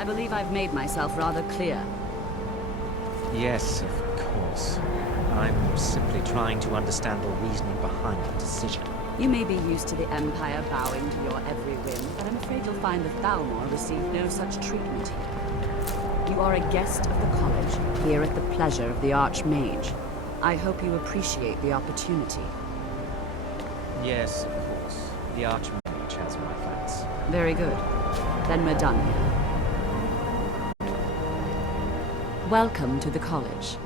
I believe I've made myself rather clear. Yes, of course. I'm simply trying to understand the reasoning behind the decision. You may be used to the Empire bowing to your every whim, but I'm afraid you'll find the Thalmor receive no such treatment here. You are a guest of the college, here at the pleasure of the Archmage. I hope you appreciate the opportunity. Yes, of course. The Archmage has my thanks. Very good. Then we're done here. Welcome to the college.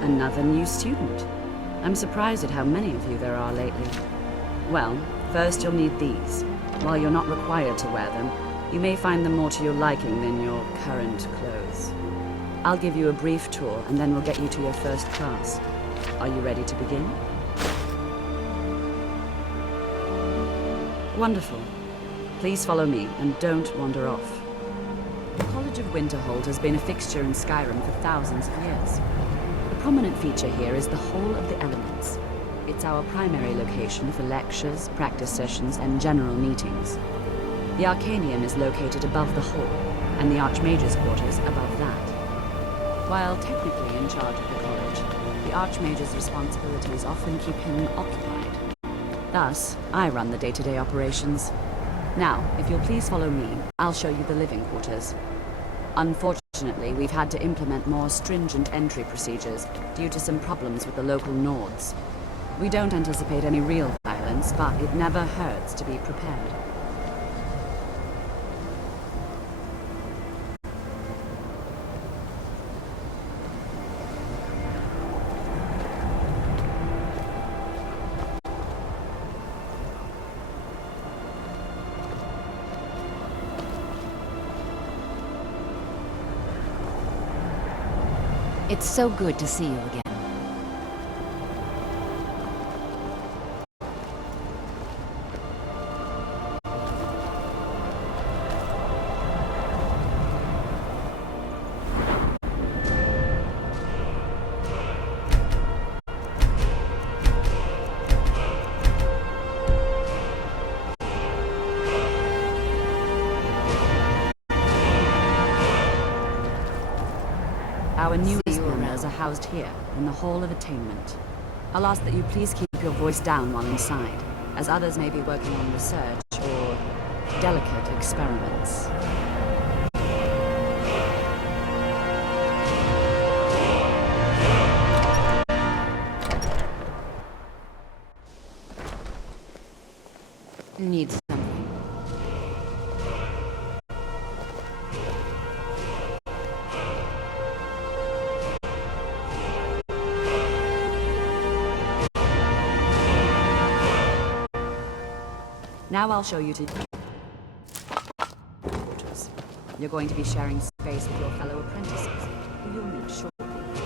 Another new student. I'm surprised at how many of you there are lately. Well, first you'll need these. While you're not required to wear them, you may find them more to your liking than your current clothes. I'll give you a brief tour, and then we'll get you to your first class. Are you ready to begin? Wonderful. Please follow me, and don't wander off. The College of Winterhold has been a fixture in Skyrim for thousands of years. The prominent feature here is the Hall of the Elements. It's our primary location for lectures, practice sessions, and general meetings. The Arcanium is located above the hall, and the Archmage's quarters above that. While technically in charge of the college, the Archmage's responsibilities often keep him occupied. Thus, I run the day-to-day operations. Now, if you'll please follow me, I'll show you the living quarters. Unfortunately, we've had to implement more stringent entry procedures due to some problems with the local Nords. We don't anticipate any real violence, but it never hurts to be prepared. It's so good to see you again. Our newest members are housed here, in the Hall of Attainment. I'll ask that you please keep your voice down while inside, as others may be working on research or delicate experiments. Needs something. Now I'll show you to quarters. You're going to be sharing space with your fellow apprentices, who you'll meet shortly.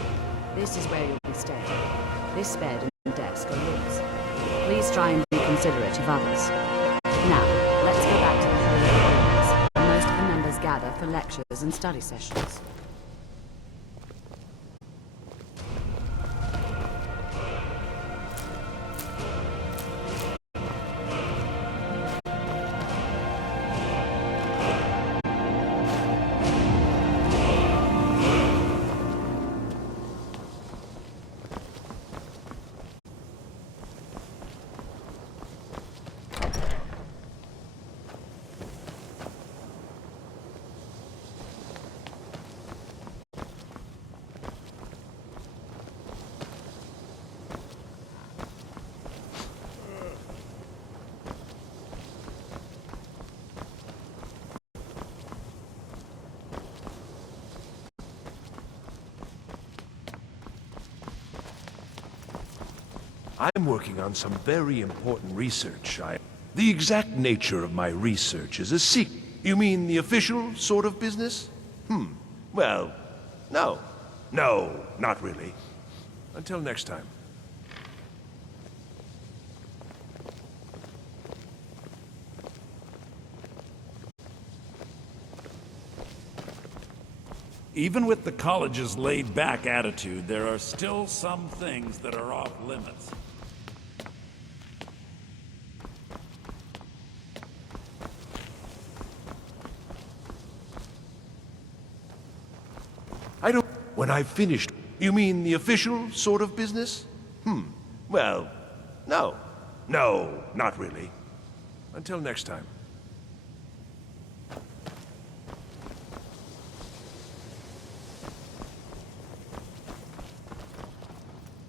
This is where you'll be staying. This bed and desk are yours. Please try and be considerate of others. Now, let's go back to the Hall of Attainments, where most of the members gather for lectures and study sessions. I'm working on some very important research. The exact nature of my research is a secret. You mean the official sort of business? Well, no. No, not really. Until next time. Even with the college's laid-back attitude, there are still some things that are off limits. when I've finished. You mean the official sort of business? Well, no. No, not really. Until next time.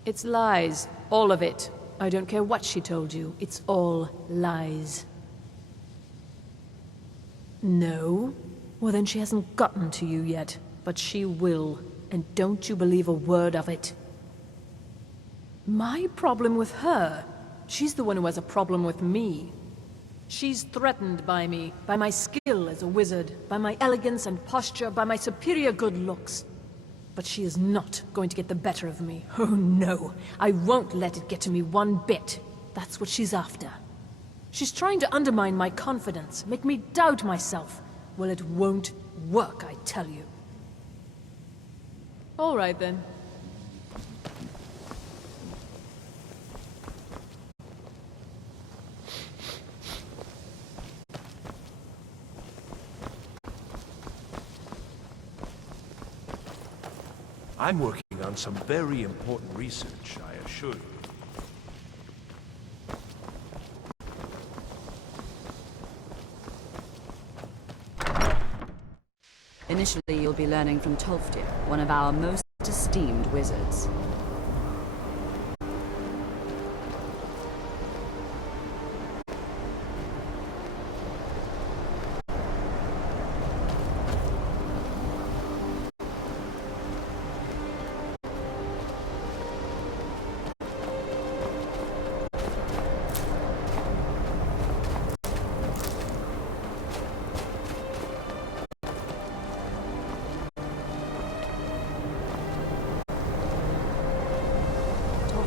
It's lies. All of it. I don't care what she told you. It's all lies. No? Well, then she hasn't gotten to you yet. But she will. And don't you believe a word of it. My problem with her? She's the one who has a problem with me. She's threatened by me, by my skill as a wizard, by my elegance and posture, by my superior good looks. But she is not going to get the better of me. Oh no, I won't let it get to me one bit. That's what she's after. She's trying to undermine my confidence, make me doubt myself. Well, it won't work, I tell you. All right then. I'm working on some very important research, I assure you. Initially, you'll be learning from Tolfdir, one of our most esteemed wizards.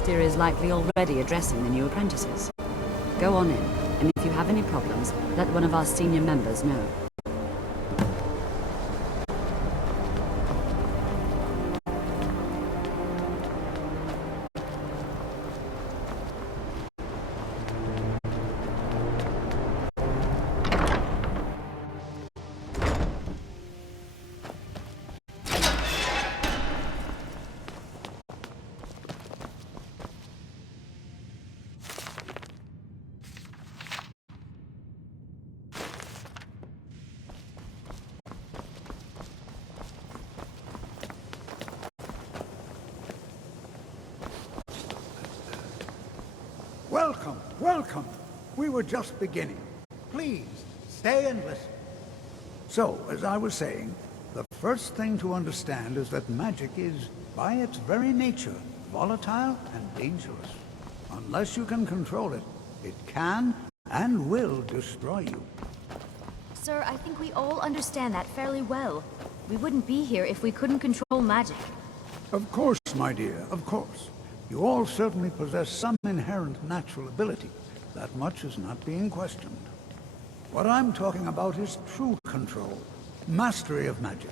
Tolfdir is likely already addressing the new apprentices. Go on in, and if you have any problems, let one of our senior members know. Welcome, welcome. We were just beginning. Please, stay and listen. So, as I was saying, the first thing to understand is that magic is, by its very nature, volatile and dangerous. Unless you can control it, it can and will destroy you. Sir, I think we all understand that fairly well. We wouldn't be here if we couldn't control magic. Of course, my dear, of course. You all certainly possess some inherent natural ability. That much is not being questioned. What I'm talking about is true control, mastery of magic.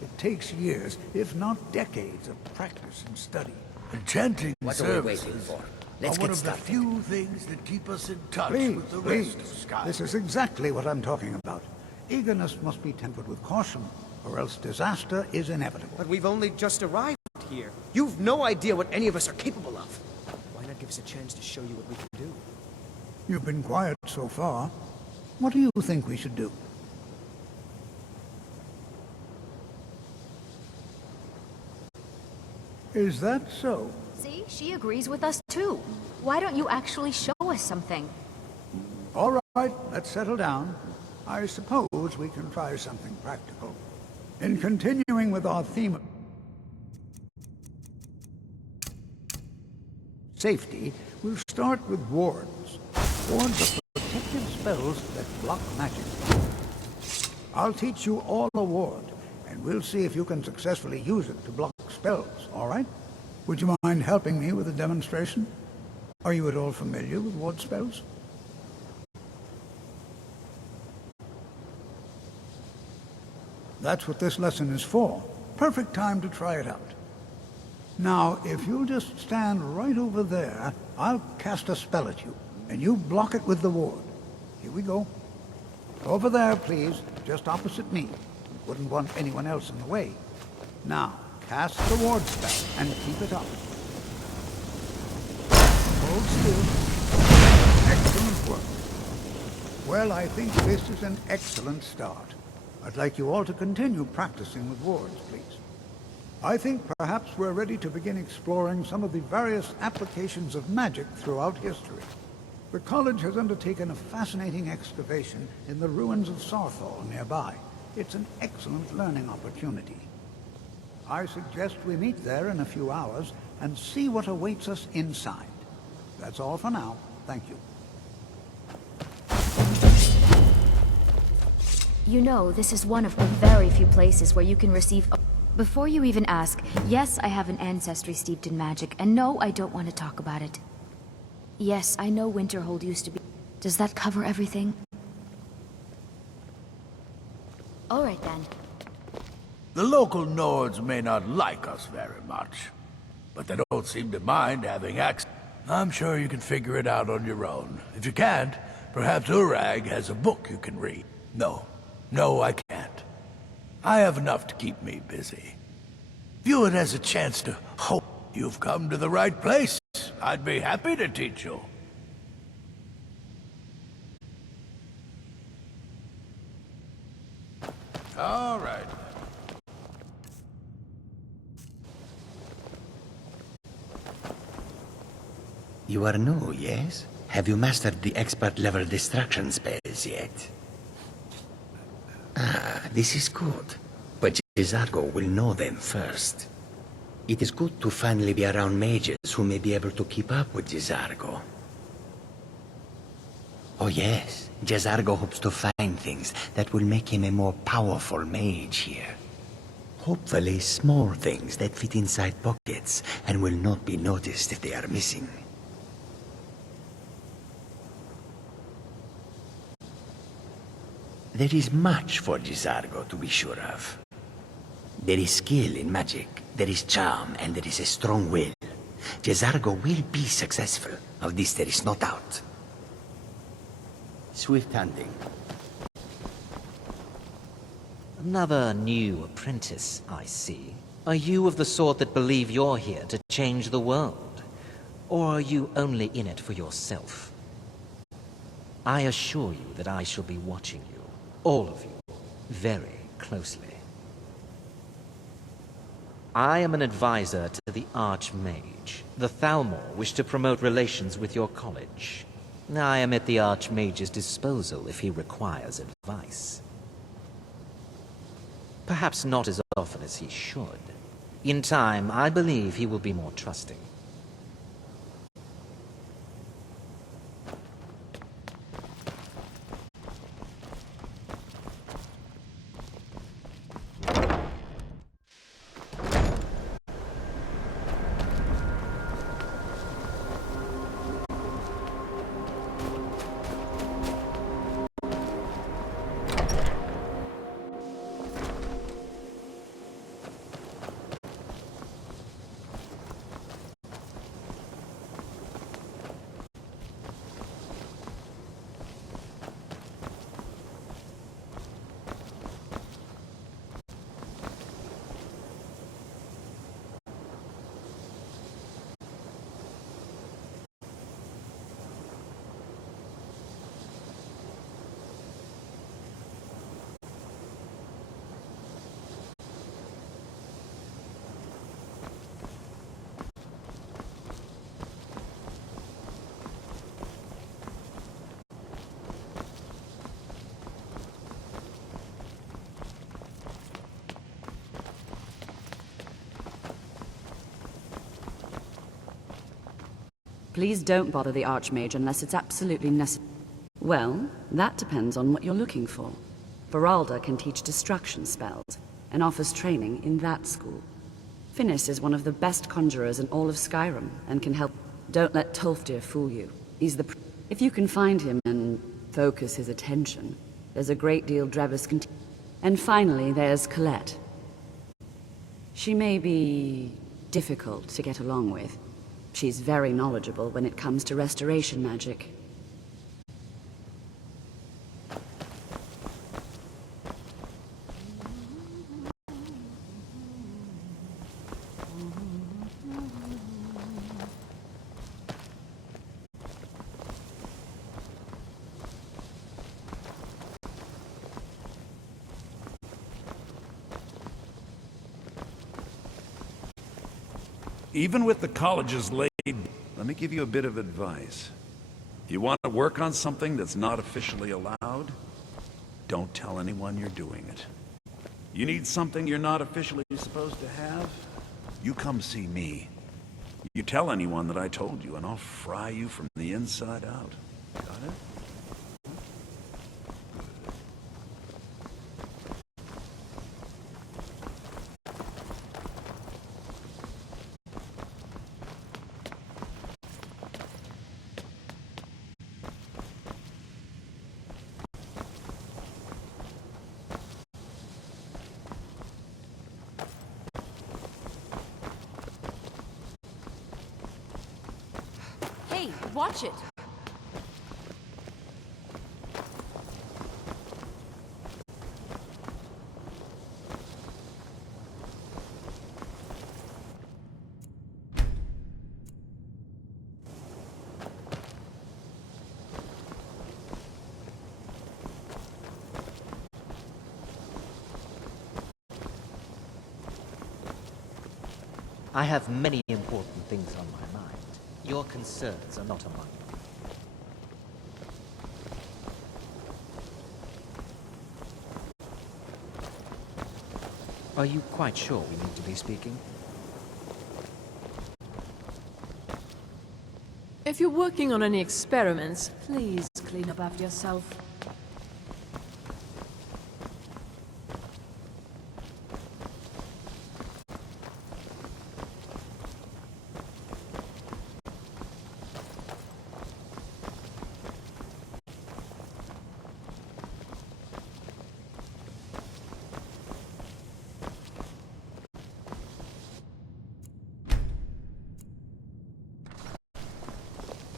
It takes years, if not decades, of practice and study. Enchanting What are we waiting services for? are Let's one get of the started. few things that keep us in touch Please, with the please, rest of Sky. this is exactly what I'm talking about. Eagerness must be tempered with caution, or else disaster is inevitable. But we've only just arrived here. You've no idea what any of us are capable of. Why not give us a chance to show you what we can do? You've been quiet so far. What do you think we should do? Is that so? See, she agrees with us too. Why don't you actually show us something? All right, let's settle down. I suppose we can try something practical. In continuing with our theme of safety, we'll start with wards. Wards are protective spells that block magic. I'll teach you all a ward, and we'll see if you can successfully use it to block spells, all right? Would you mind helping me with a demonstration? Are you at all familiar with ward spells? That's what this lesson is for. Perfect time to try it out. Now, if you'll just stand right over there, I'll cast a spell at you, and you block it with the ward. Here we go. Over there, please, just opposite me. Wouldn't want anyone else in the way. Now, Cast the ward spell and keep it up. Hold still. Excellent work. Well, I think this is an excellent start. I'd like you all to continue practicing with wards, please. I think perhaps we're ready to begin exploring some of the various applications of magic throughout history. The college has undertaken a fascinating excavation in the ruins of Sarthal nearby. It's an excellent learning opportunity. I suggest we meet there in a few hours and see what awaits us inside. That's all for now. Thank you. You know, this is one of the very few places where you can receive a... Before you even ask, yes, I have an ancestry steeped in magic, and no, I don't want to talk about it. Yes, I know Winterhold used to be... Does that cover everything? All right, then. The local Nords may not like us very much, but they don't seem to mind having access. I'm sure you can figure it out on your own. If you can't, perhaps Urag has a book you can read. No, I can't. I have enough to keep me busy. View it as a chance to hope you've come to the right place. I'd be happy to teach you. All right. You are new, yes? Have you mastered the expert-level distraction spells yet? Ah, this is good. But Jizargo will know them first. It is good to finally be around mages who may be able to keep up with Jizargo. Oh yes, Jizargo hopes to find things that will make him a more powerful mage here. Hopefully small things that fit inside pockets and will not be noticed if they are missing. There is much for Jizargo to be sure of. There is skill in magic, there is charm, and there is a strong will. Jizargo will be successful. Of this there is no doubt. Swift hunting. Another new apprentice, I see. Are you of the sort that believe you're here to change the world? Or are you only in it for yourself? I assure you that I shall be watching you, all of you, very closely. I am an advisor to the Archmage. The Thalmor wish to promote relations with your college. I am at the Archmage's disposal if he requires advice. Perhaps not as often as he should. In time, I believe he will be more trusting. Please don't bother the Archmage unless it's absolutely necessary. Well, that depends on what you're looking for. Veralda can teach destruction spells, and offers training in that school. Finnis is one of the best conjurers in all of Skyrim, and can help. Don't let Tolfdir fool you. He's the... If you can find him and focus his attention, there's a great deal Drevis can... And finally, there's Colette. She may be difficult to get along with. She's very knowledgeable when it comes to restoration magic. Even with the colleges laid... Let me give you a bit of advice. You want to work on something that's not officially allowed? Don't tell anyone you're doing it. You need something you're not officially supposed to have? You come see me. You tell anyone that I told you, and I'll fry you from the inside out. Got it? Hey, watch it! I have many important things on my mind. Your concerns are not among them. Are you quite sure we need to be speaking? If you're working on any experiments, please clean up after yourself.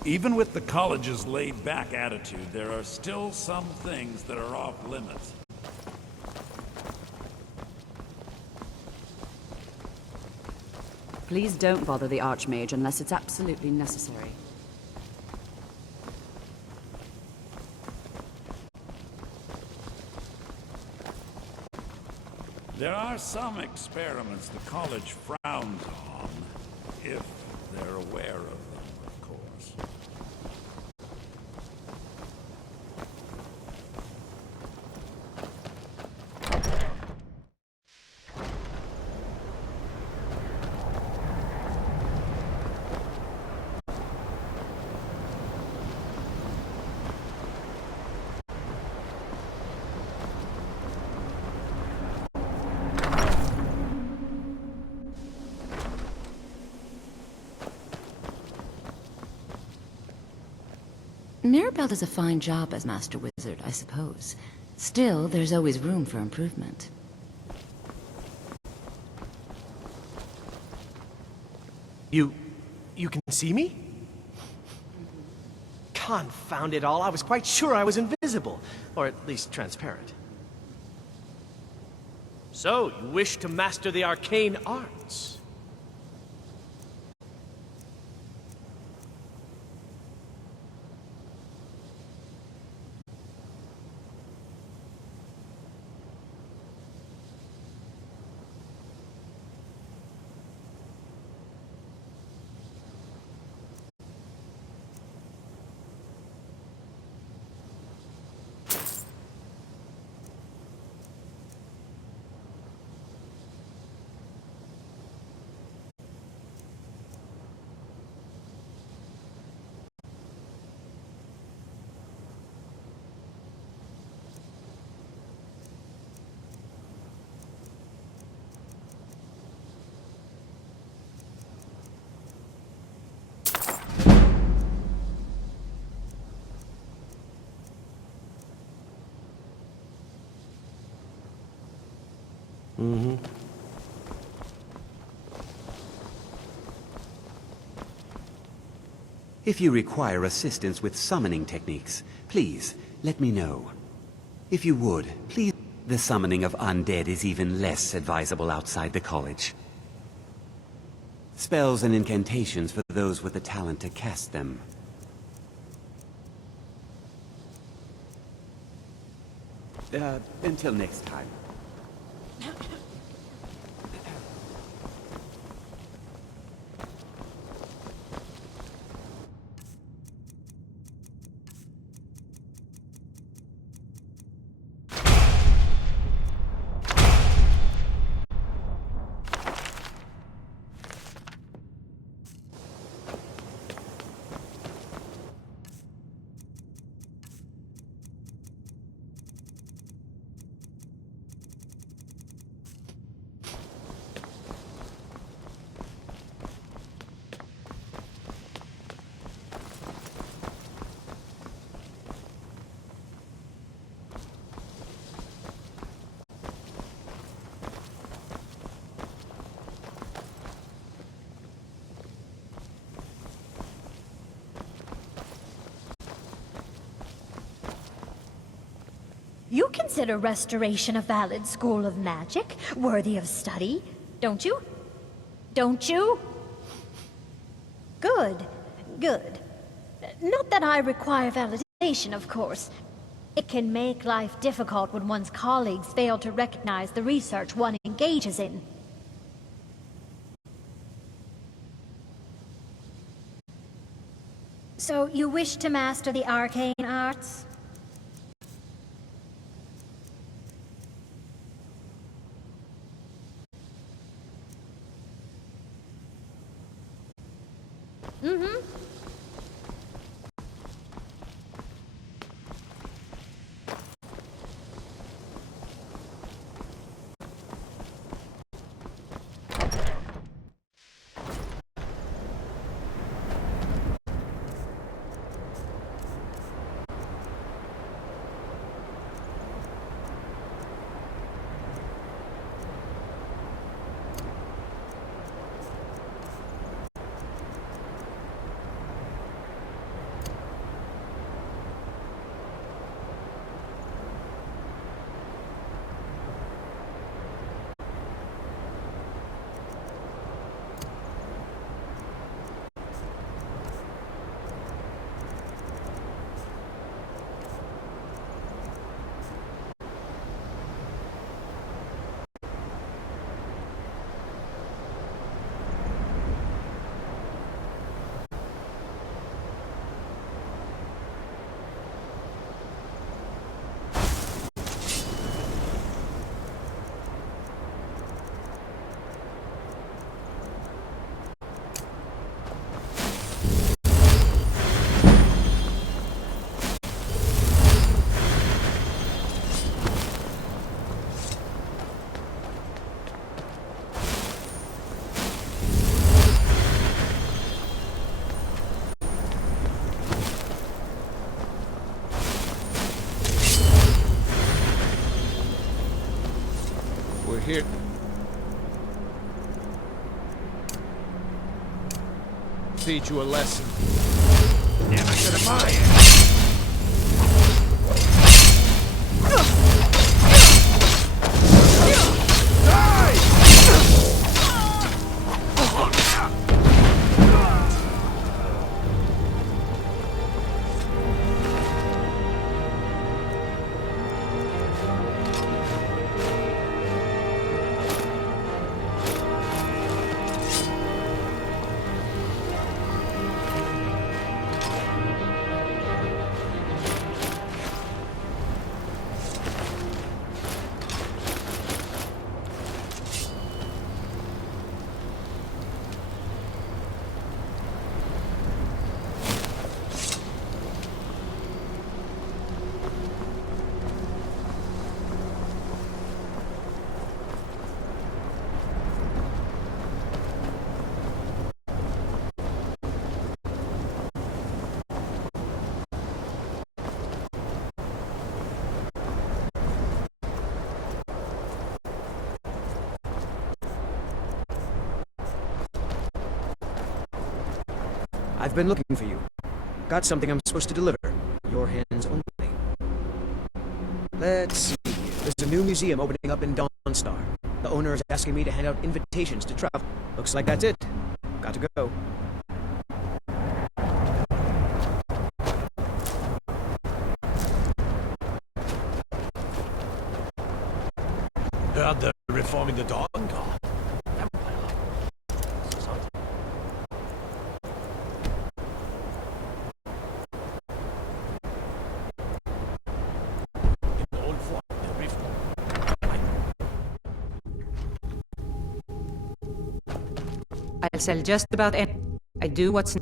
Even with the college's laid-back attitude, there are still some things that are off limits. Please don't bother the Archmage unless it's absolutely necessary. There are some experiments the college frowns on, if they're aware of them, of course. Mirabelle does a fine job as Master Wizard, I suppose. Still, there's always room for improvement. You can see me? Confound it all, I was quite sure I was invisible. Or at least transparent. So, you wish to master the arcane arts? If you require assistance with summoning techniques, please let me know. If you would, please... The summoning of undead is even less advisable outside the college. Spells and incantations for those with the talent to cast them. Until next time. You consider restoration a valid school of magic, worthy of study, don't you? Don't you? Good, good. Not that I require validation, of course. It can make life difficult when one's colleagues fail to recognize the research one engages in. So, you wish to master the arcane arts? Mm-hmm. Here. Teach you a lesson. Never should have mind. I've been looking for you. Got something I'm supposed to deliver. Your hands only. Let's see. There's a new museum opening up in Dawnstar. The owner is asking me to hand out invitations to travel. Looks like that's it. Got to go. Heard they're reforming the Dawn Guard. I'll sell just about anything. I do what's...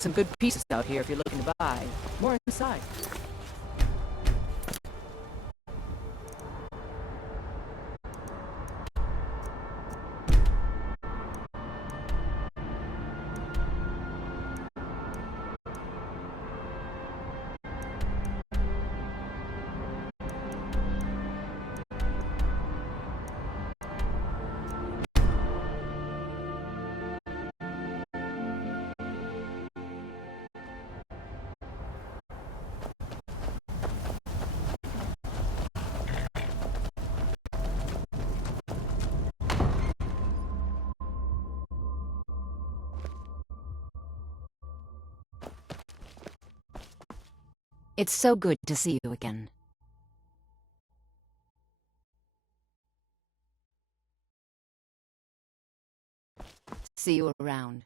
some good pieces out here if you're looking to buy. More inside. It's so good to see you again. See you around.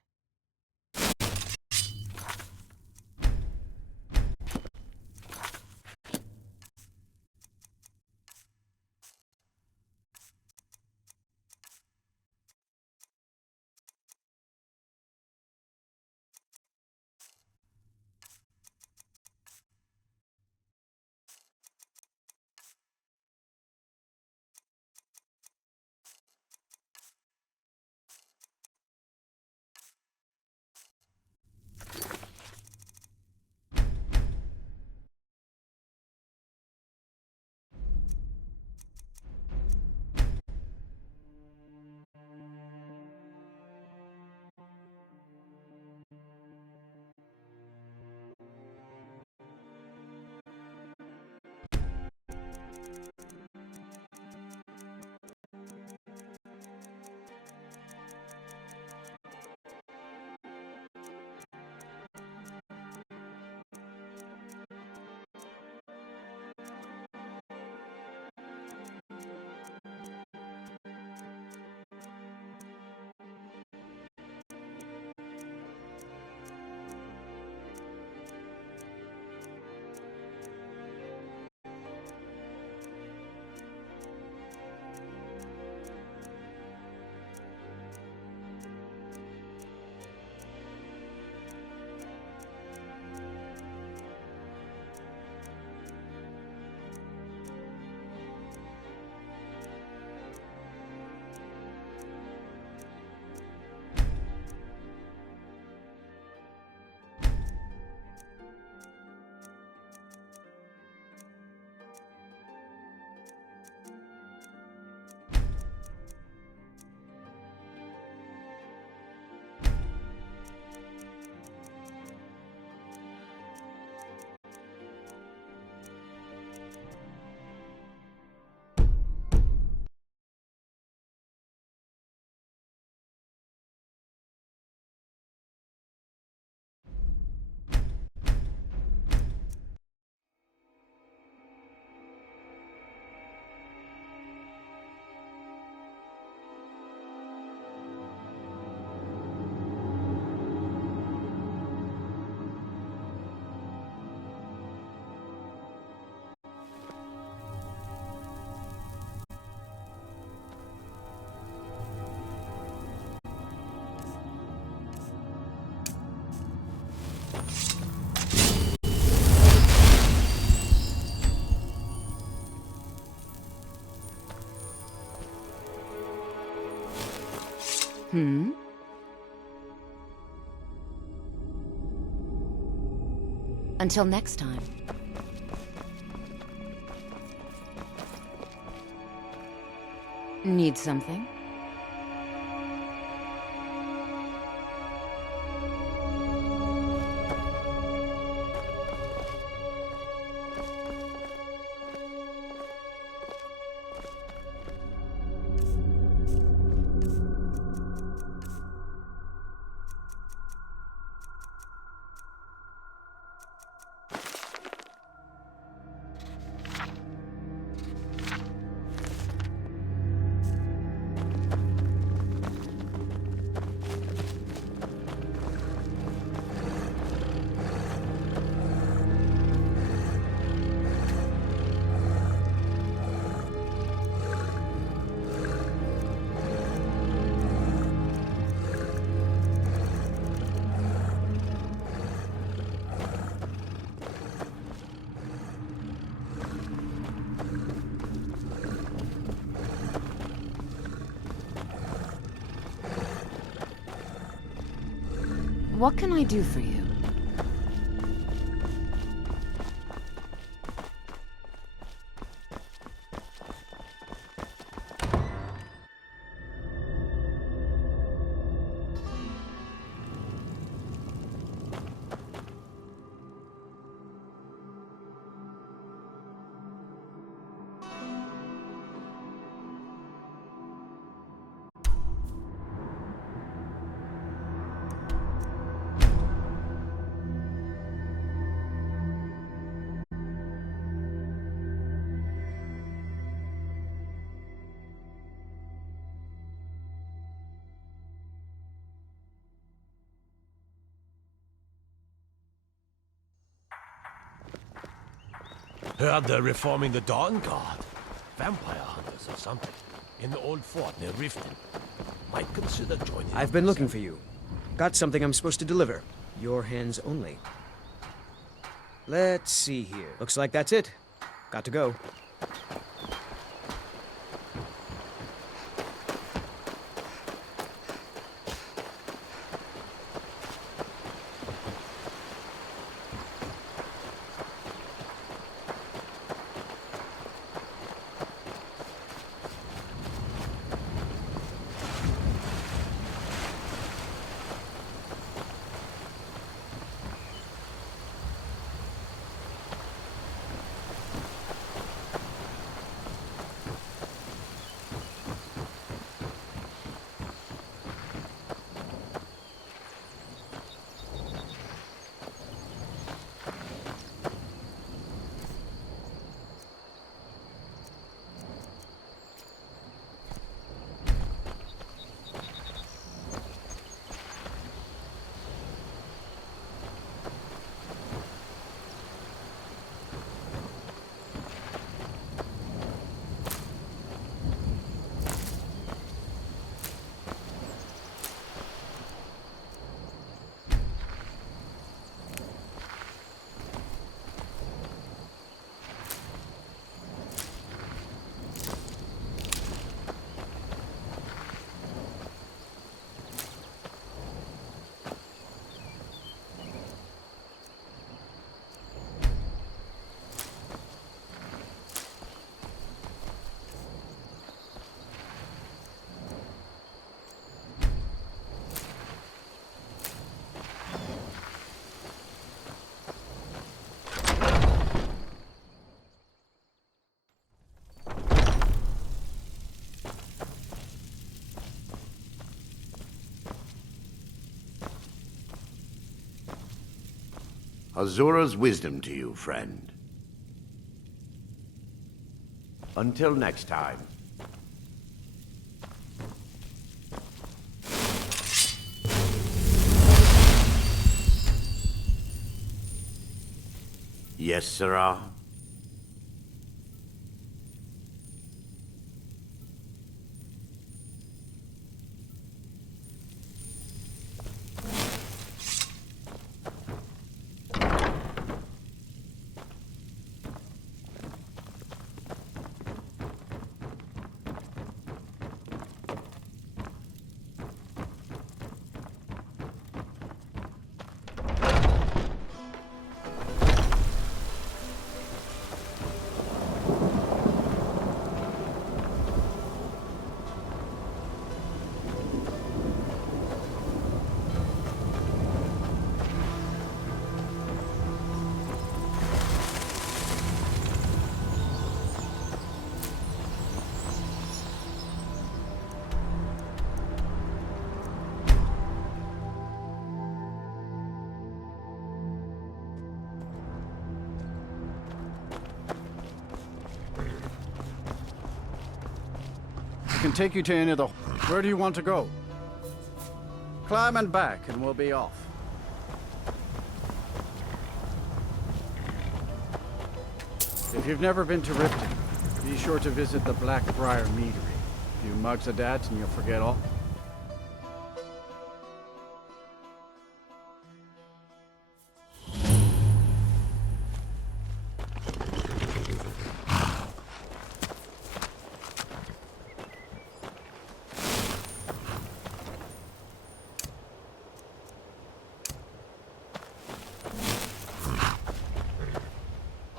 Until next time. Need something? What can I do for you? Heard they're reforming the Dawn Guard. Vampire hunters or something. In the old fort near Riften. Might consider joining. I've been looking for you. Got something I'm supposed to deliver. Your hands only. Let's see here. Looks like that's it. Got to go. Azura's wisdom to you, friend. Until next time. Yes, sirrah? Can take you to any of the... Where do you want to go? Climb and back, and we'll be off. If you've never been to Riften, be sure to visit the Blackbriar Meadery. A few mugs of that, and you'll forget all.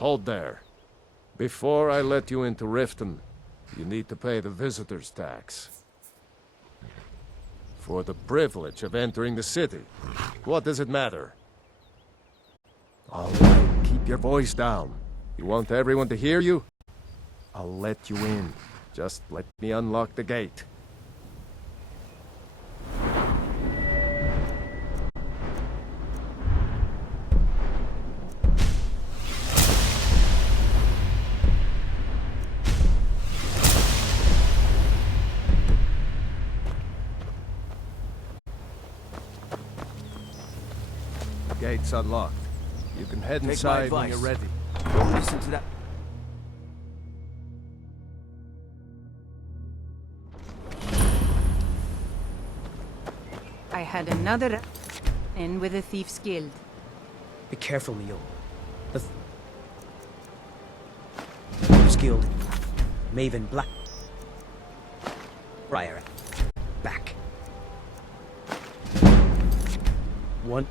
Hold there. Before I let you into Riften, you need to pay the visitor's tax. For the privilege of entering the city. What does it matter? All right, keep your voice down. You want everyone to hear you? I'll let you in. Just let me unlock the gate. Gate's unlocked. You can head inside when you're ready. Don't listen to that. I had another in with a Thief's Guild. Be careful, Mio. The Thieves Guild. Maven Black. Briar. Back. One.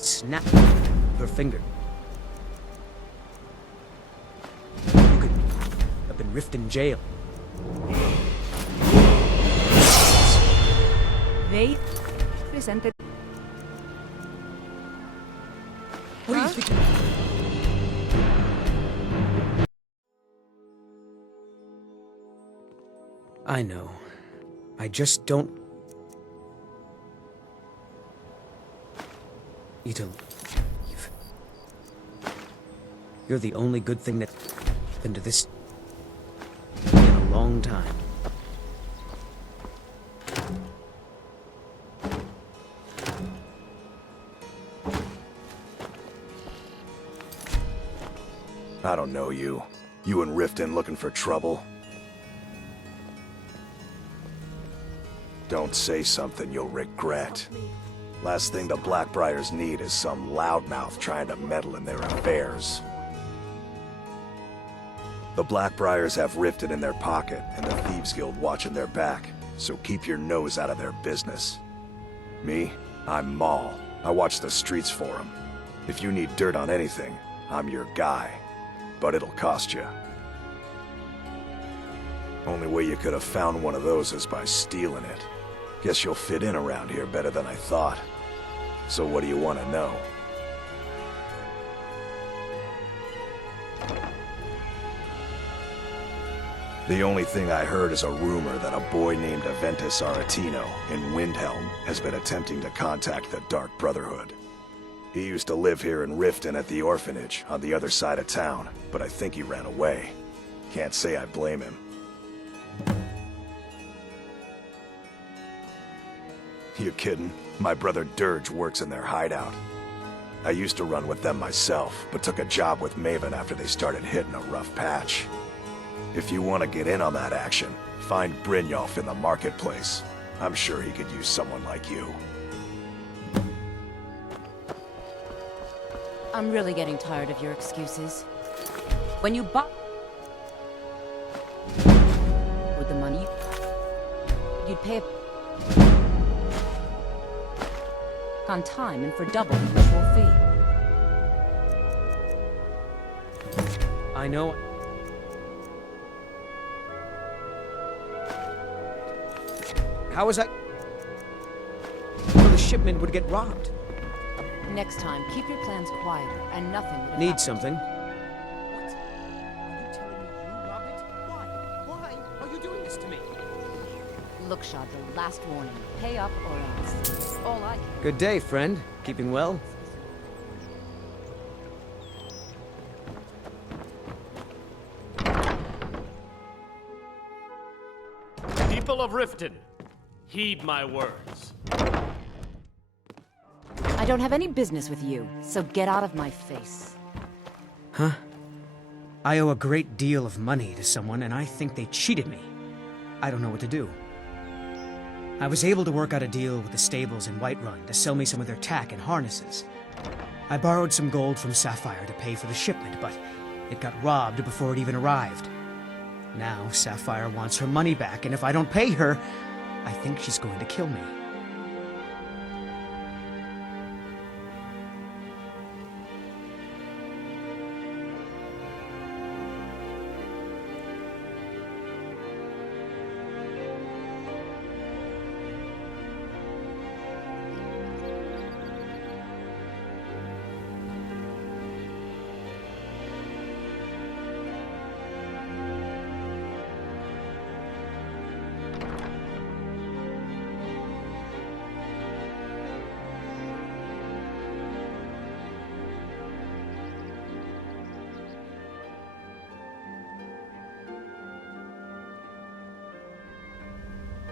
Snap her finger. You could up in Riften jail. They presented. What do you think? I know. I just don't. You don't. You're the only good thing that happened to this in a long time. I don't know you. You and Riften looking for trouble? Don't say something you'll regret. Last thing the Blackbriars need is some loudmouth trying to meddle in their affairs. The Blackbriars have Riften in their pocket and the Thieves Guild watching their back, so keep your nose out of their business. Me? I'm Maul. I watch the streets for them. If you need dirt on anything, I'm your guy. But it'll cost you. Only way you could have found one of those is by stealing it. Guess you'll fit in around here better than I thought. So what do you want to know? The only thing I heard is a rumor that a boy named Aventus Aretino in Windhelm has been attempting to contact the Dark Brotherhood. He used to live here in Riften at the orphanage on the other side of town, but I think he ran away. Can't say I blame him. You kidding? My brother Dirge works in their hideout. I used to run with them myself, but took a job with Maven after they started hitting a rough patch. If you want to get in on that action, find Brynjolf in the marketplace. I'm sure he could use someone like you. I'm really getting tired of your excuses. When you bought with the money, you'd pay on time and for double the usual fee. I know. How was I? Well, the shipment would get robbed. Next time, keep your plans quieter, and nothing would Need happen. something? What? Are you telling me you robbed it? Why? Why are you doing this to me? Look, Shad, the last warning. Pay up or else. It's all I can. Good day, friend. Keeping well? People of Riften, heed my words. I don't have any business with you, so get out of my face. Huh? I owe a great deal of money to someone, and I think they cheated me. I don't know what to do. I was able to work out a deal with the stables in Whiterun to sell me some of their tack and harnesses. I borrowed some gold from Sapphire to pay for the shipment, but it got robbed before it even arrived. Now Sapphire wants her money back, and if I don't pay her, I think she's going to kill me.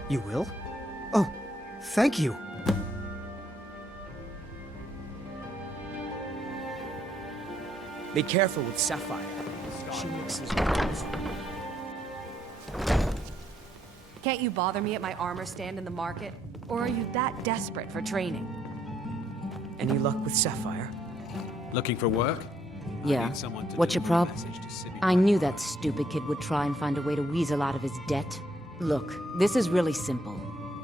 You will? Oh, thank you. Be careful with Sapphire. She mixes. Can't you bother me at my armor stand in the market? Or are you that desperate for training? Any luck with Sapphire? Looking for work? Yeah. What's your problem? I knew that stupid kid would try and find a way to weasel out of his debt. Look, this is really simple.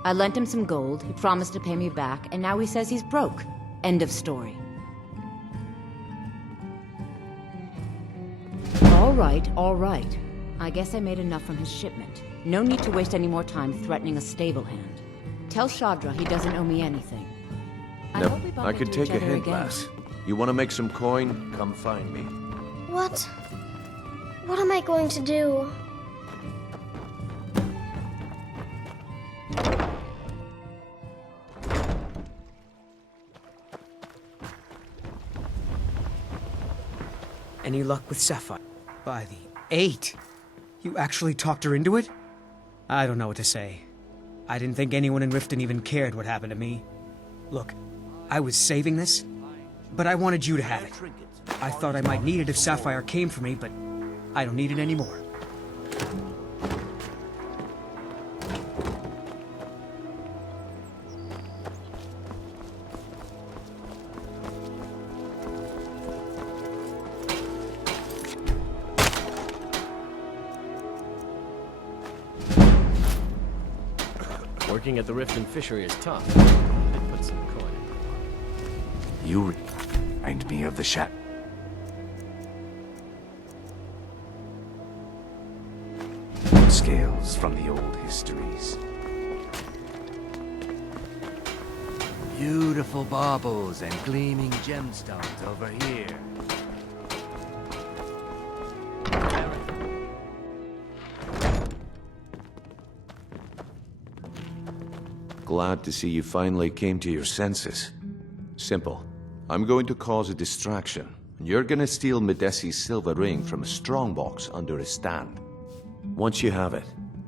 I lent him some gold, he promised to pay me back, and now he says he's broke. End of story. All right. I guess I made enough from his shipment. No need to waste any more time threatening a stable hand. Tell Shadra he doesn't owe me anything. I could take a hint, lass. You want to make some coin? Come find me. What? What am I going to do? Any luck with Sapphire? By the 8! You actually talked her into it? I don't know what to say. I didn't think anyone in Riften even cared what happened to me. Look, I was saving this, but I wanted you to have it. I thought I might need it if Sapphire came for me, but I don't need it anymore. Working at the Riften fishery is tough. Put some coin. You remind me of the scales from the old histories. Beautiful baubles and gleaming gemstones over here. Glad to see you finally came to your senses. Simple. I'm going to cause a distraction. You're gonna steal Medesi's silver ring from a strongbox under his stand. Once you have it,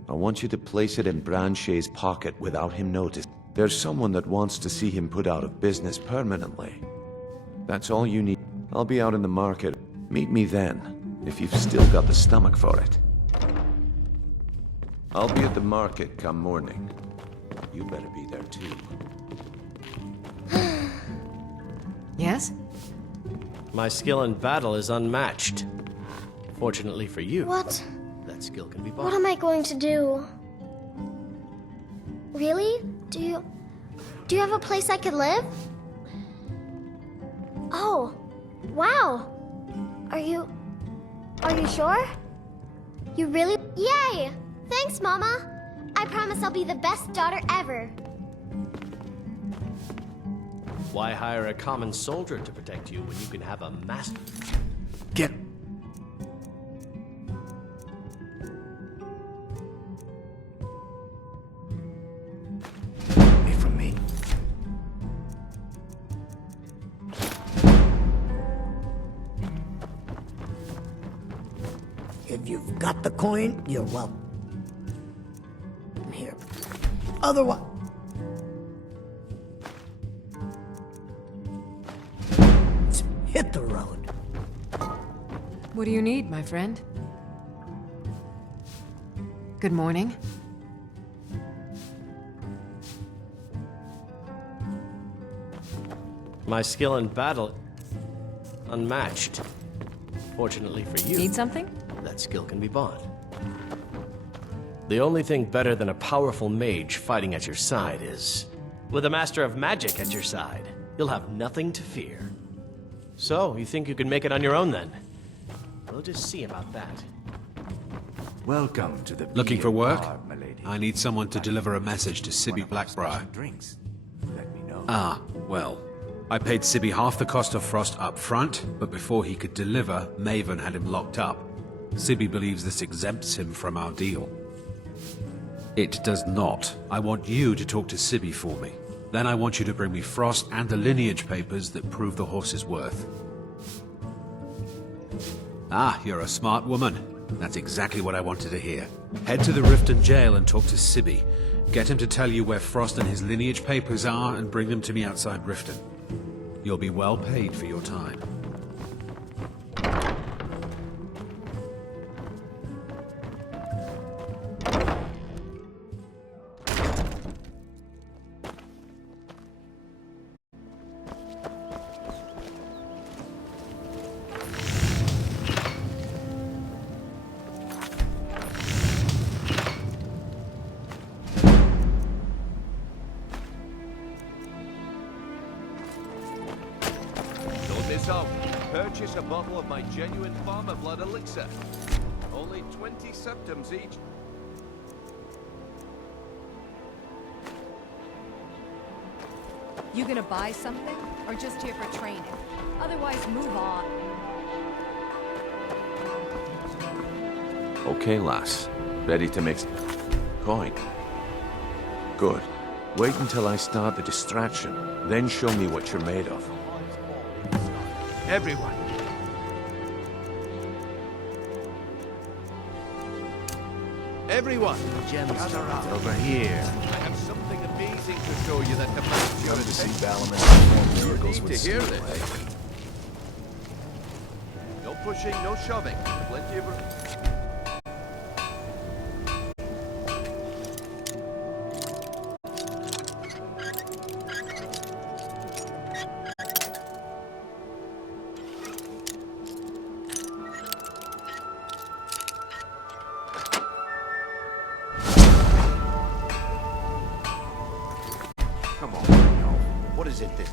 I want you to place it in Branche's pocket without him noticing. There's someone that wants to see him put out of business permanently. That's all you need. I'll be out in the market. Meet me then, if you've still got the stomach for it. I'll be at the market come morning. You better be there too. Yes? My skill in battle is unmatched. Fortunately for you, What? that skill can be bought. What am I going to do? Really? Do you have a place I could live? Oh, wow. Are you sure? You really? Yay! Thanks, Mama. I promise I'll be the best daughter ever. Why hire a common soldier to protect you when you can have a master? Get... away from me. If you've got the coin, you're welcome. Here. Otherwise... hit the road. What do you need, my friend? Good morning. My skill in battle, unmatched. Fortunately for you, Need something? that skill can be bought. The only thing better than a powerful mage fighting at your side is, with a master of magic at your side, you'll have nothing to fear. So, you think you can make it on your own then? We'll just see about that. Welcome to the Looking for work? bar, my lady. I need someone to deliver a message to Sibby Blackbriar. Drinks. Let me know. Ah, well. I paid Sibby half the cost of Frost up front, but before he could deliver, Maven had him locked up. Sibby believes this exempts him from our deal. It does not. I want you to talk to Sibby for me. Then I want you to bring me Frost and the lineage papers that prove the horse's worth. Ah, you're a smart woman. That's exactly what I wanted to hear. Head to the Riften jail and talk to Sibby. Get him to tell you where Frost and his lineage papers are and bring them to me outside Riften. You'll be well paid for your time. So, purchase a bottle of my genuine farmer blood elixir. Only 20 septums each. You gonna buy something, or just here for training? Otherwise, move on. Okay, lass. Ready to mix coin. Good. Wait until I start the distraction, then show me what you're made of. Everyone. Everyone! Gemstones over here. I have something amazing to show you that demands your attention. You need to hear this. No pushing, no shoving. Plenty of room. Come on, no. What is it this?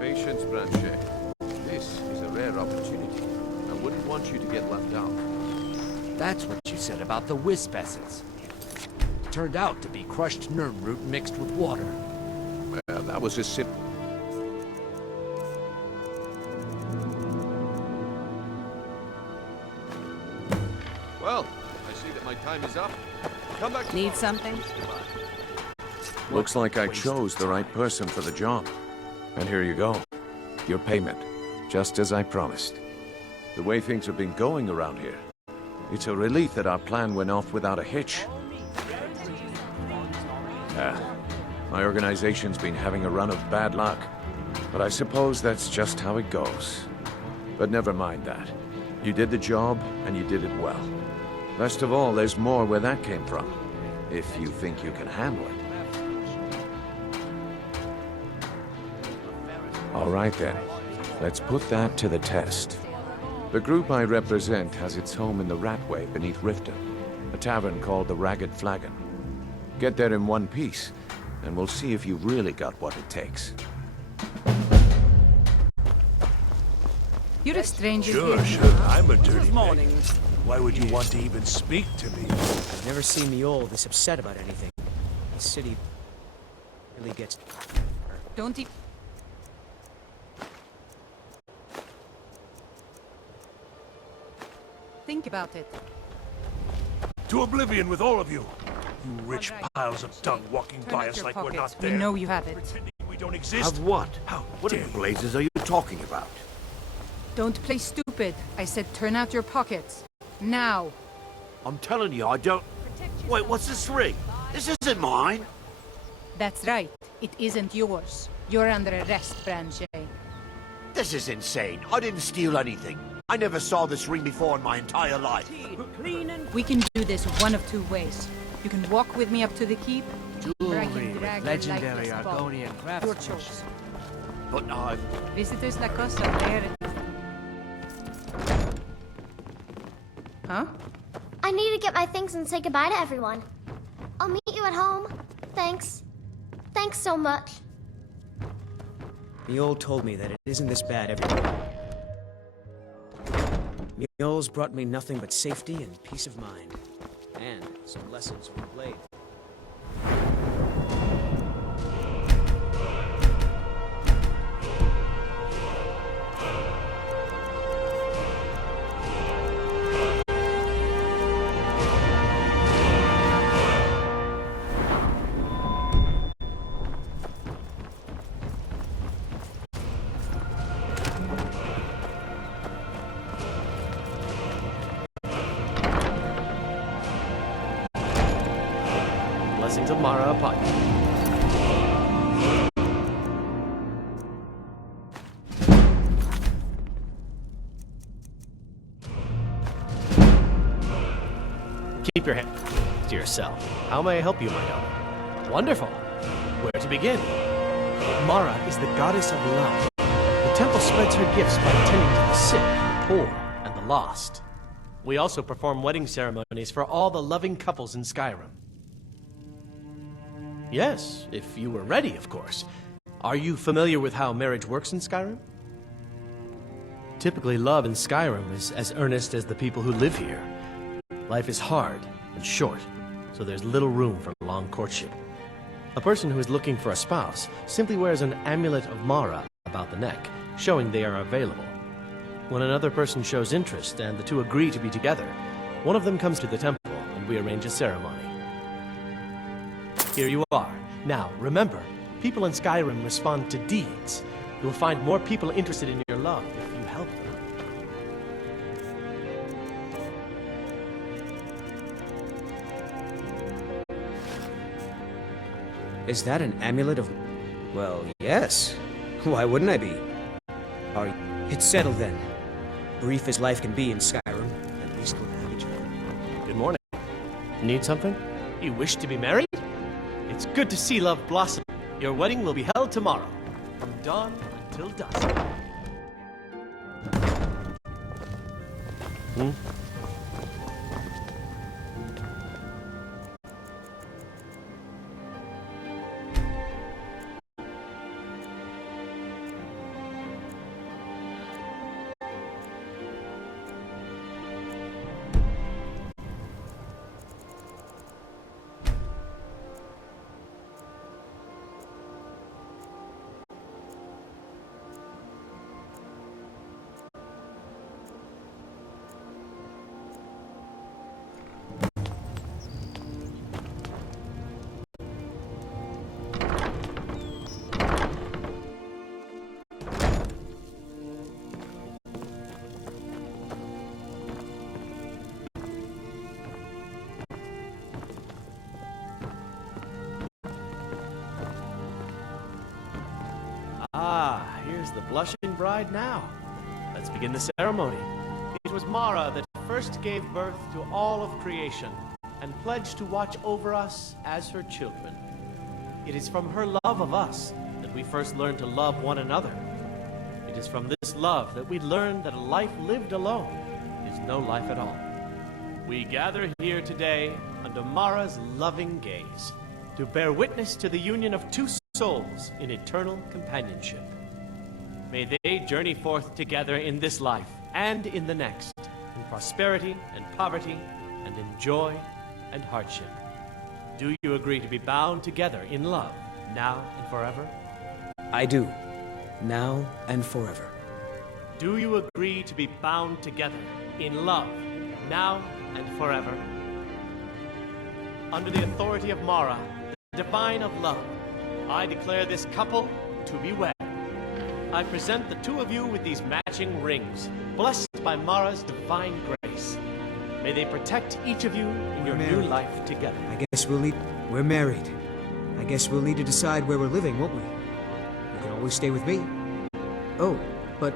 Patience, Branche. This is a rare opportunity. I wouldn't want you to get left out. That's what you said about the wisp essence. Turned out to be crushed nerve root mixed with water. Well, that was a sip. Well, I see that my time is up. Come back. Need something? Looks like I chose the right person for the job. And here you go. Your payment. Just as I promised. The way things have been going around here, it's a relief that our plan went off without a hitch. My organization's been having a run of bad luck. But I suppose that's just how it goes. But never mind that. You did the job, and you did it well. Best of all, there's more where that came from. If you think you can handle it. All right then. Let's put that to the test. The group I represent has its home in the Ratway beneath Riften, a tavern called the Ragged Flagon. Get there in one piece, and we'll see if you've really got what it takes. You're a stranger Sure, here. sure. I'm a dirty morning. man. Why would you want to even speak to me? I've never seen the old this upset about anything. The city really gets... Don't even... Think about it. To oblivion with all of you! You rich piles of dung walking Turn by out us your like we're pockets. not We there. know you have it. Pretending we don't exist. Of what? How What dare in you? blazes are you talking about? Don't play stupid. I said turn out your pockets. Now. I'm telling you, I don't... Wait, what's this ring? This isn't mine! That's right. It isn't yours. You're under arrest, Branche. This is insane. I didn't steal anything. I never saw this ring before in my entire life. We can do this one of two ways. You can walk with me up to the keep, or I can drag your legendary lifeless body. Argonian Your craftsmanship. choice. But I... Visitors like us are rare. Huh? I need to get my things and say goodbye to everyone. I'll meet you at home. Thanks. Thanks so much. The old told me that it isn't this bad everywhere. Mules brought me nothing but safety and peace of mind. And some lessons from the blade. Blessings of Mara upon you. Keep your hand to yourself. How may I help you, my daughter? Wonderful. Where to begin? Mara is the goddess of love. The temple spreads her gifts by tending to the sick, the poor, and the lost. We also perform wedding ceremonies for all the loving couples in Skyrim. Yes, if you were ready, of course. Are you familiar with how marriage works in Skyrim? Typically, love in Skyrim is as earnest as the people who live here. Life is hard and short, so there's little room for long courtship. A person who is looking for a spouse simply wears an amulet of Mara about the neck, showing they are available. When another person shows interest and the two agree to be together, one of them comes to the temple and we arrange a ceremony. Here you are. Now, remember, people in Skyrim respond to deeds. You'll find more people interested in your love if you help them. Is that an amulet of... Well, yes. Why wouldn't I be? It's settled then. Brief as life can be in Skyrim, at least we'll have each other. Good morning. Need something? You wish to be married? It's good to see love blossom. Your wedding will be held tomorrow, from dawn until dusk. Ah, here's the blushing bride now. Let's begin the ceremony. It was Mara that first gave birth to all of creation and pledged to watch over us as her children. It is from her love of us that we first learned to love one another. It is from this love that we learn that a life lived alone is no life at all. We gather here today under Mara's loving gaze to bear witness to the union of two souls in eternal companionship. May they journey forth together in this life and in the next, in prosperity and poverty, and in joy and hardship. Do you agree to be bound together in love, now and forever? I do. Now and forever. Do you agree to be bound together in love, now and forever? Under the authority of Mara, the divine of love, I declare this couple to be wed. I present the two of you with these matching rings, blessed by Mara's divine grace. May they protect each of you in your new life together. I guess we'll need... We're married. I guess we'll need to decide where we're living, won't we? You can always stay with me. Oh, but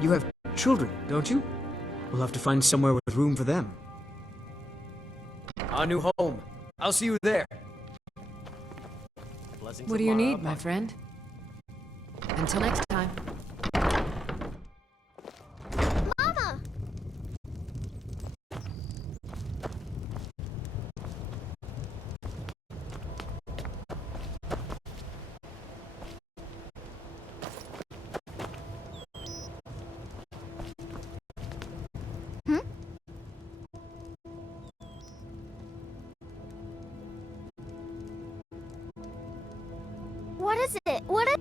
you have children, don't you? We'll have to find somewhere with room for them. Our new home. I'll see you there. What do you need, my friend? Until next time. Mama! What is it? What is...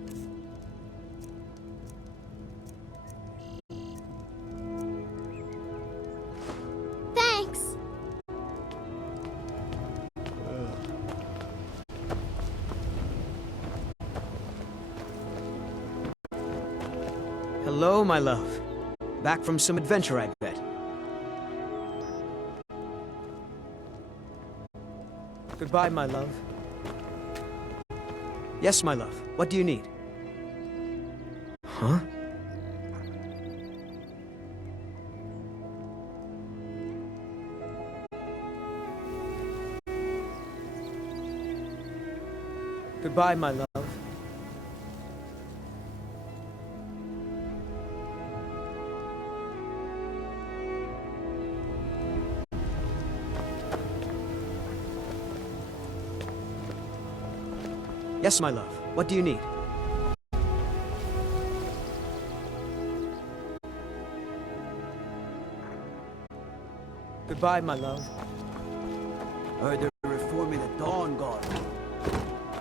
Thanks. Hello, my love. Back from some adventure, I bet. Goodbye, my love. Yes, my love. What do you need? Huh? Goodbye, my love. Yes, my love. What do you need? Goodbye, my love. Heard they're reforming the Dawn Guard.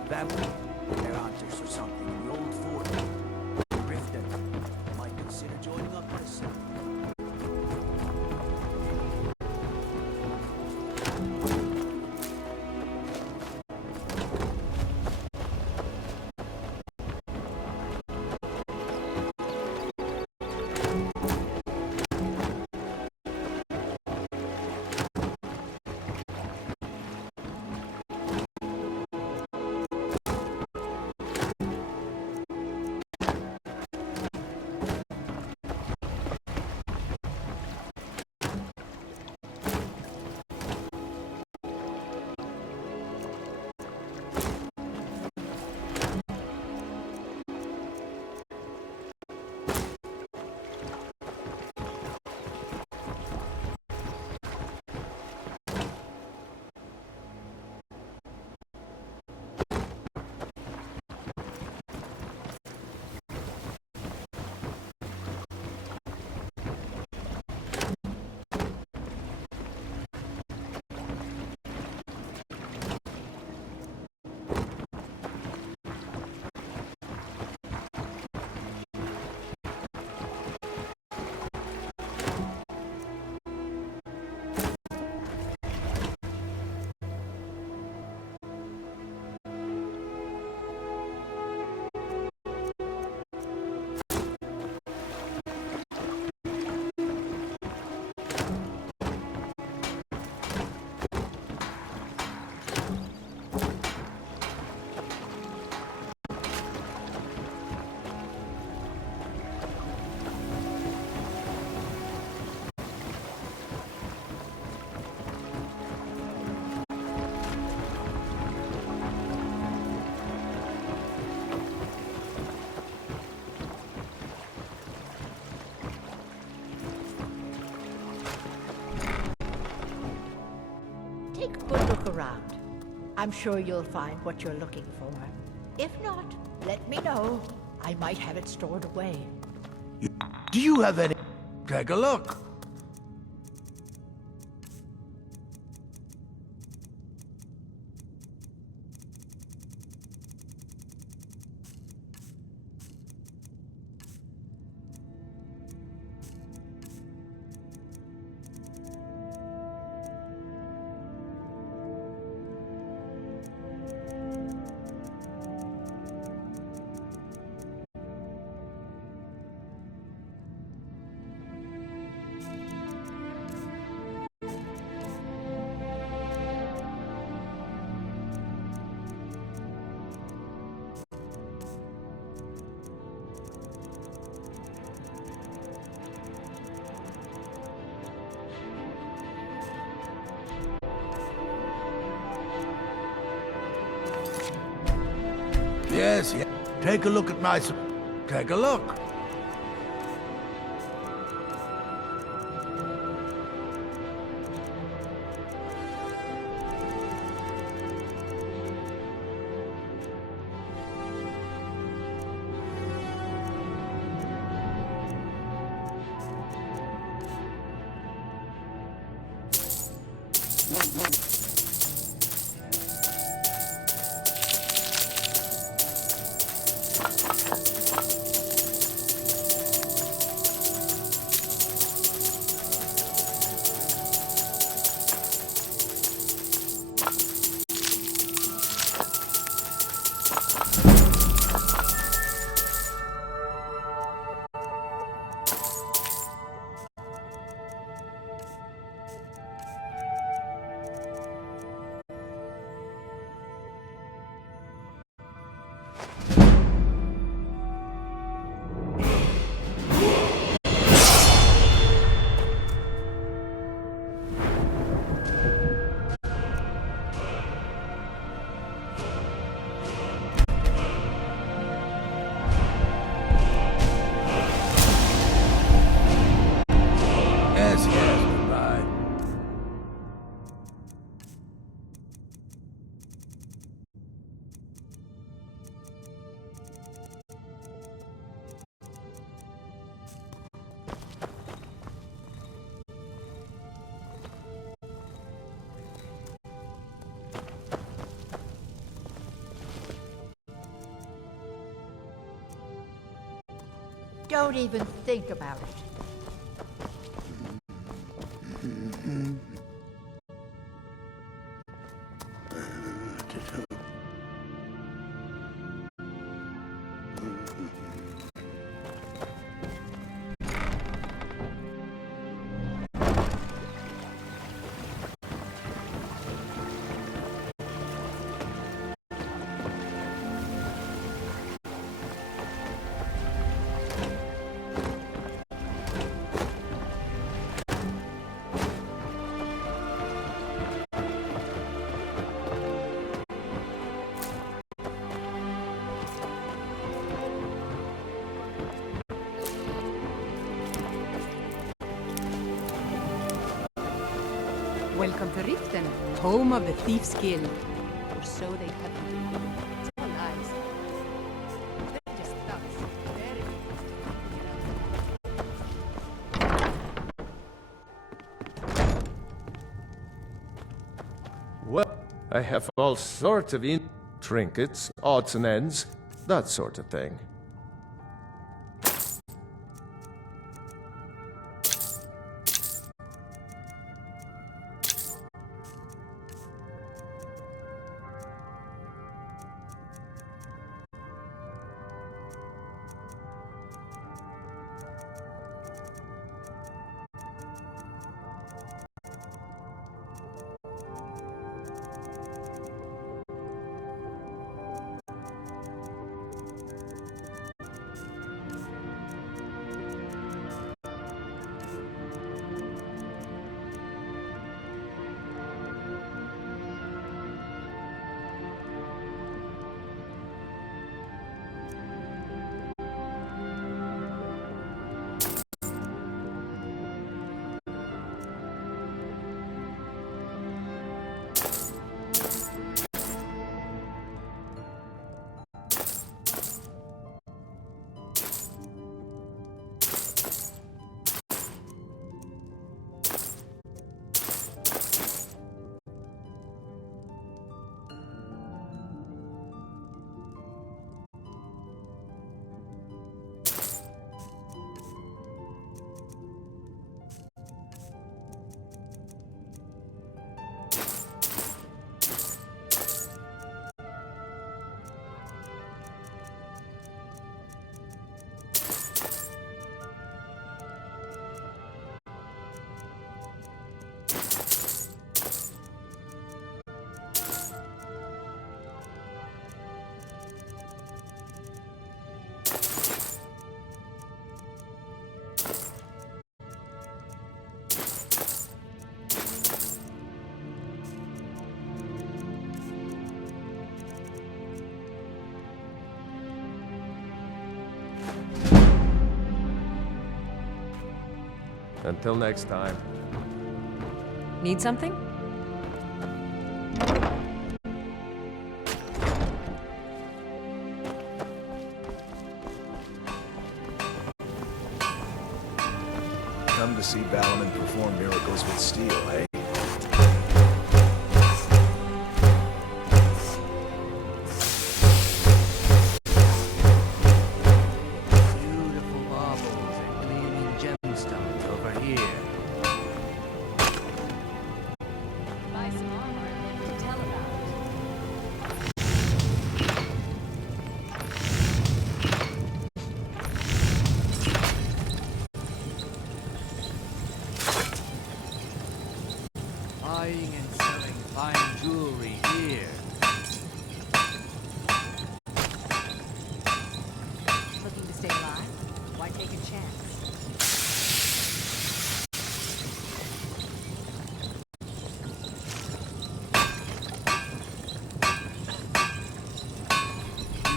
Vampire. They're hunters or something in the old fort. Riften. Might consider joining up myself. Take a good look around. I'm sure you'll find what you're looking for. If not, let me know. I might have it stored away. Do you have any... Take a look. Yes, yes. Take a look at my... Take a look. Don't even think about it. Welcome to Riften, home of the Thief's Guild. Or so they have been. So nice. They're just thugs. Well, I have all sorts of trinkets, odds and ends, that sort of thing. Until next time. Need something? Come to see Balaam perform miracles with steel, eh? Beautiful marbles and gleaming gemstones over here. Buy some armor and live to tell about Buying and selling fine jewelry here. Looking to stay alive? Why take a chance?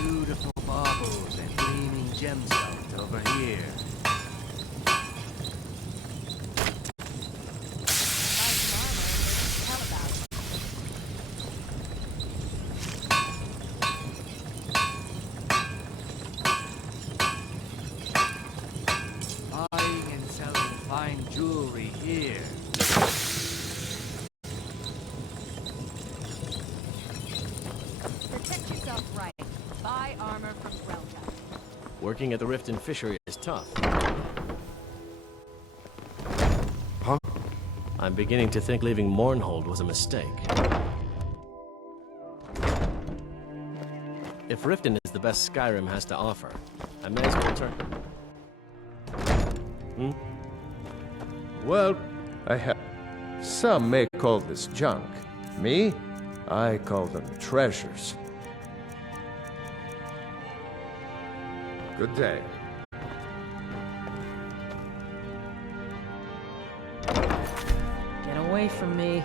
Beautiful marbles and gleaming gemstones over here. Buying and selling fine jewelry here. Protect yourself right. Buy armor from Relja. Working at the Riften fishery is tough. Huh? I'm beginning to think leaving Mournhold was a mistake. If Riften is the best Skyrim has to offer, I may as well turn... Well, I have... Some may call this junk. Me? I call them treasures. Good day. Get away from me.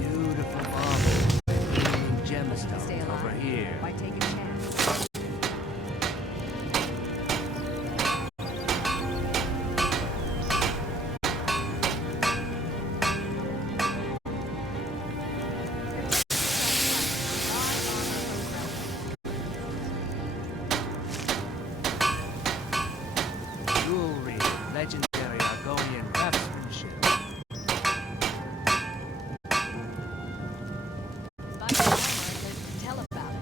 Beautiful marble. Gleaming gemstones over here. Why take a chance? Jewelry, legendary Argonian craftsmanship. Tell about it.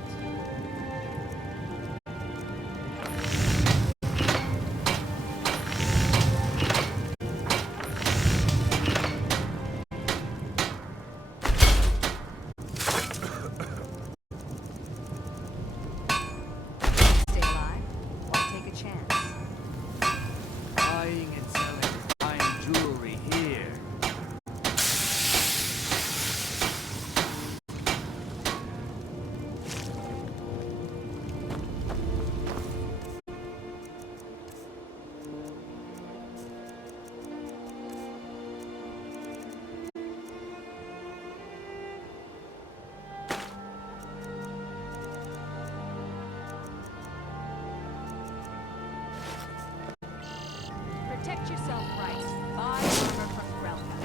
Stay alive. Why take a chance? Buying and selling fine jewelry here. Protect yourself right. Buy armor from Grelka.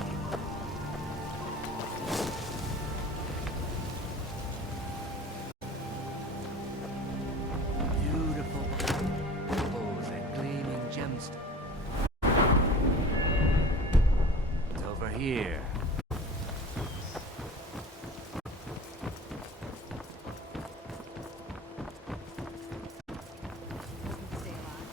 Beautiful opals and gleaming gemstones. It's over here. Stay alive.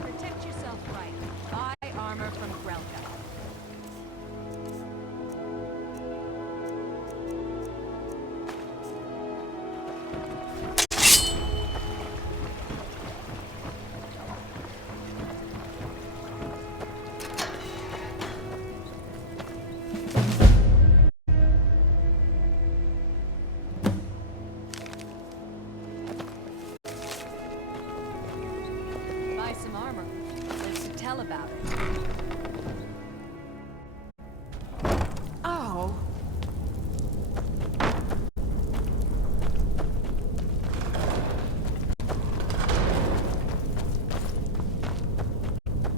Protect yourself right. Buy armor from Grelka. Buy some armor. There's to tell about it. Oh.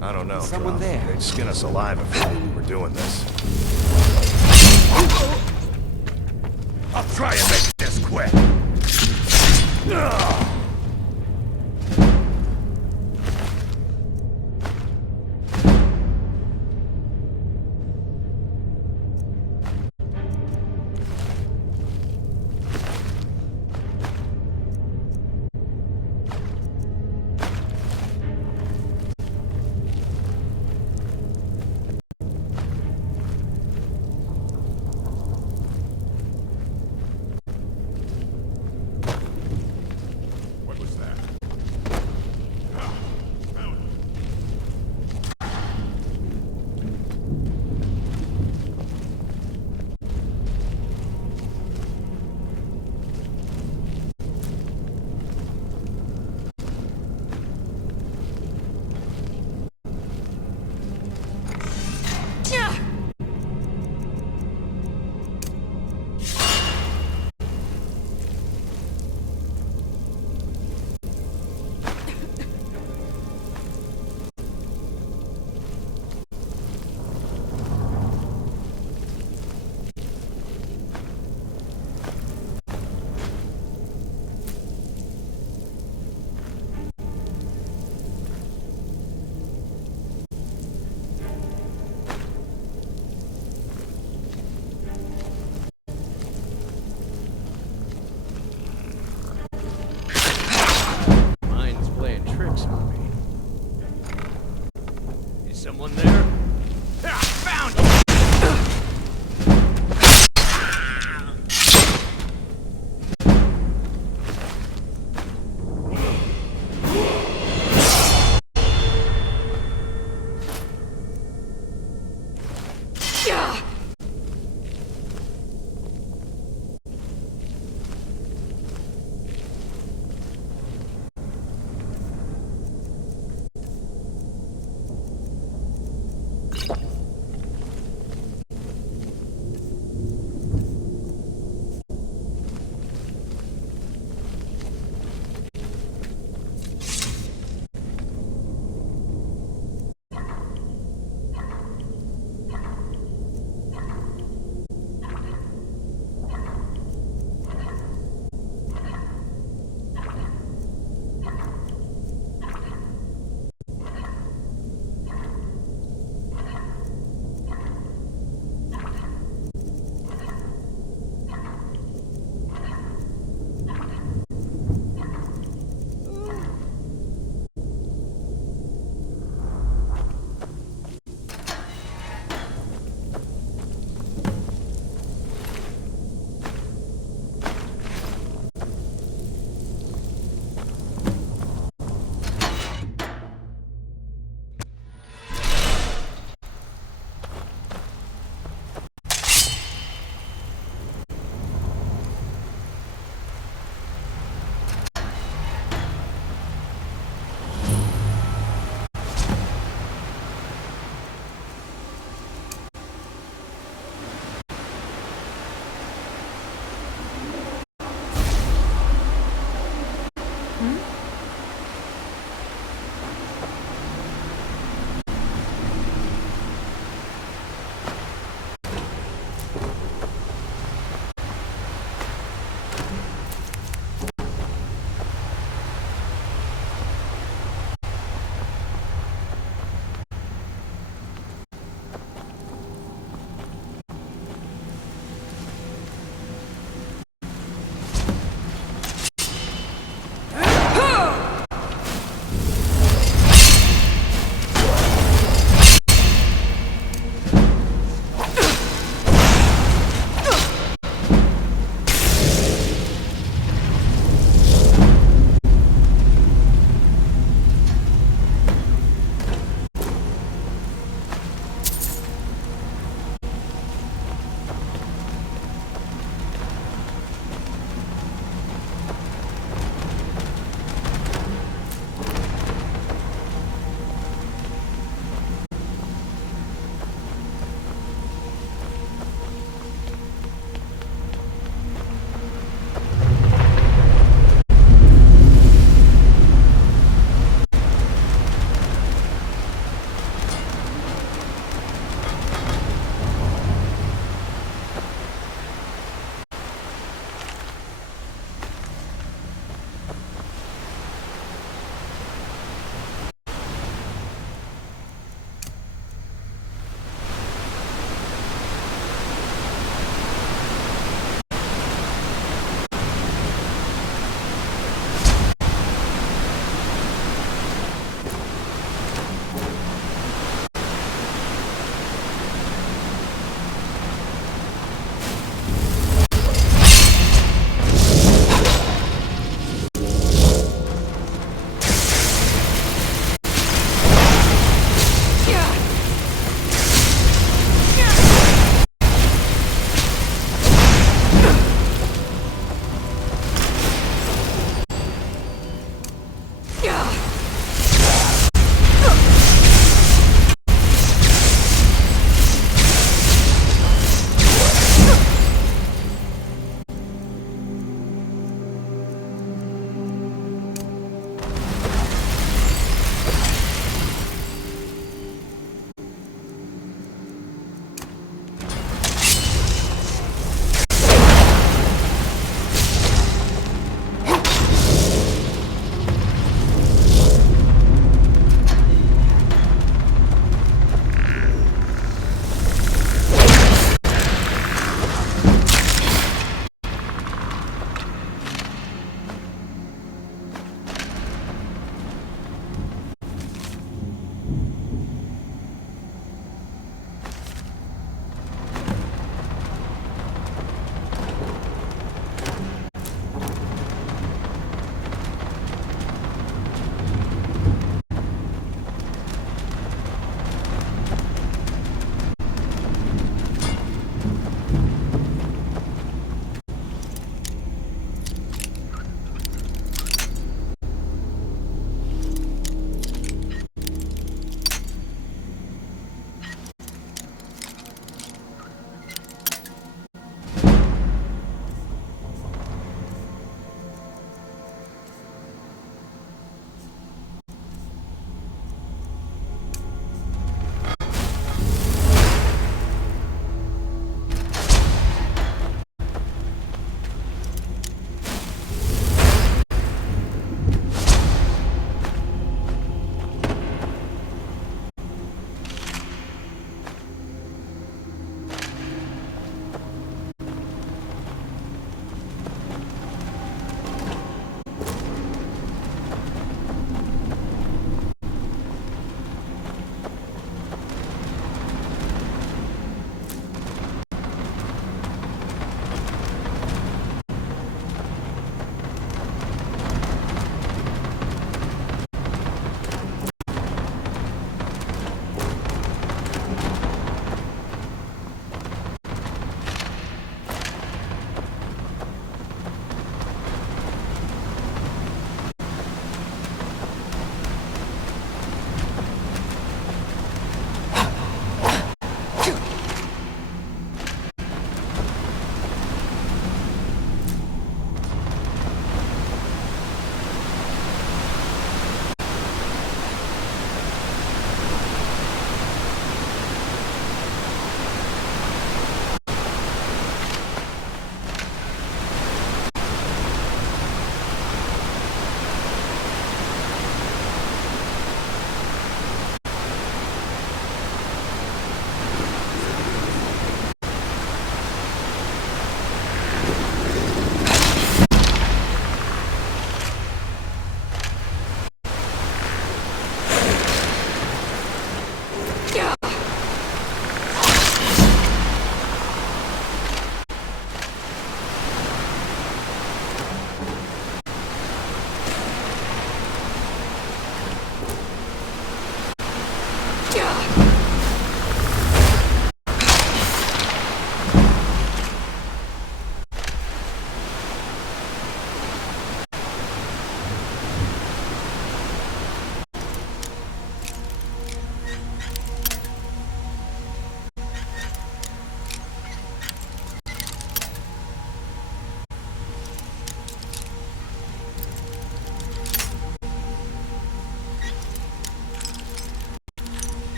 I don't know. Someone Droth. there. They'd skin us alive if they knew we were doing this. I'll try and make this quick. tricks on me. Is someone there? Ah, found you!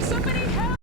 Somebody help!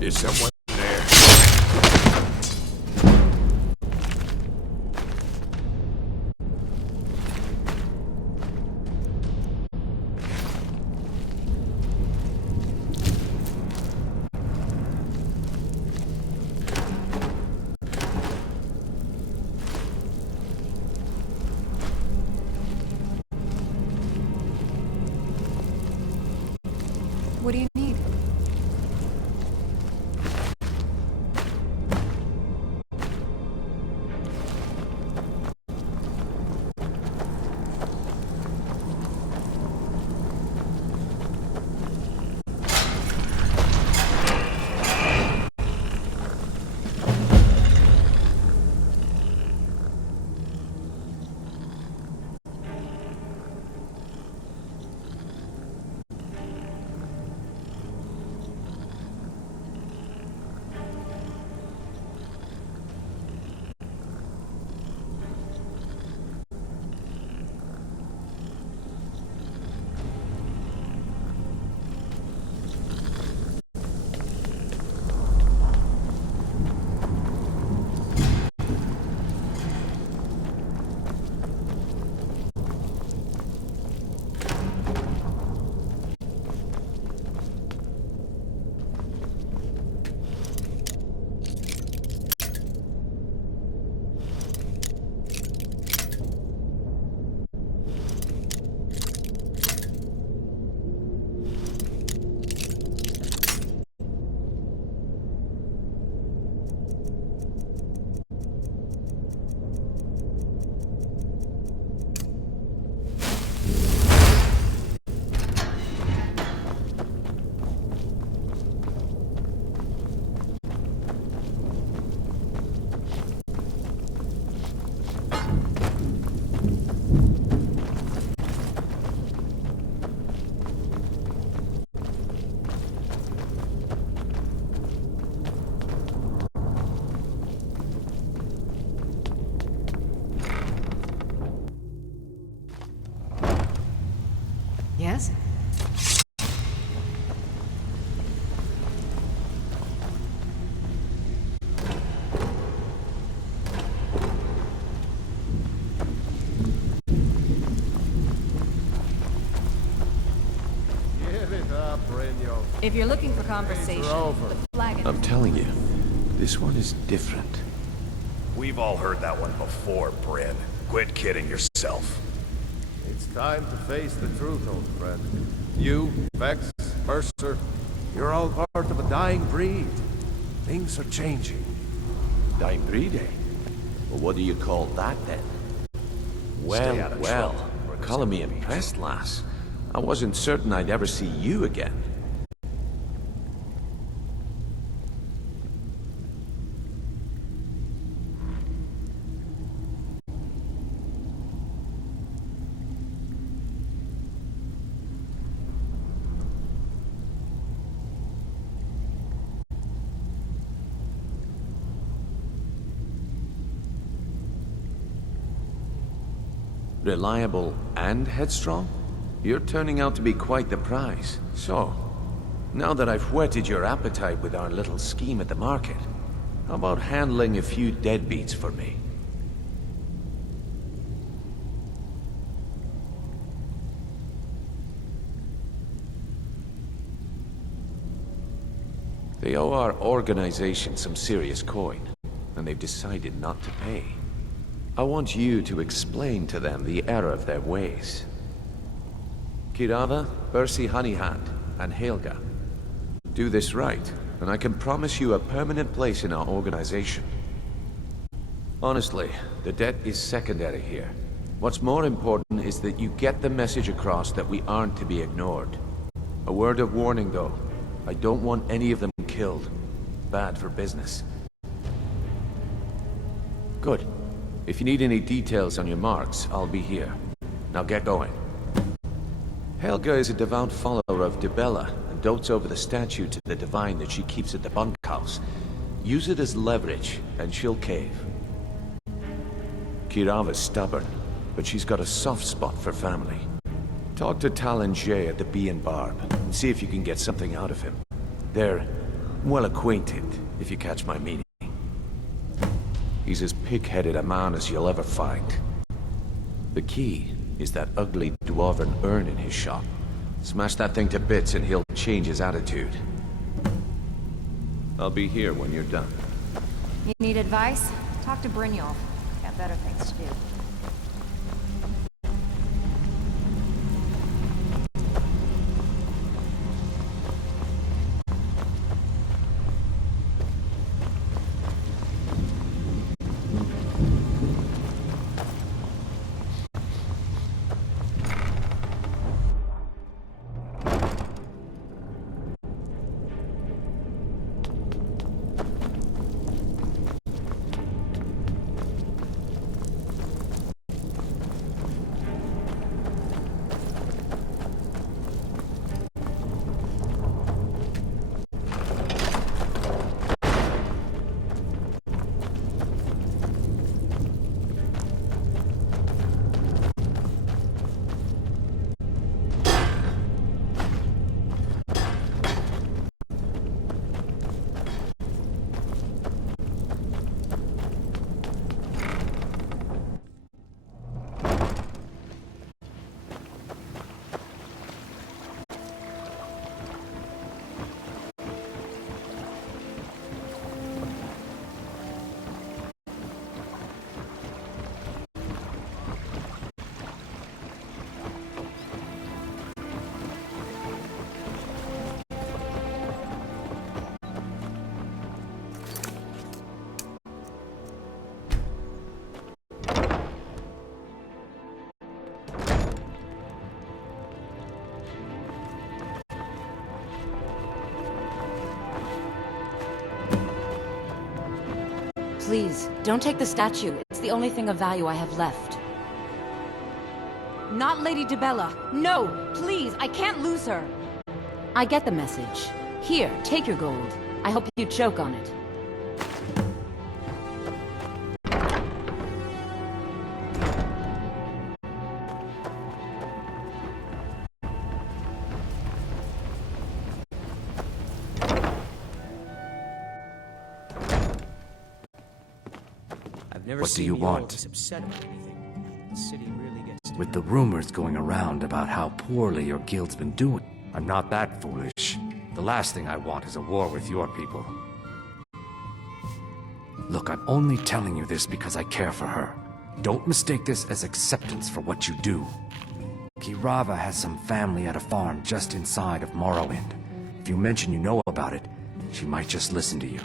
Is someone there? What do you need? Yes? Give it up, Brynjo. If you're looking for conversation, the flag... I'm telling you, this one is different. We've all heard that one before, Bryn. Quit kidding yourself. It's time to face the truth, old friend. You, Vex, Mercer, you're all part of a dying breed. Things are changing. Dying breed, eh? Well, what do you call that, then? Stay out of Well, trouble. calling me impressed, lass. I wasn't certain I'd ever see you again. Reliable and headstrong? You're turning out to be quite the prize. So, now that I've whetted your appetite with our little scheme at the market, how about handling a few deadbeats for me? They owe our organization some serious coin, and they've decided not to pay. I want you to explain to them the error of their ways. Kirava, Percy Honeyhand, and Helga. Do this right, and I can promise you a permanent place in our organization. Honestly, the debt is secondary here. What's more important is that you get the message across that we aren't to be ignored. A word of warning, though. I don't want any of them killed. Bad for business. Good. If you need any details on your marks, I'll be here. Now get going. Helga is a devout follower of Dibella and dotes over the statue to the divine that she keeps at the bunkhouse. Use it as leverage, and she'll cave. Kirava's stubborn, but she's got a soft spot for family. Talk to Talon Jay at the Bee and Barb, and see if you can get something out of him. They're well acquainted, if you catch my meaning. He's as pig-headed a man as you'll ever find. The key is that ugly dwarven urn in his shop. Smash that thing to bits and he'll change his attitude. I'll be here when you're done. You need advice? Talk to Brynjolf. Got better things to do. Please, don't take the statue. It's the only thing of value I have left. Not Lady Dibella. No, please, I can't lose her. I get the message. Here, take your gold. I hope you choke on it. Never What do seen you me all want? this upset about anything. The city really gets to With the rumors going around about how poorly your guild's been doing, I'm not that foolish. The last thing I want is a war with your people. Look, I'm only telling you this because I care for her. Don't mistake this as acceptance for what you do. Kirava has some family at a farm just inside of Morrowind. If you mention you know about it, she might just listen to you.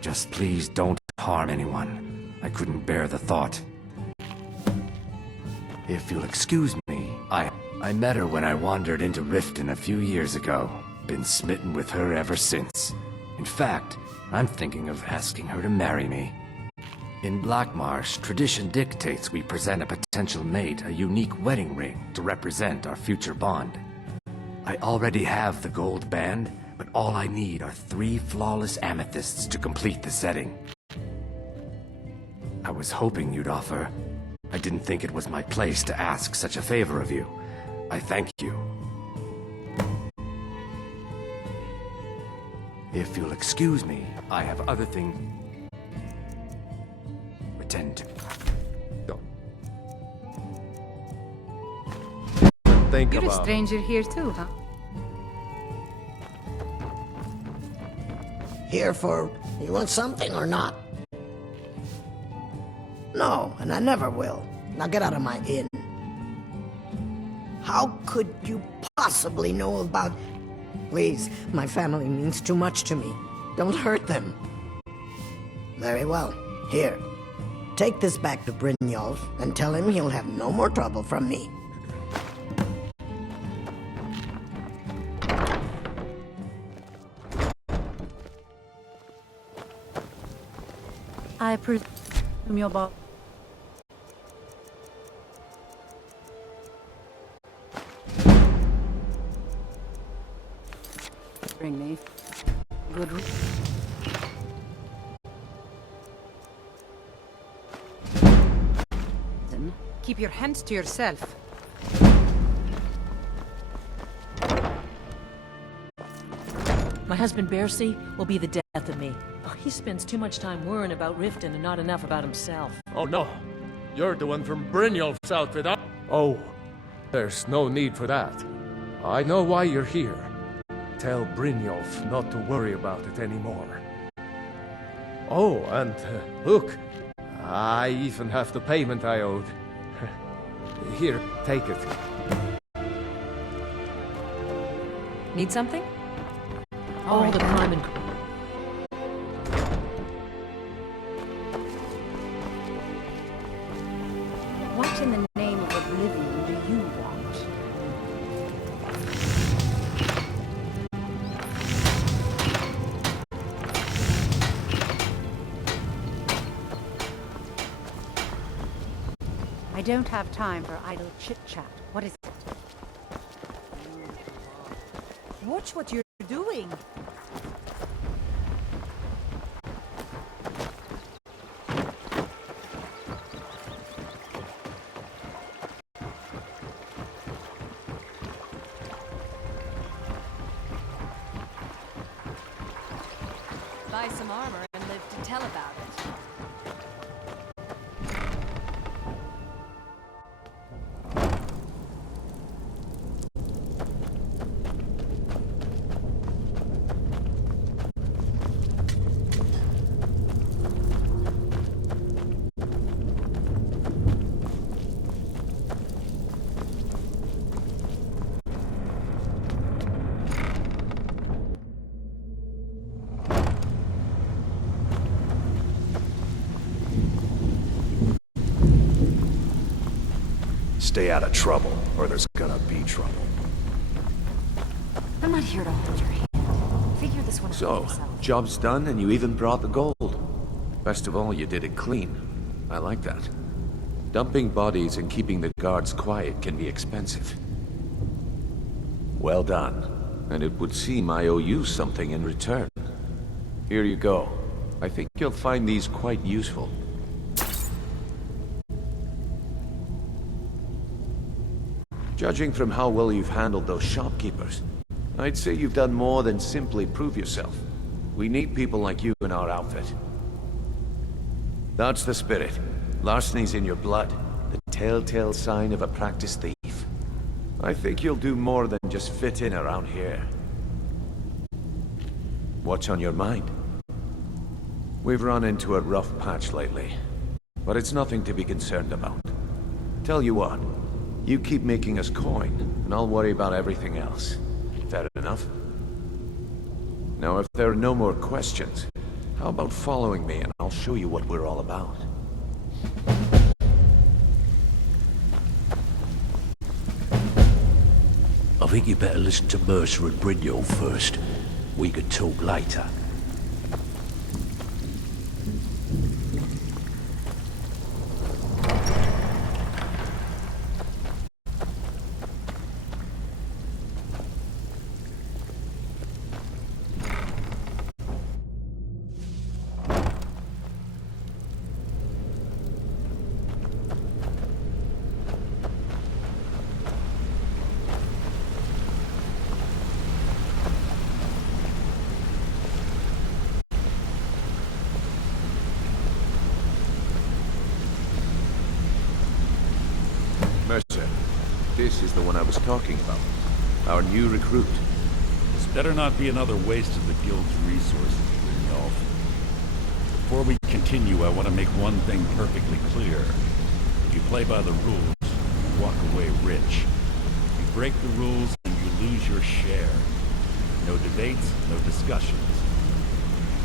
Just please don't harm anyone. I couldn't bear the thought. If you'll excuse me, I met her when I wandered into Riften a few years ago. Been smitten with her ever since. In fact, I'm thinking of asking her to marry me. In Blackmarsh, tradition dictates we present a potential mate a unique wedding ring to represent our future bond. I already have the gold band, but all I need are 3 flawless amethysts to complete the setting. I was hoping you'd offer. I didn't think it was my place to ask such a favor of you. I thank you. If you'll excuse me, I have other things to attend to. Think You're a about stranger here too, huh? Here for... You want something or not? No, and I never will. Now get out of my inn. How could you possibly know about... Please, my family means too much to me. Don't hurt them. Very well. Here. Take this back to Brynjolf and tell him he'll have no more trouble from me. I presume your boss. Bring me good. Keep your hands to yourself. My husband Bercy will be the death of me. Oh, he spends too much time worrying about Riften and not enough about himself. Oh no, you're the one from Brynjolf's outfit. Oh, there's no need for that. I know why you're here. Tell Brynjolf not to worry about it anymore. Oh, and look, I even have the payment I owed. Here, take it. Need something? All the crime and... What in the name of oblivion do you want? I don't have time for idle chit-chat. What is it? Watch what you're doing. Buy some armor and live to tell about it. Stay out of trouble, or there's gonna be trouble. I'm not here to hold your hand. Figure this one out So, yourself. job's done and you even brought the gold. Best of all, you did it clean. I like that. Dumping bodies and keeping the guards quiet can be expensive. Well done. And it would seem I owe you something in return. Here you go. I think you'll find these quite useful. Judging from how well you've handled those shopkeepers, I'd say you've done more than simply prove yourself. We need people like you in our outfit. That's the spirit. Larceny's in your blood. The telltale sign of a practiced thief. I think you'll do more than just fit in around here. What's on your mind? We've run into a rough patch lately, but it's nothing to be concerned about. Tell you what, you keep making us coin, and I'll worry about everything else. Fair enough? Now, if there are no more questions, how about following me and I'll show you what we're all about? I think you better listen to Mercer and Brynjolf first. We could talk later. Mercer, this is the one I was talking about. Our new recruit. This better not be another waste of the Guild's resources, Brynjolf. Before we continue, I want to make one thing perfectly clear. If you play by the rules, you walk away rich. If you break the rules, and you lose your share. No debates, no discussions.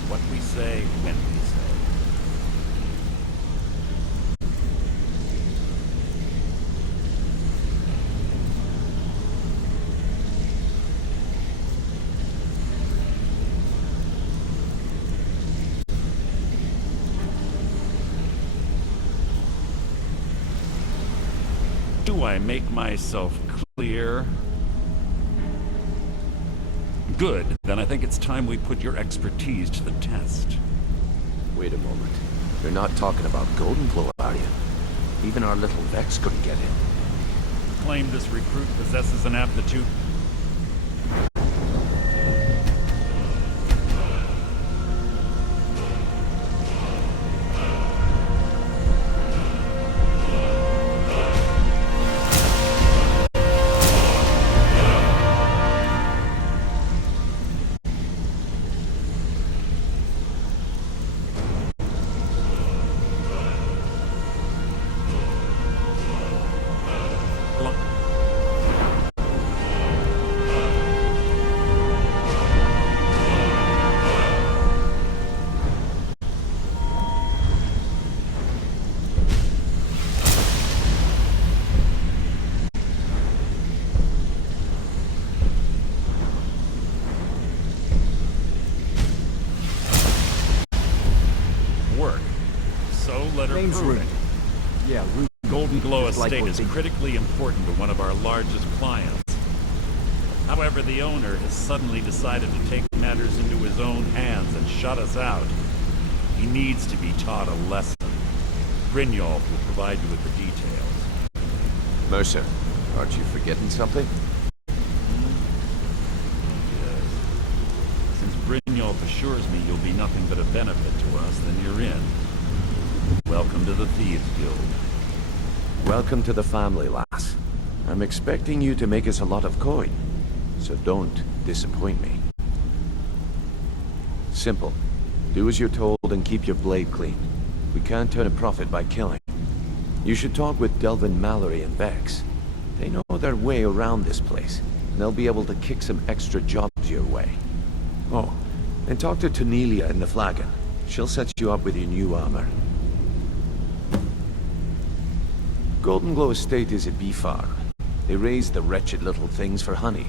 What we say, when we say. Do I make myself clear? Good. Then I think it's time we put your expertise to the test. Wait a moment. You're not talking about Golden Glow, are you? Even our little Vex couldn't get in. Claim this recruit possesses an aptitude. Name's Root. Yeah, Root. Golden Glow Just like Estate what is they- critically important to one of our largest clients. However, the owner has suddenly decided to take matters into his own hands and shut us out. He needs to be taught a lesson. Brynjolf will provide you with the details. Mercer, aren't you forgetting something? Yes. Since Brynjolf assures me you'll be nothing but a benefit to us, then you're in. Welcome to the Thieves Guild. Welcome to the family, lass. I'm expecting you to make us a lot of coin, so don't disappoint me. Simple. Do as you're told and keep your blade clean. We can't turn a profit by killing. You should talk with Delvin Mallory and Vex. They know their way around this place, and they'll be able to kick some extra jobs your way. Oh, and talk to Tanelia in the Flagon. She'll set you up with your new armor. Golden Glow Estate is a bee farm. They raise the wretched little things for honey.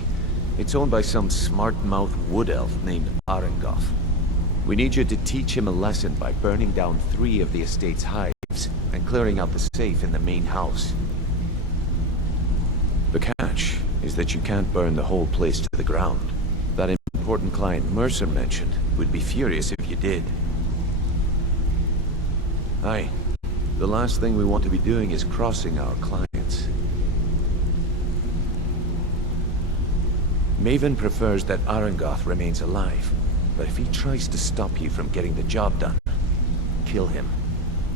It's owned by some smart-mouthed wood elf named Arengoth. We need you to teach him a lesson by burning down 3 of the estate's hives and clearing out the safe in the main house. The catch is that you can't burn the whole place to the ground. That important client Mercer mentioned would be furious if you did. Aye. The last thing we want to be doing is crossing our clients. Maven prefers that Arengoth remains alive, but if he tries to stop you from getting the job done, kill him.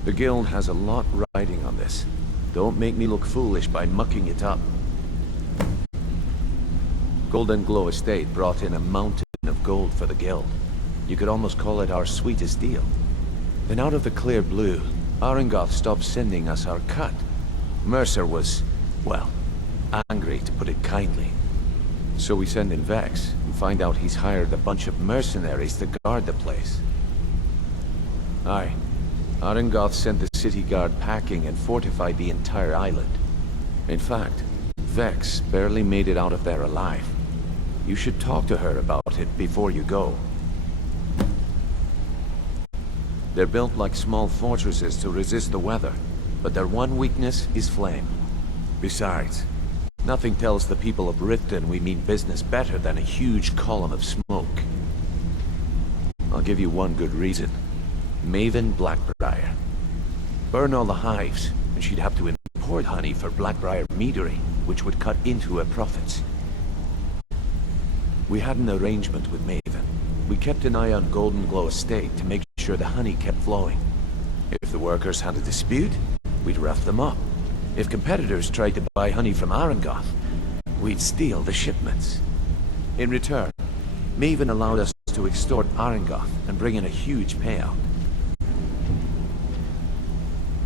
The guild has a lot riding on this. Don't make me look foolish by mucking it up. Golden Glow Estate brought in a mountain of gold for the guild. You could almost call it our sweetest deal. Then out of the clear blue, Arengoth stopped sending us our cut. Mercer was, well, angry to put it kindly. So we send in Vex, and find out he's hired a bunch of mercenaries to guard the place. Aye. Arengoth sent the city guard packing and fortified the entire island. In fact, Vex barely made it out of there alive. You should talk to her about it before you go. They're built like small fortresses to resist the weather, but their one weakness is flame. Besides, nothing tells the people of Riften we mean business better than a huge column of smoke. I'll give you one good reason. Maven Blackbriar. Burn all the hives, and she'd have to import honey for Blackbriar meadery, which would cut into her profits. We had an arrangement with Maven. We kept an eye on Golden Glow Estate to make sure the honey kept flowing. If the workers had a dispute, we'd rough them up. If competitors tried to buy honey from Arengoth, we'd steal the shipments. In return, Maven allowed us to extort Arengoth and bring in a huge payout.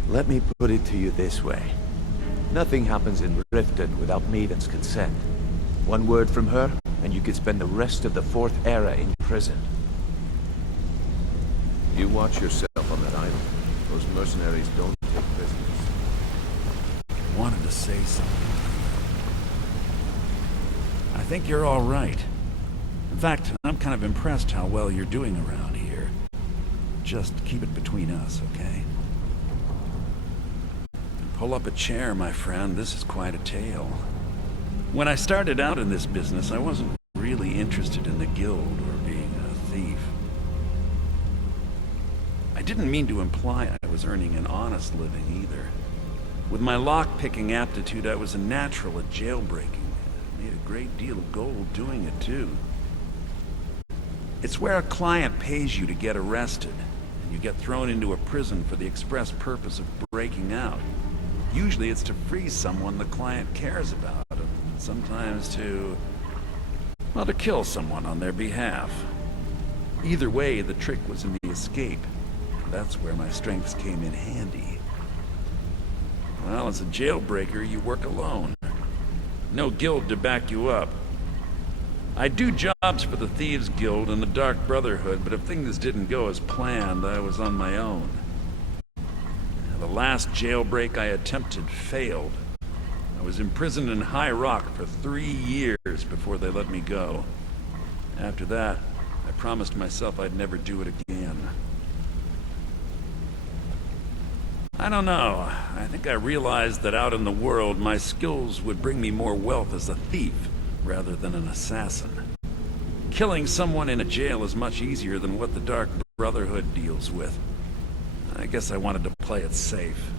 Let me put it to you this way. Nothing happens in Riften without Maven's consent. One word from her, and you could spend the rest of the Fourth Era in prison. You watch yourself on that island. Those mercenaries don't take prisoners. I wanted to say something. I think you're all right. In fact, I'm kind of impressed how well you're doing around here. Just keep it between us, okay? Pull up a chair, my friend. This is quite a tale. When I started out in this business, I wasn't really interested in the guild or being a thief. I didn't mean to imply I was earning an honest living either. With my lock-picking aptitude, I was a natural at jailbreaking. I made a great deal of gold doing it, too. It's where a client pays you to get arrested, and you get thrown into a prison for the express purpose of breaking out. Usually it's to free someone the client cares about, and sometimes to kill someone on their behalf. Either way, the trick was in the escape. That's where my strengths came in handy. Well, as a jailbreaker, you work alone. No guild to back you up. I do jobs for the Thieves Guild and the Dark Brotherhood, but if things didn't go as planned, I was on my own. The last jailbreak I attempted failed. I was imprisoned in High Rock for 3 years before they let me go. After that, I promised myself I'd never do it again. I don't know. I think I realized that out in the world, my skills would bring me more wealth as a thief rather than an assassin. Killing someone in a jail is much easier than what the Dark Brotherhood deals with. I guess I wanted to play it safe.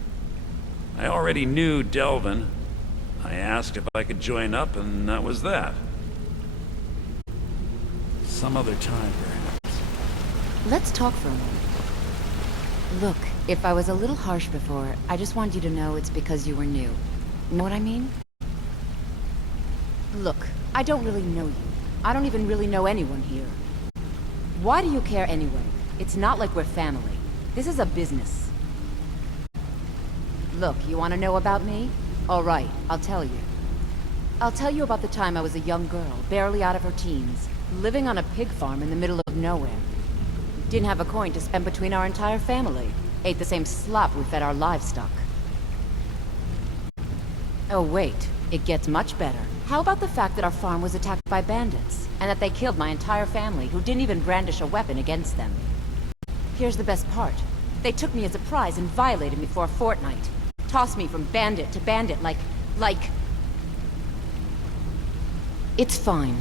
I already knew Delvin. I asked if I could join up, and that was that. Some other time, perhaps. Let's talk for a moment. Look, if I was a little harsh before, I just want you to know it's because you were new. Know what I mean? Look, I don't really know you. I don't even really know anyone here. Why do you care anyway? It's not like we're family. This is a business. Look, you want to know about me? All right, I'll tell you. I'll tell you about the time I was a young girl, barely out of her teens, living on a pig farm in the middle of nowhere. Didn't have a coin to spend between our entire family. Ate the same slop we fed our livestock. Oh wait, it gets much better. How about the fact that our farm was attacked by bandits, and that they killed my entire family, who didn't even brandish a weapon against them? Here's the best part. They took me as a prize and violated me for a fortnight. Tossed me from bandit to bandit like... It's fine.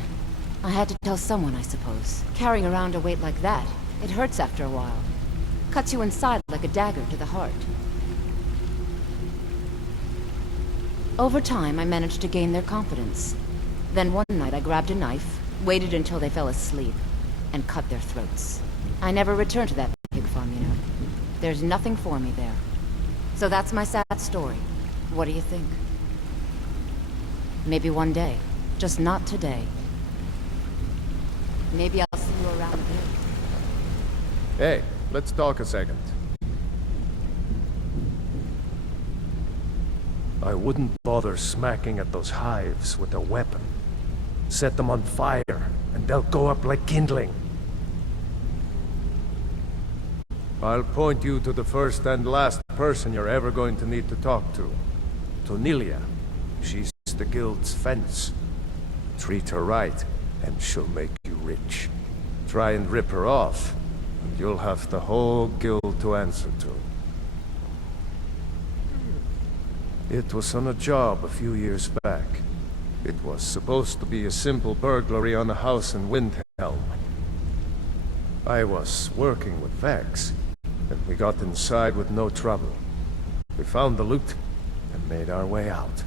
I had to tell someone, I suppose. Carrying around a weight like that, it hurts after a while. Cuts you inside like a dagger to the heart. Over time, I managed to gain their confidence. Then one night I grabbed a knife, waited until they fell asleep, and cut their throats. I never returned to that pig farm, you know. There's nothing for me there. So that's my sad story. What do you think? Maybe one day. Just not today. Maybe I'll see you around the guild. Hey, let's talk a second. I wouldn't bother smacking at those hives with a weapon. Set them on fire, and they'll go up like kindling. I'll point you to the first and last person you're ever going to need to talk to. Tonilia. She's the guild's fence. Treat her right, and she'll make you rich. Try and rip her off, and you'll have the whole guild to answer to. It was on a job a few years back. It was supposed to be a simple burglary on a house in Windhelm. I was working with Vex, and we got inside with no trouble. We found the loot, and made our way out.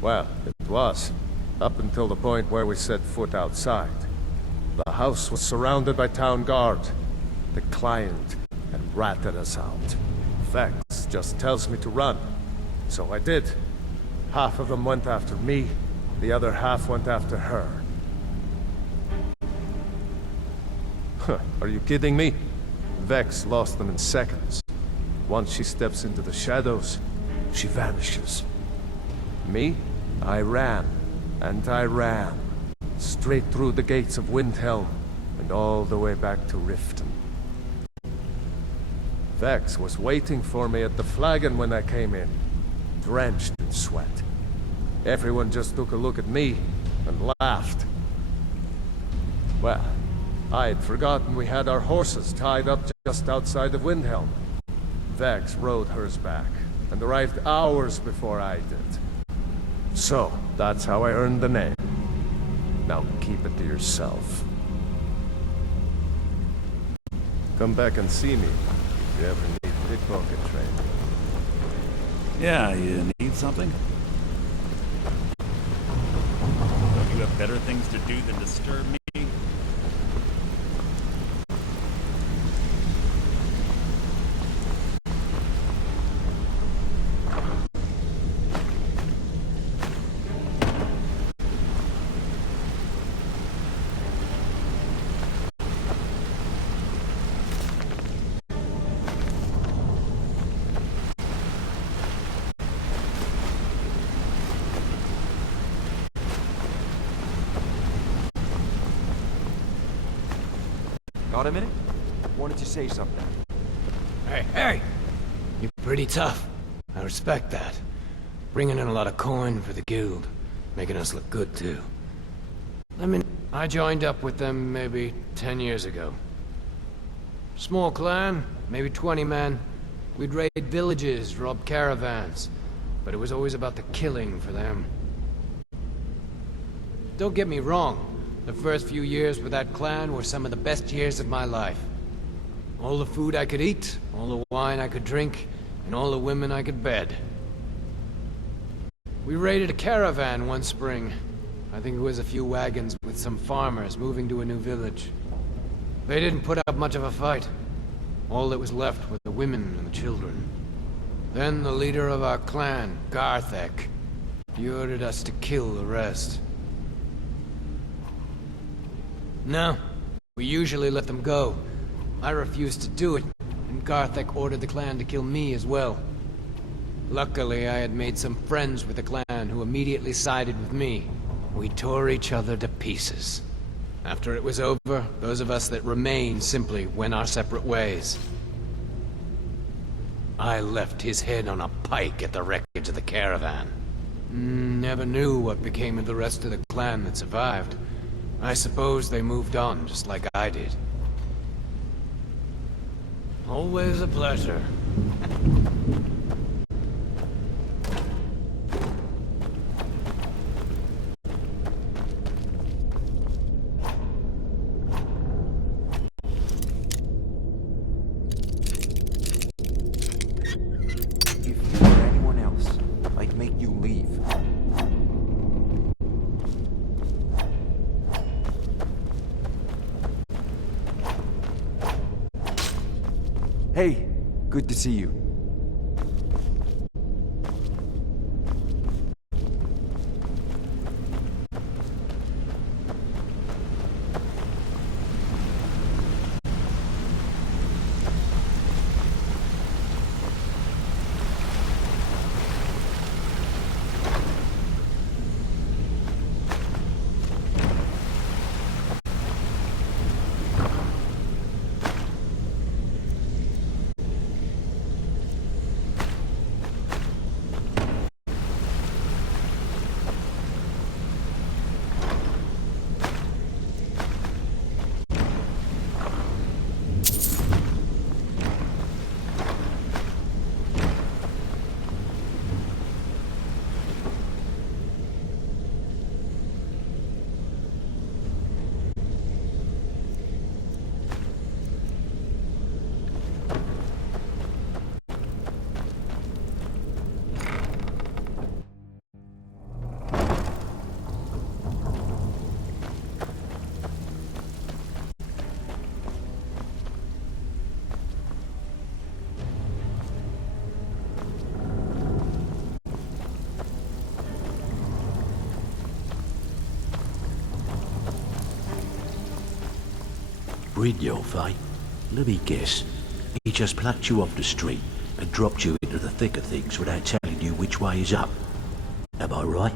Well, it was, up until the point where we set foot outside. The house was surrounded by town guard. The client had ratted us out. Vex just tells me to run. So I did. Half of them went after me, the other half went after her. Huh, are you kidding me? Vex lost them in seconds. Once she steps into the shadows, she vanishes. Me? I ran, and I ran. Straight through the gates of Windhelm, and all the way back to Riften. Vex was waiting for me at the flagon when I came in, drenched in sweat. Everyone just took a look at me, and laughed. Well, I had forgotten we had our horses tied up just outside of Windhelm. Vex rode hers back, and arrived hours before I did. So, that's how I earned the name. Now keep it to yourself. Come back and see me if you ever need pickpocket training. Yeah, you need something? Don't you have better things to do than disturb me? Got a minute? Wanted to say something. Hey! You're pretty tough. I respect that. Bringing in a lot of coin for the guild. Making us look good, too. I joined up with them maybe 10 years ago. Small clan, maybe 20 men. We'd raid villages, rob caravans. But it was always about the killing for them. Don't get me wrong. The first few years with that clan were some of the best years of my life. All the food I could eat, all the wine I could drink, and all the women I could bed. We raided a caravan one spring. I think it was a few wagons with some farmers moving to a new village. They didn't put up much of a fight. All that was left were the women and the children. Then the leader of our clan, Garthek, he ordered us to kill the rest. No, we usually let them go. I refused to do it, and Garthek ordered the clan to kill me as well. Luckily, I had made some friends with the clan who immediately sided with me. We tore each other to pieces. After it was over, those of us that remained simply went our separate ways. I left his head on a pike at the wreckage of the caravan. Never knew what became of the rest of the clan that survived. I suppose they moved on, just like I did. Always a pleasure. If you or anyone else, I'd make you leave. Hey, good to see you. Brynjolf, eh? Let me guess. He just plucked you off the street and dropped you into the thick of things without telling you which way is up. Am I right?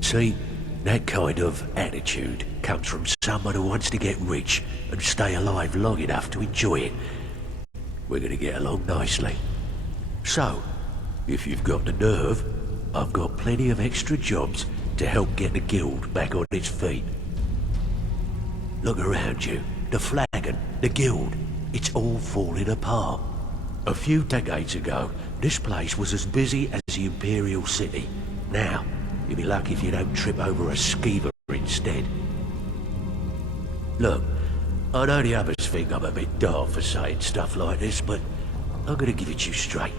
See, that kind of attitude comes from someone who wants to get rich and stay alive long enough to enjoy it. We're gonna get along nicely. So, if you've got the nerve, I've got plenty of extra jobs to help get the guild back on its feet. Look around you. The flagon, the guild, it's all falling apart. A few decades ago, this place was as busy as the Imperial City. Now, you'll be lucky if you don't trip over a skeever instead. Look, I know the others think I'm a bit daft for saying stuff like this, but I'm gonna give it to you straight.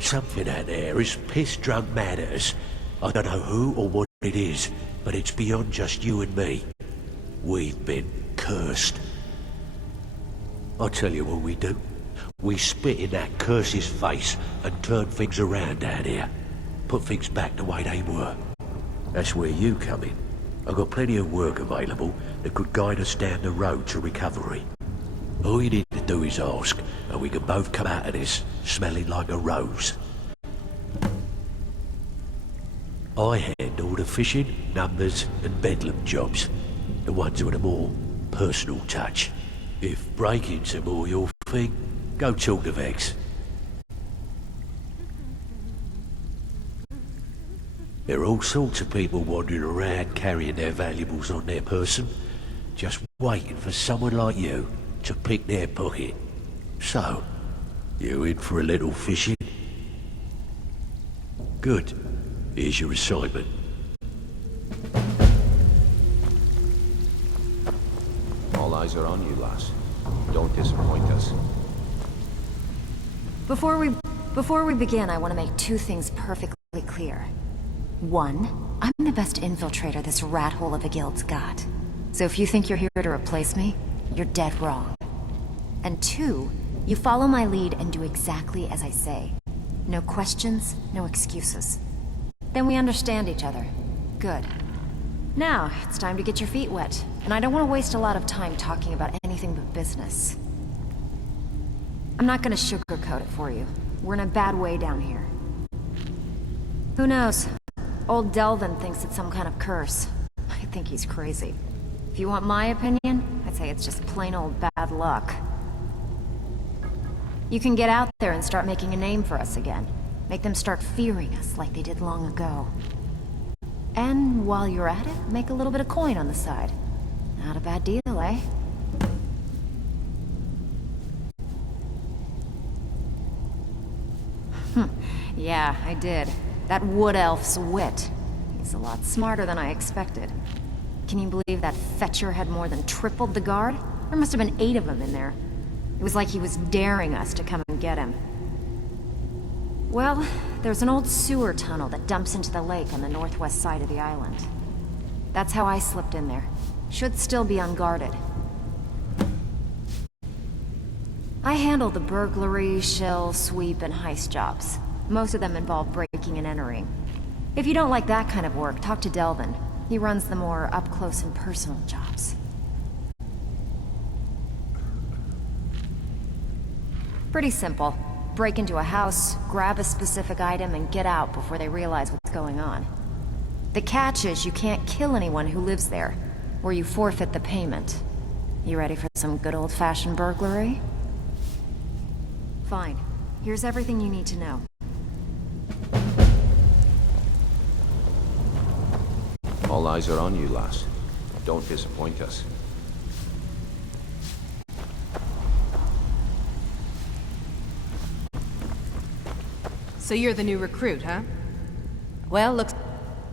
Something out there is piss-drunk mad at us. I don't know who or what it is, but it's beyond just you and me. We've been cursed. I'll tell you what we do. We spit in that curse's face and turn things around down here. Put things back the way they were. That's where you come in. I've got plenty of work available that could guide us down the road to recovery. All you need to do is ask, and we can both come out of this smelling like a rose. I handle the fishing, numbers, and bedlam jobs. The ones with a more personal touch. If breaking's more your thing, go talk to Vex. There are all sorts of people wandering around carrying their valuables on their person, just waiting for someone like you to pick their pocket. So, you in for a little fishing? Good. Here's your assignment. All eyes are on you, lass. Don't disappoint us. Before we begin, I want to make two things perfectly clear. One, I'm the best infiltrator this rat hole of a guild's got. So if you think you're here to replace me, you're dead wrong. And two, you follow my lead and do exactly as I say. No questions, no excuses. Then we understand each other. Good. Now, it's time to get your feet wet, and I don't want to waste a lot of time talking about anything but business. I'm not gonna sugarcoat it for you. We're in a bad way down here. Who knows? Old Delvin thinks it's some kind of curse. I think he's crazy. If you want my opinion, I'd say it's just plain old bad luck. You can get out there and start making a name for us again. Make them start fearing us like they did long ago. And while you're at it, make a little bit of coin on the side. Not a bad deal, eh? Yeah, I did. That wood elf's wit. He's a lot smarter than I expected. Can you believe that fetcher had more than tripled the guard? There must have been 8 of them in there. It was like he was daring us to come and get him. Well, there's an old sewer tunnel that dumps into the lake on the northwest side of the island. That's how I slipped in there. Should still be unguarded. I handle the burglary, shell, sweep, and heist jobs. Most of them involve breaking and entering. If you don't like that kind of work, talk to Delvin. He runs the more up-close and personal jobs. Pretty simple. Break into a house, grab a specific item, and get out before they realize what's going on. The catch is you can't kill anyone who lives there, or you forfeit the payment. You ready for some good old-fashioned burglary? Fine. Here's everything you need to know. All eyes are on you, lass. Don't disappoint us. So you're the new recruit, huh? Well, looks...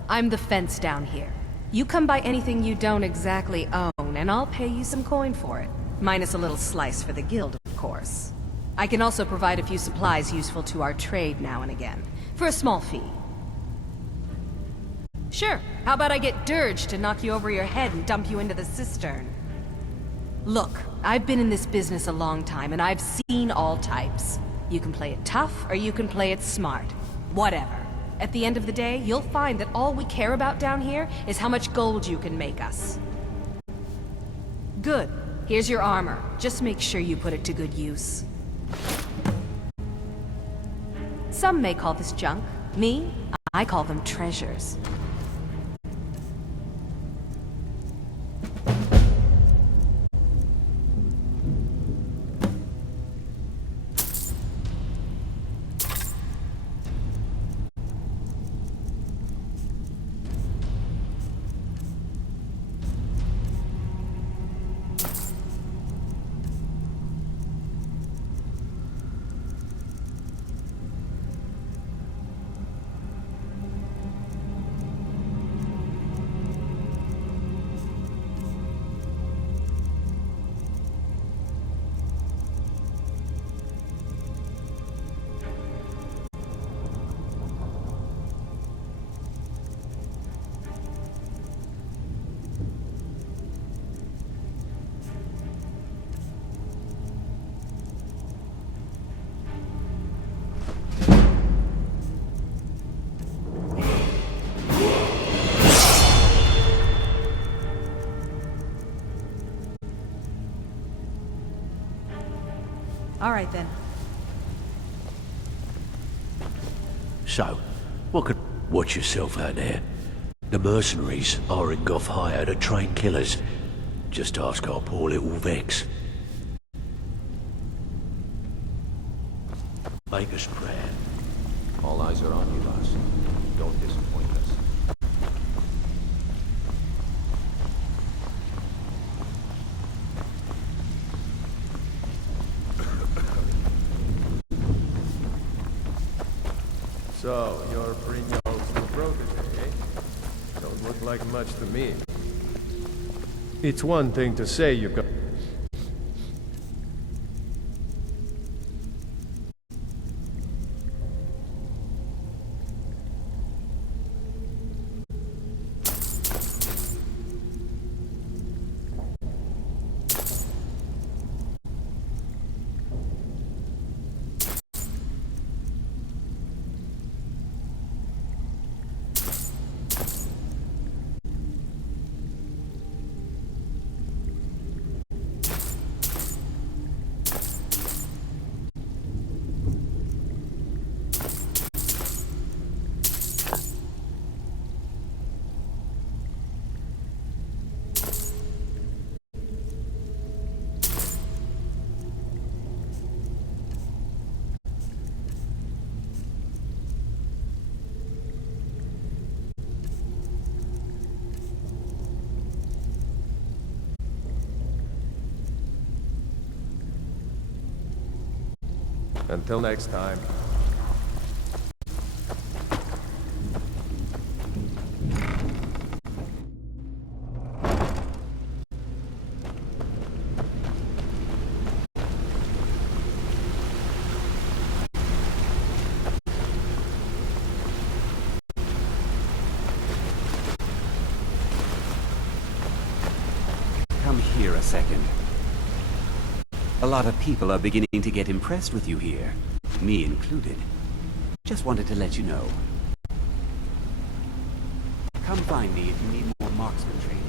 I'm the fence down here. You come by anything you don't exactly own, and I'll pay you some coin for it. Minus a little slice for the guild, of course. I can also provide a few supplies useful to our trade now and again, for a small fee. Sure, how about I get Dirge to knock you over your head and dump you into the cistern? Look, I've been in this business a long time, and I've seen all types. You can play it tough, or you can play it smart. Whatever. At the end of the day, you'll find that all we care about down here is how much gold you can make us. Good. Here's your armor. Just make sure you put it to good use. Some may call this junk. Me, I call them treasures. All right, then. So, what could... Watch yourself out there. The mercenaries are in Goth hire to train killers. Just ask our poor little Vex. Make us proud. All eyes are on you, boss. Don't disappoint us. So, you're Brigno's new protege, eh? Don't look like much to me. It's one thing to say you've got... Until next time. Come here a second. A lot of people are beginning to get impressed with you here, me included. Just wanted to let you know. Come find me if you need more marksman training.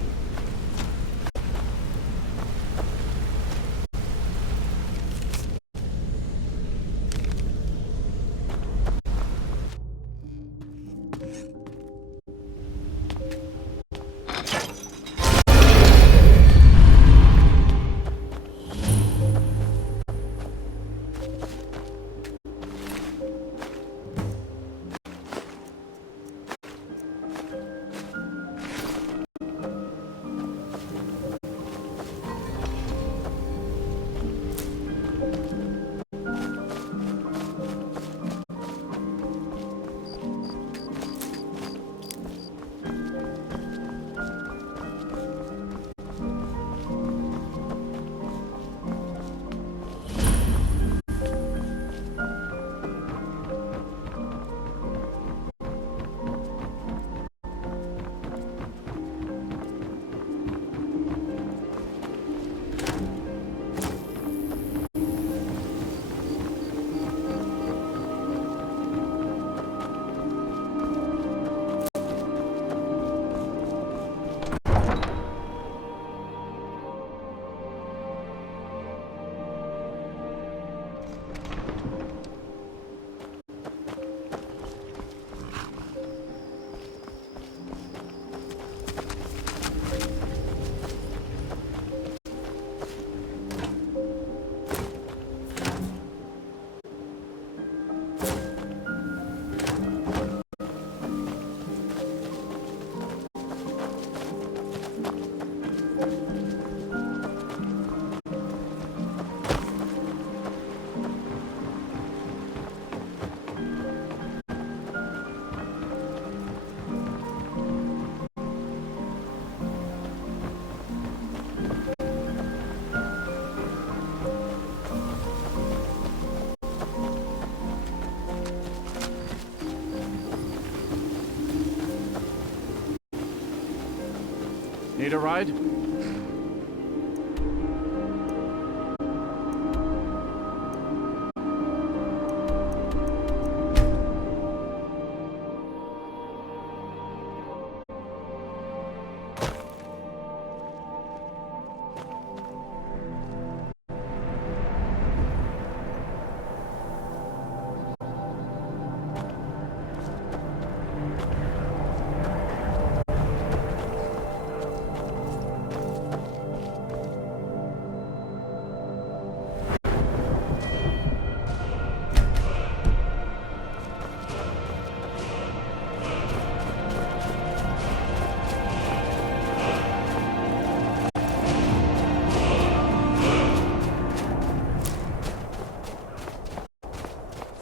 Need a ride?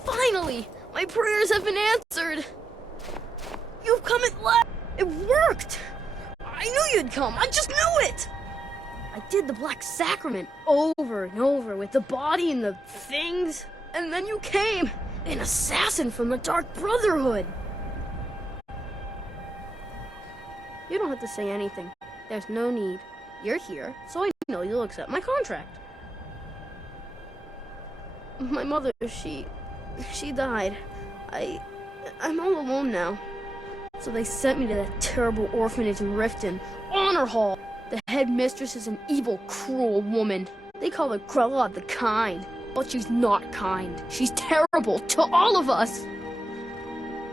Finally! My prayers have been answered! You've come at last! It worked! I knew you'd come! I just knew it! I did the Black Sacrament over and over with the body and the things, and then you came! An assassin from the Dark Brotherhood! You don't have to say anything. There's no need. You're here, so I know you'll accept my contract. My mother, she died. I'm all alone now. So they sent me to that terrible orphanage in Riften, Honor Hall. The headmistress is an evil, cruel woman. They call her Grella the Kind, but she's not kind. She's terrible to all of us.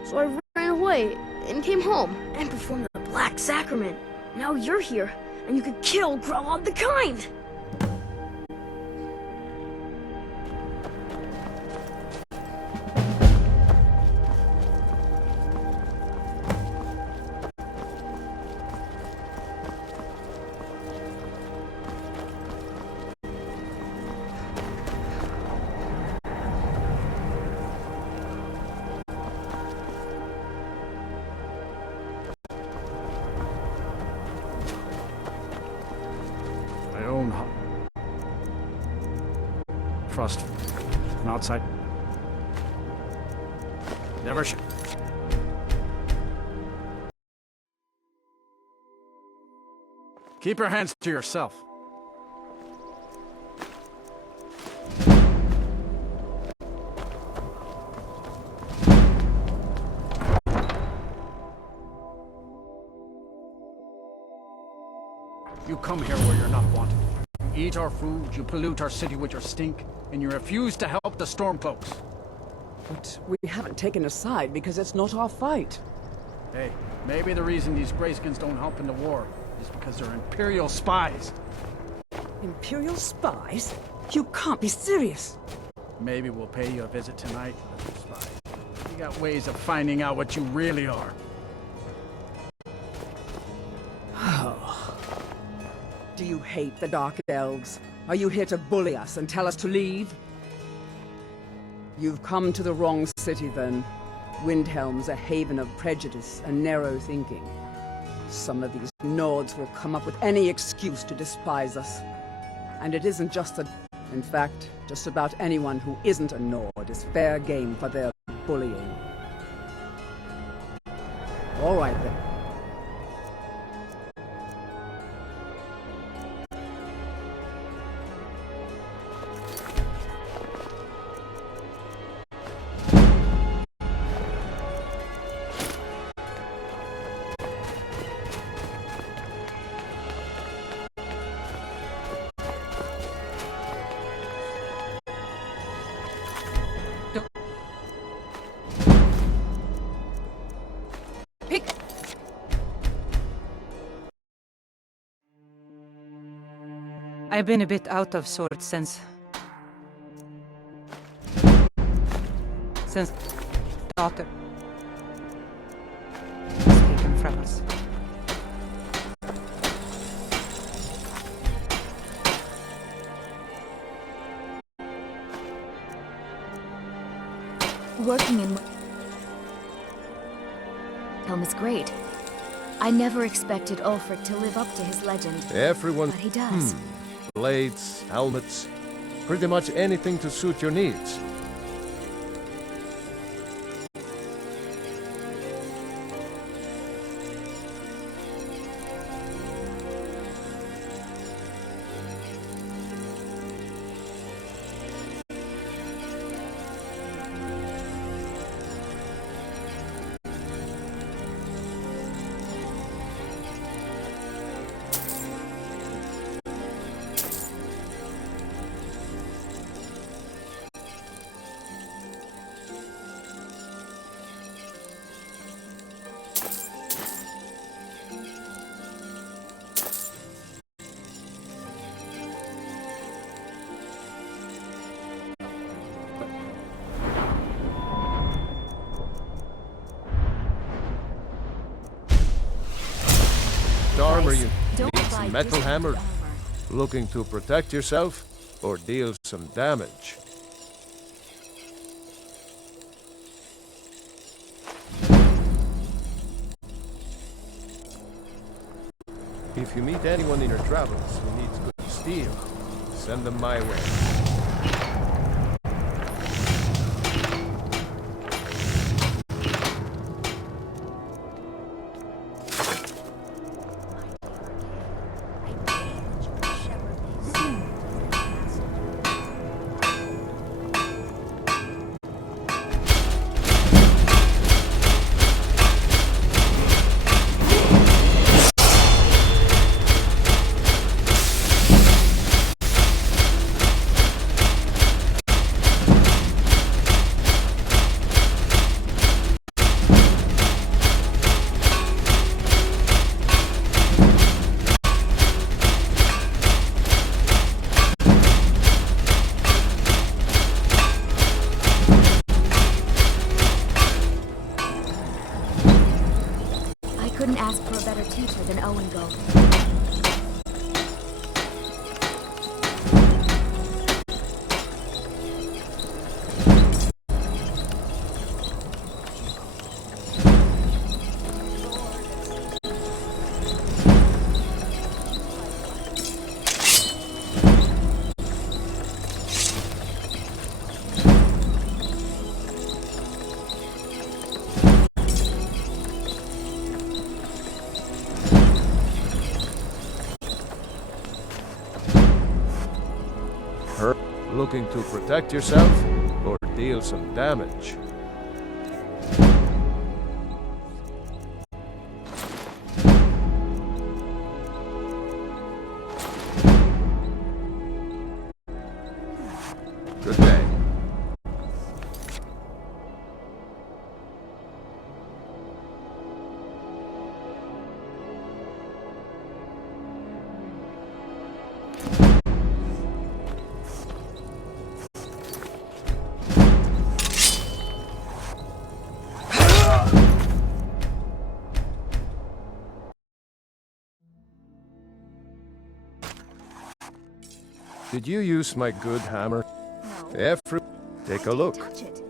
So I ran away and came home and performed the Black Sacrament. Now you're here, and you can kill Grella the Kind. Frost from outside. Never sh- Keep your hands to yourself. You come here where you're not wanted. You eat our food, you pollute our city with your stink, and you refuse to help the Stormcloaks. But we haven't taken a side because it's not our fight. Hey, maybe the reason these Greyskins don't help in the war is because they're Imperial spies. Imperial spies? You can't be serious. Maybe we'll pay you a visit tonight, little spy. We got ways of finding out what you really are. Do you hate the Dark Elves? Are you here to bully us and tell us to leave? You've come to the wrong city, then. Windhelm's a haven of prejudice and narrow thinking. Some of these Nords will come up with any excuse to despise us. And it isn't just the... In fact, just about anyone who isn't a Nord is fair game for their bullying. All right, then. I've been a bit out of sorts since daughter was taken from us. Working in Helm is great. I never expected Ulfric to live up to his legend. Everyone... But he does. Blades, helmets, pretty much anything to suit your needs. What armor you Don't need? buy Some metal discount hammer? armor. Looking to protect yourself or deal some damage? If you meet anyone in your travels who needs good steel, send them my way. Couldn't ask for a better teacher than Owen Gold. Looking to protect yourself or deal some damage? Good day. Did you use my good hammer? No. Every... Take a look. Touch it.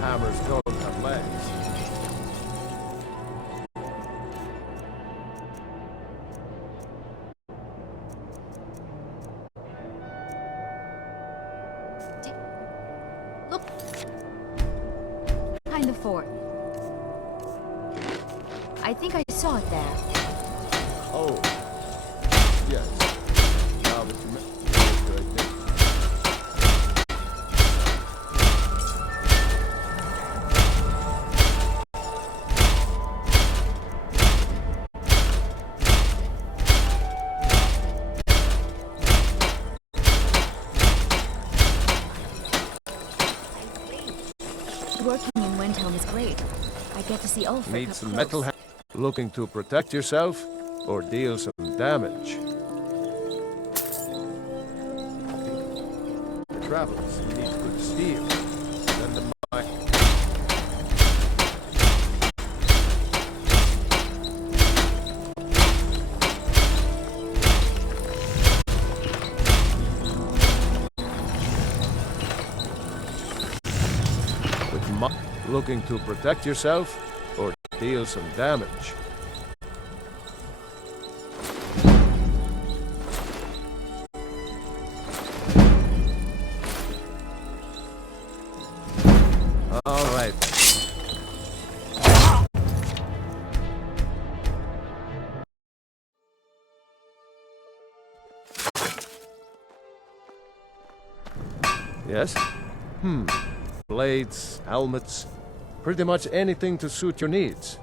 Hammers don't have legs. Look. Behind the fort. I think I saw it there. Oh. Yes. Now that you good. Working in Windhelm is great. I get to see Ulfric Need up some close. metal hammer. Looking to protect yourself or deal some damage? For travelers, you need good steel. Send them my... Looking to protect yourself or deal some damage? All right. Yes? Blades, helmets, pretty much anything to suit your needs.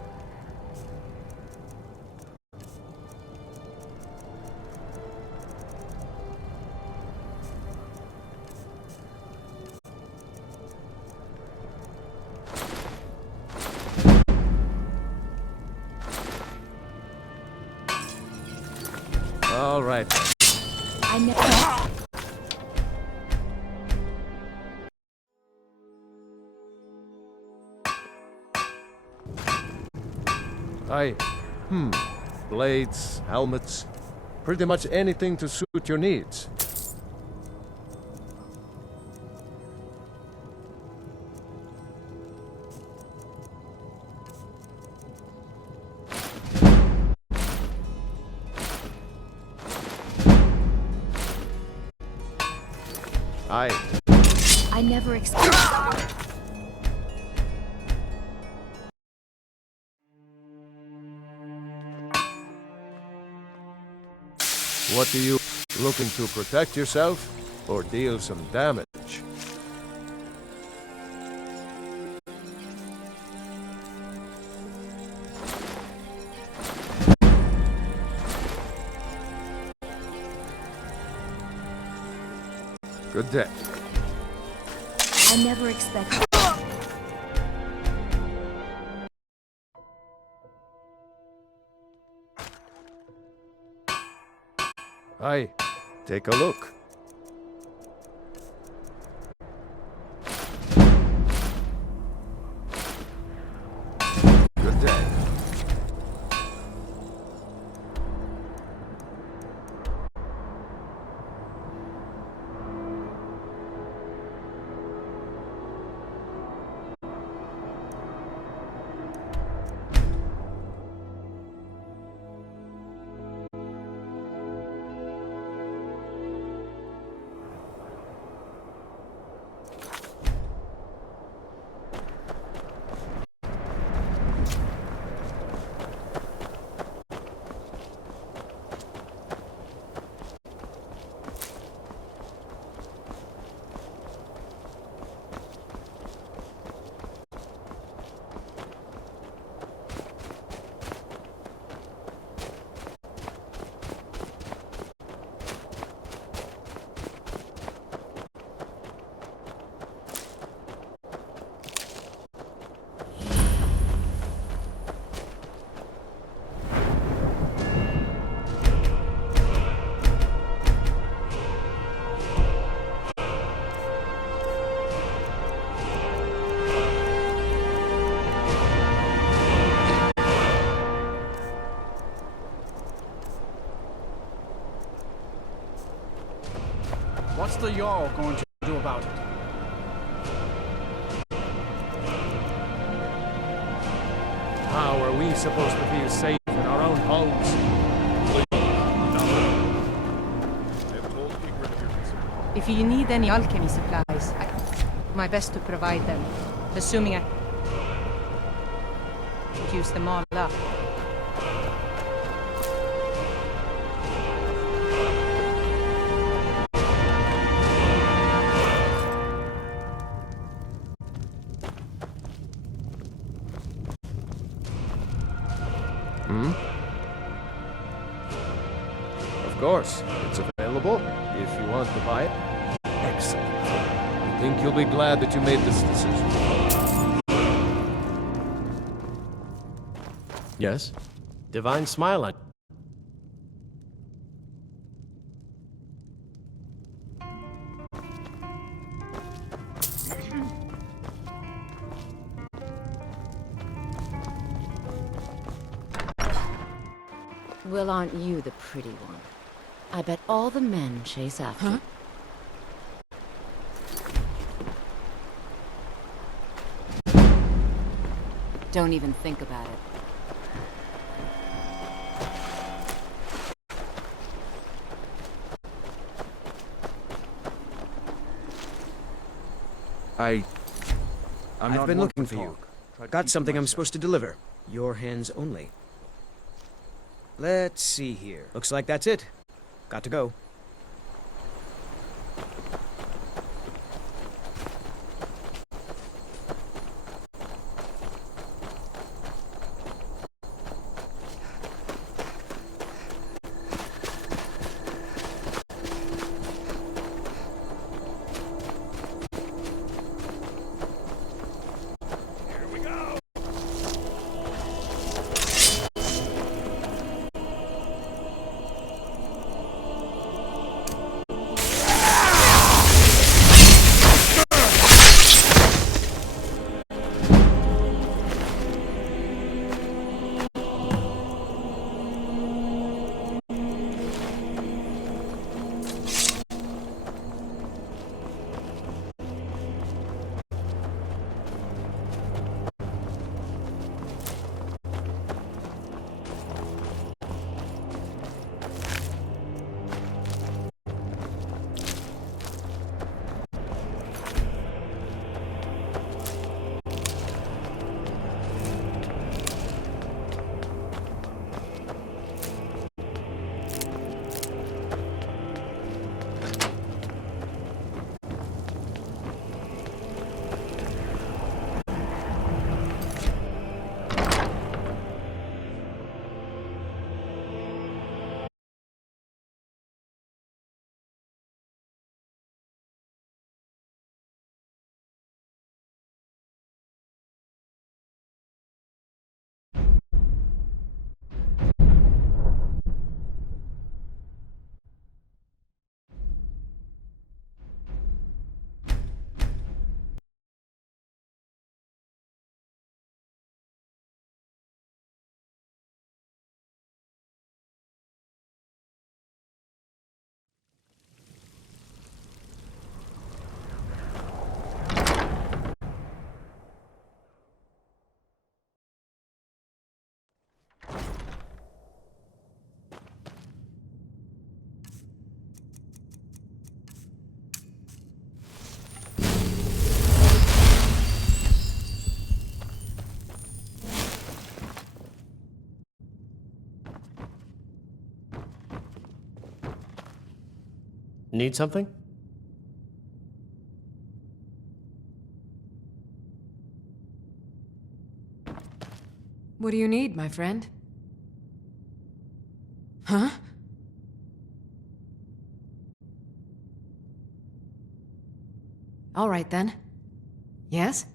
All right. I never... Blades, helmets, pretty much anything to suit your needs. I never expected... What are you looking to protect yourself or deal some damage? Good day. I never expected... Aye, take a look. Good day. What's the Jarl going to do about it? How are we supposed to feel safe in our own homes? If you need any alchemy supplies, I my best to provide them, assuming I use them all up. Of course, it's available if you want to buy it. Excellent. I think you'll be glad that you made this decision. Yes? Divine smile on... Well, aren't you the pretty one? I bet all the men chase after you. Don't even think about it. I've been looking for you. Got something I'm supposed to deliver. Your hands only. Let's see here. Looks like that's it. Got to go. Need something? What do you need, my friend? Huh? All right, then. Yes?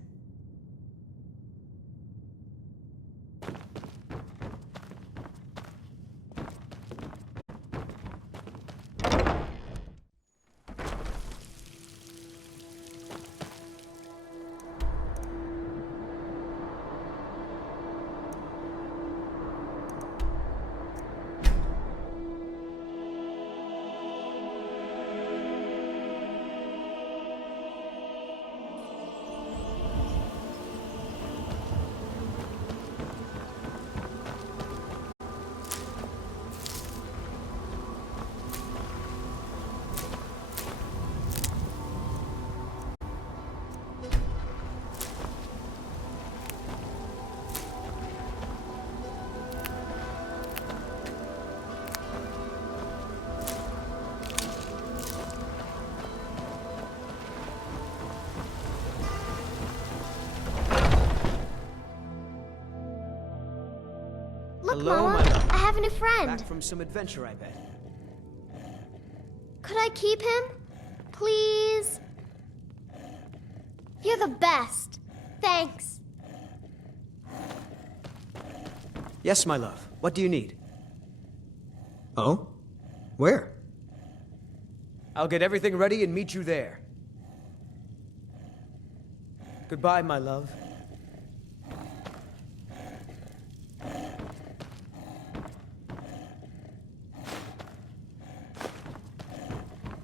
Look, Hello, Mama, my love. I have a new friend. Back from some adventure, I bet. Could I keep him? Please? You're the best. Thanks. Yes, my love. What do you need? Oh? Where? I'll get everything ready and meet you there. Goodbye, my love.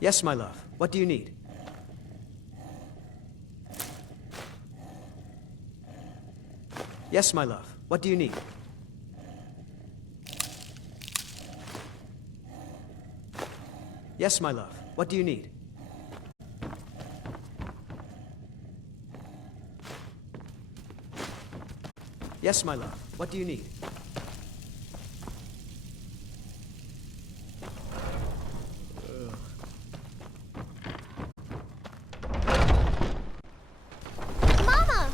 Yes, my love. What do you need? Yes, my love. What do you need? Yes, my love. What do you need? Yes, my love. What do you need? Mama!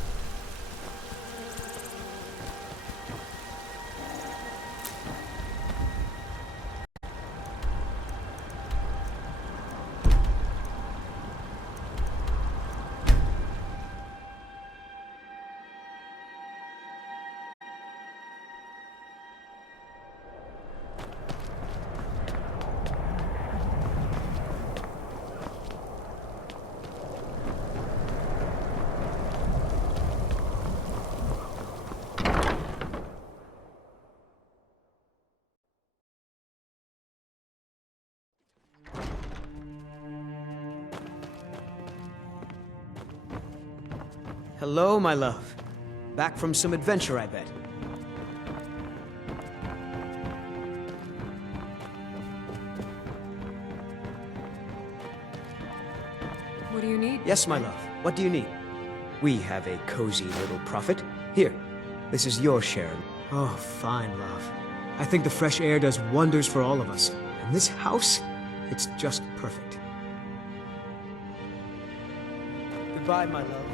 Hello, my love. Back from some adventure, I bet. What do you need? Yes, my love. What do you need? We have a cozy little profit. Here, this is your share. Oh, fine, love. I think the fresh air does wonders for all of us. And this house, it's just perfect. Goodbye, my love.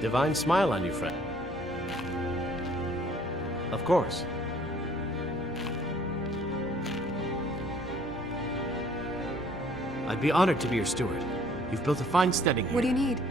Divine smile on you, friend. Of course. I'd be honored to be your steward. You've built a fine steading here. What do you need?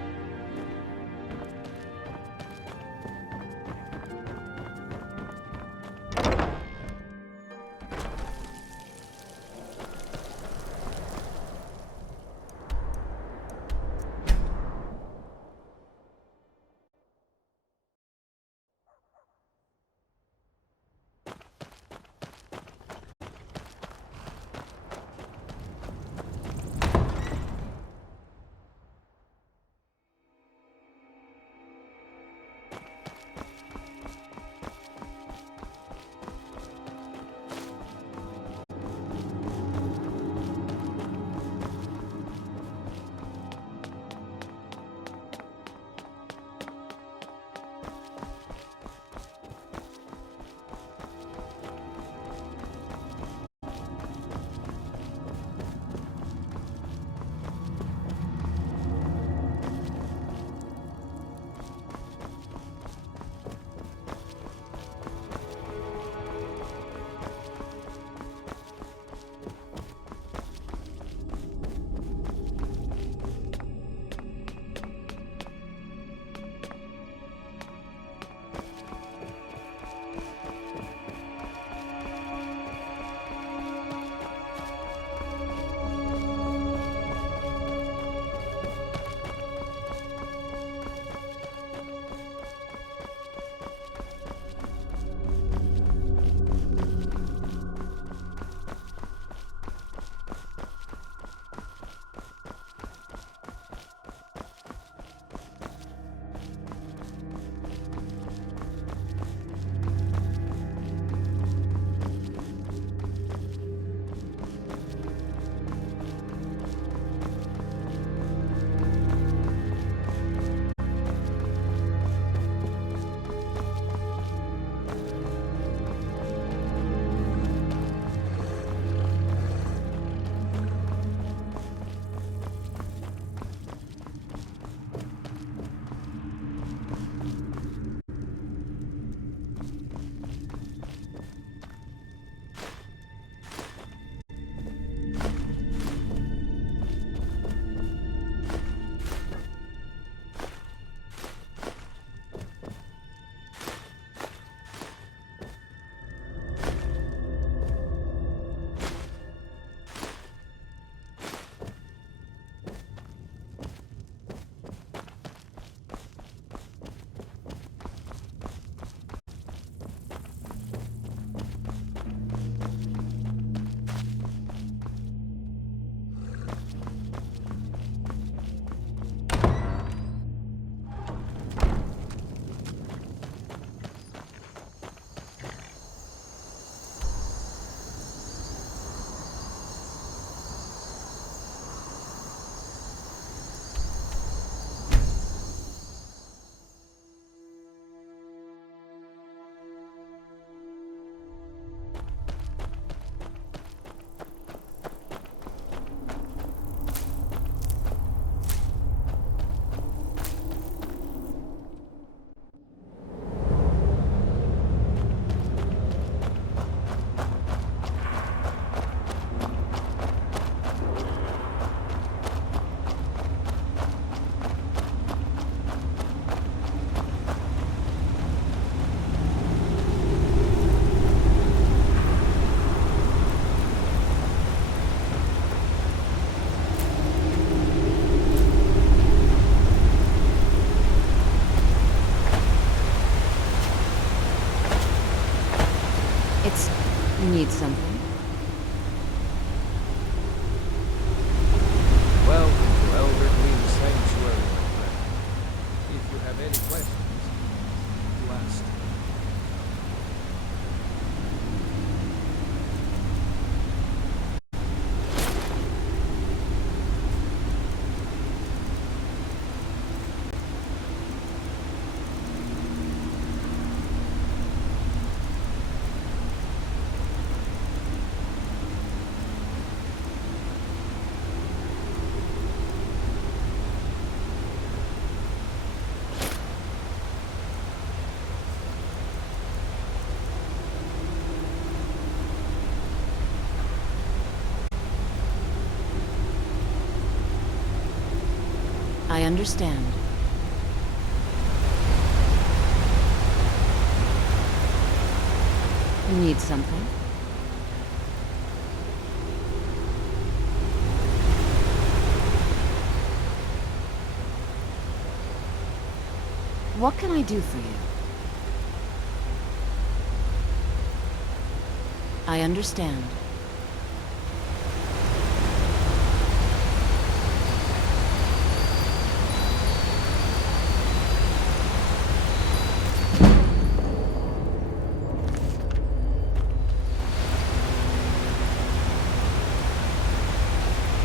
It's... You need something? Welcome to Elder Queen's Sanctuary, my friend. If you have any questions, you ask. I understand. You need something? What can I do for you? I understand.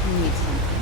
You need something.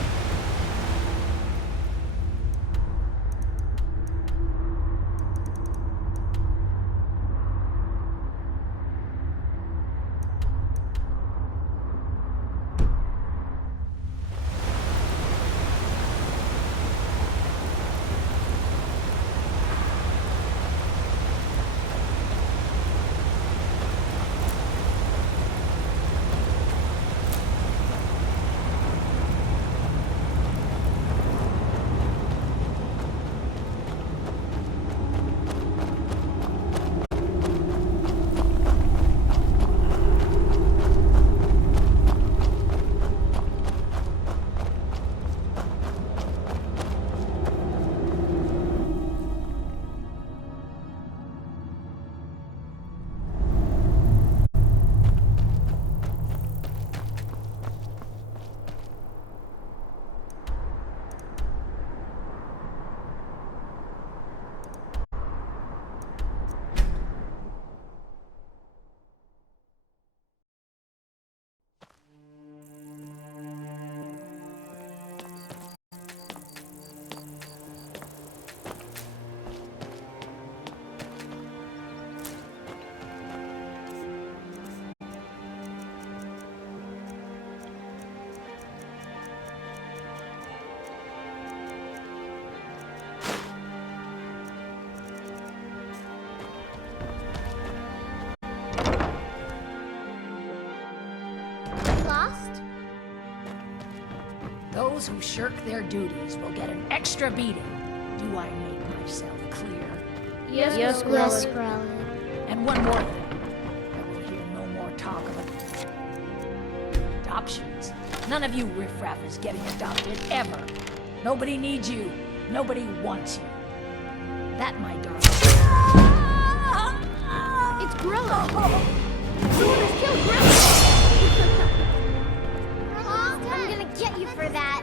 Lost? Those who shirk their duties will get an extra beating. Do I make myself clear? Yes, Grella. And one more thing. I will hear no more talk of adoptions. None of you riffraff is getting adopted, ever. Nobody needs you. Nobody wants you. That, my darling. It's Grella! Someone has killed Grella! I'm gonna get you for that.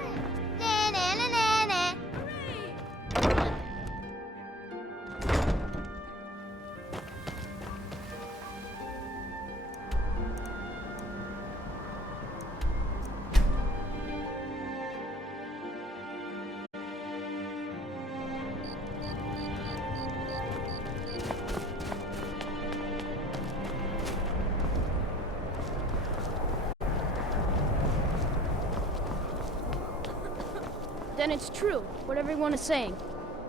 Then it's true, what everyone is saying.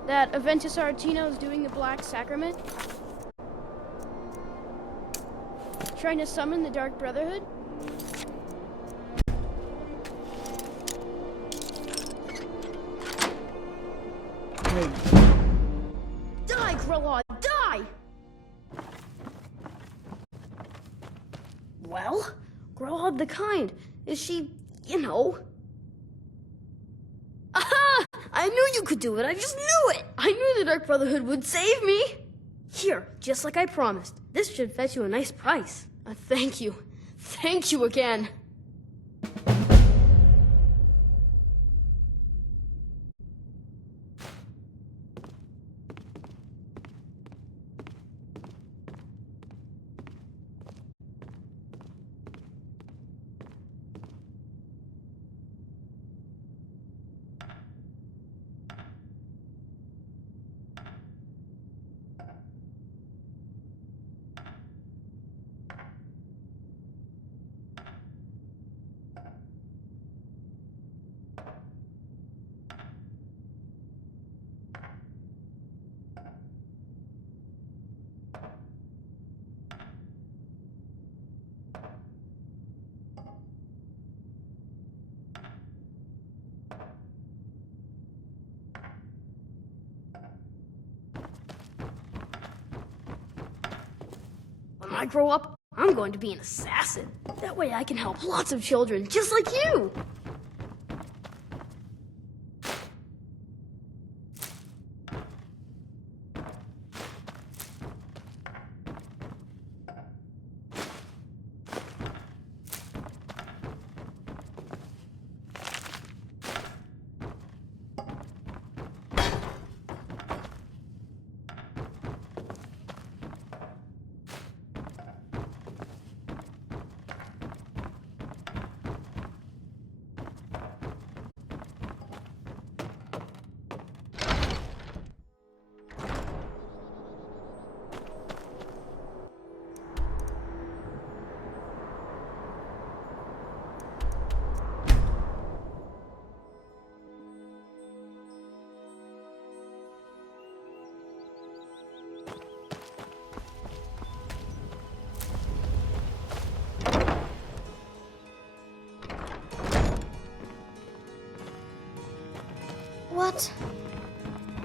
That Aventus Aretino is doing the Black Sacrament? Trying to summon the Dark Brotherhood? Die, Grella, die! Well, Grella the Kind, is she, you know... Aha! I knew you could do it, I just knew it! I knew the Dark Brotherhood would save me! Here, just like I promised. This should fetch you a nice price. Thank you. Thank you again. When I grow up, I'm going to be an assassin. That way I can help lots of children just like you.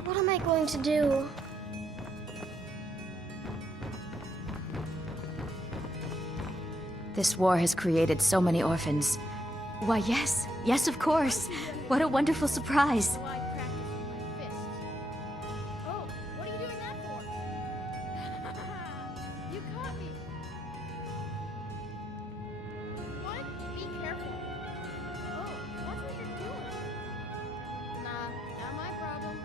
What am I going to do? This war has created so many orphans. Why, yes. Yes, of course. What a wonderful surprise. Oh, what are you doing that for? You caught me. What? Be careful. Oh, watch what you're doing. Nah, not my problem.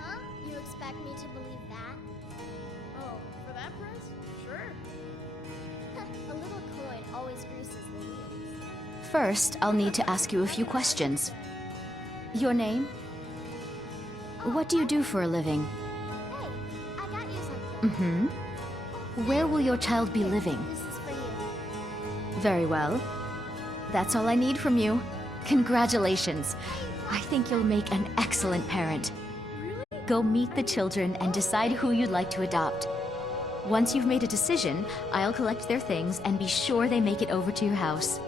Huh? You expect me to believe that? Oh, for that price? Sure. A little coin always greases the wheels. First, I'll need to ask you a few questions. Your name? What do you do for a living? Hey, I got you something. Mm-hmm. Where will your child be living? This is for you. Very well. That's all I need from you. Congratulations. I think you'll make an excellent parent. Go meet the children and decide who you'd like to adopt. Once you've made a decision, I'll collect their things and be sure they make it over to your house.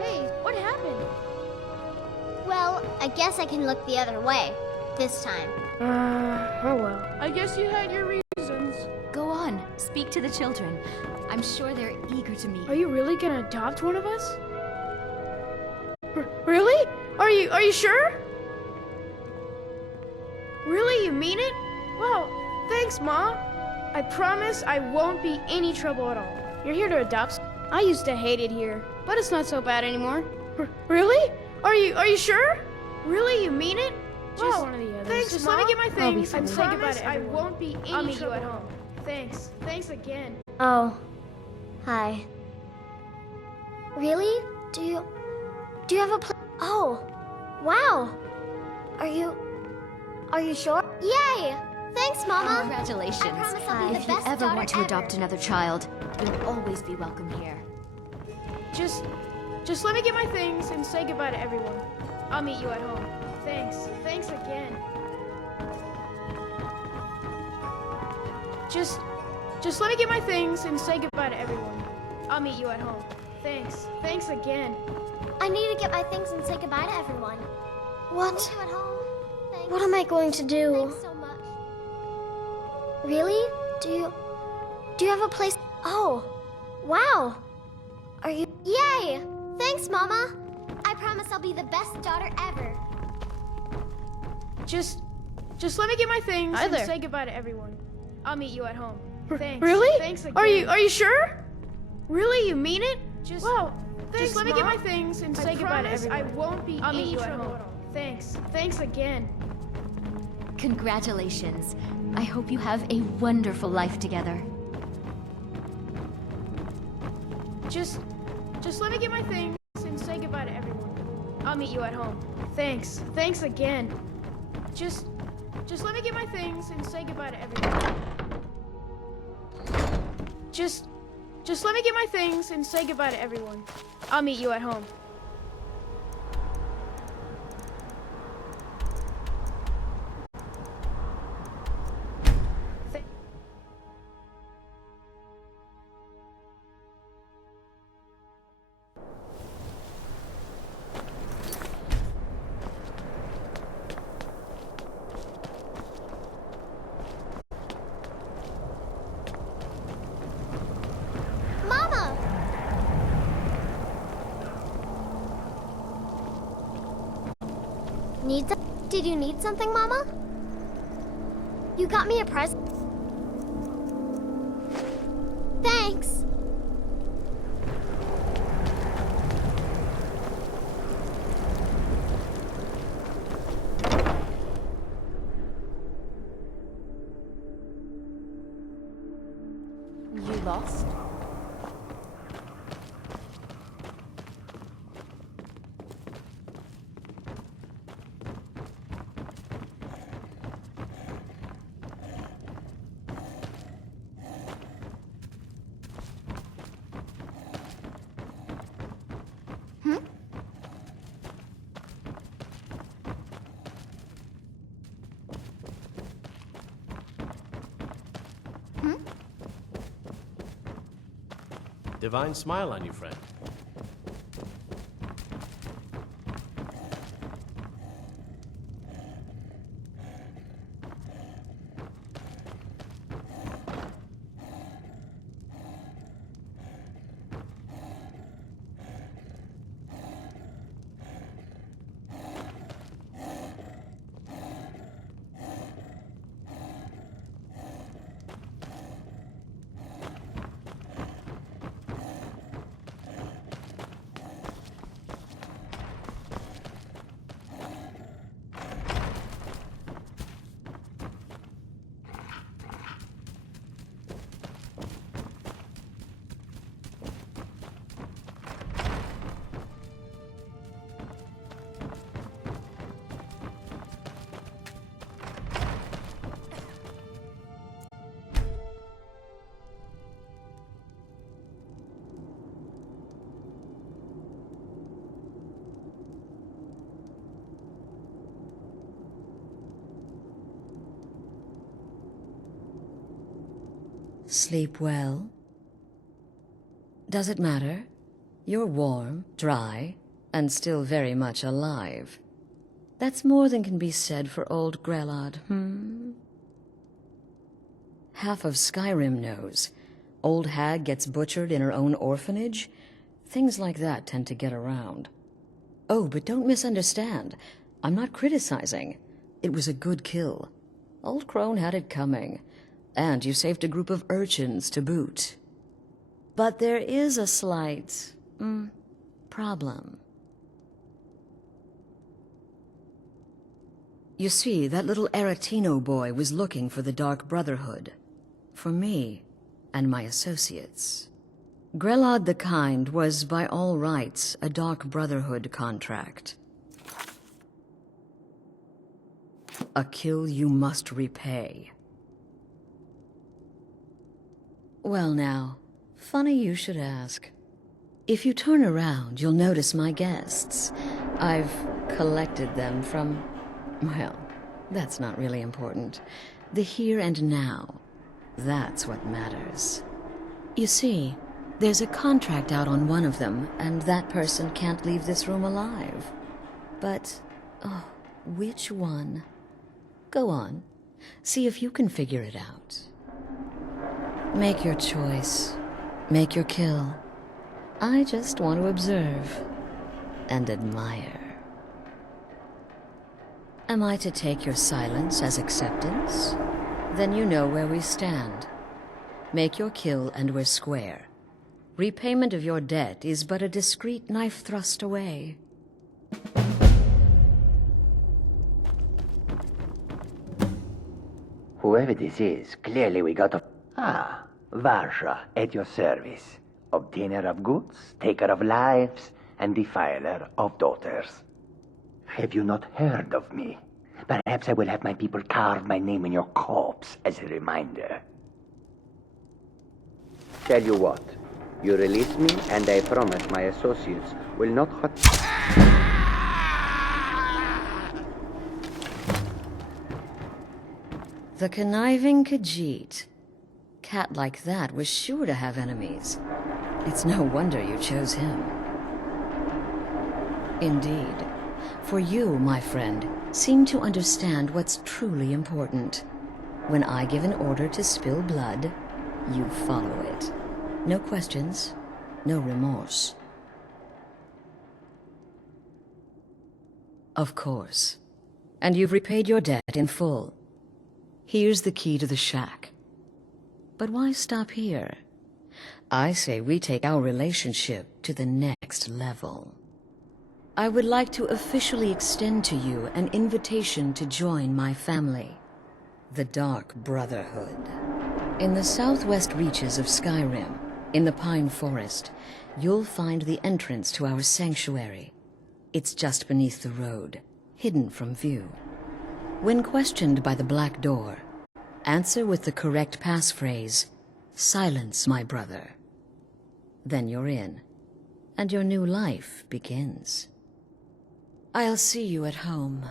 Hey, what happened? Well, I guess I can look the other way. This time. Oh well. I guess you had your reasons. Go on, speak to the children. I'm sure they're eager to meet. Are you really gonna adopt one of us? Really? Are you sure? Really, you mean it? Wow, thanks, Ma. I promise I won't be any trouble at all. You're here to adopt. I used to hate it here, but it's not so bad anymore. Really? Are you sure? Really, you mean it? Just one of the others. Thanks, just let me get my things and say goodbye to everyone. I won't be any I'll meet you at home. Thanks. Thanks again. Oh. Hi. Really? Do you have a plan? Oh. Wow. Are you sure? Yay! Thanks, Mama. Congratulations. I promise I'll be the If you best ever daughter want to adopt another child, you'll always be welcome here. Just let me get my things and say goodbye to everyone. I'll meet you at home. Thanks. Thanks again. Just let me get my things and say goodbye to everyone. I'll meet you at home. Thanks. Thanks again. I need to get my things and say goodbye to everyone. What? See you at home. What am I going to do? Thanks so much. Really? Do you have a place? Oh, wow. Are you? Yay! Thanks, Mama. I promise I'll be the best daughter ever. Just let me get my things Hi and there. say goodbye to everyone. I'll meet you at home. Thanks. Really? Thanks again. Are you sure? Really? You mean it? Wow. Just let me get my Mom. things and say goodbye to everyone. I won't be I'll meet any you at trouble home. at all. Thanks. Thanks again. Congratulations. I hope you have a wonderful life together. Just let me get my things and say goodbye to everyone. I'll meet you at home. Thanks. Thanks again. Just let me get my things and say goodbye to everyone. Just let me get my things and say goodbye to everyone. I'll meet you at home. Mama! Did you need something, Mama? You got me a present. Thanks. You lost? Divine smile on you, friend. Sleep well? Does it matter? You're warm, dry, and still very much alive. That's more than can be said for old Grelod, Half of Skyrim knows. Old hag gets butchered in her own orphanage. Things like that tend to get around. Oh, but don't misunderstand. I'm not criticizing. It was a good kill. Old Crone had it coming. And you saved a group of urchins to boot. But there is a slight, problem. You see, that little Aretino boy was looking for the Dark Brotherhood. For me and my associates. Grelod the Kind was, by all rights, a Dark Brotherhood contract. A kill you must repay. Well now, funny you should ask. If you turn around, you'll notice my guests. I've collected them from, well, that's not really important. The here and now. That's what matters. You see, There's a contract out on one of them, and that person can't leave this room alive. But, oh, which one? Go on. See if you can figure it out. Make your choice. Make your kill. I just want to observe and admire. Am I to take your silence as acceptance? Then you know where we stand. Make your kill and we're square. Repayment of your debt is but a discreet knife thrust away. Whoever this is, clearly we got a... Ah, Varsha, at your service. Obtainer of goods, taker of lives, and defiler of daughters. Have you not heard of me? Perhaps I will have my people carve my name in your corpse as a reminder. Tell you what, you release me, and I promise my associates will not hurt... The conniving Khajiit. Cat like that was sure to have enemies. It's no wonder you chose him. Indeed. For you, my friend, seem to understand what's truly important. When I give an order to spill blood, you follow it. No questions, no remorse. Of course. And you've repaid your debt in full. Here's the key to the shack. But why stop here? I say we take our relationship to the next level. I would like to officially extend to you an invitation to join my family, the Dark Brotherhood. In the southwest reaches of Skyrim, in the Pine Forest, you'll find the entrance to our sanctuary. It's just beneath the road, hidden from view. When questioned by the Black Door, answer with the correct passphrase, "Silence, my brother." Then you're in, and your new life begins. I'll see you at home.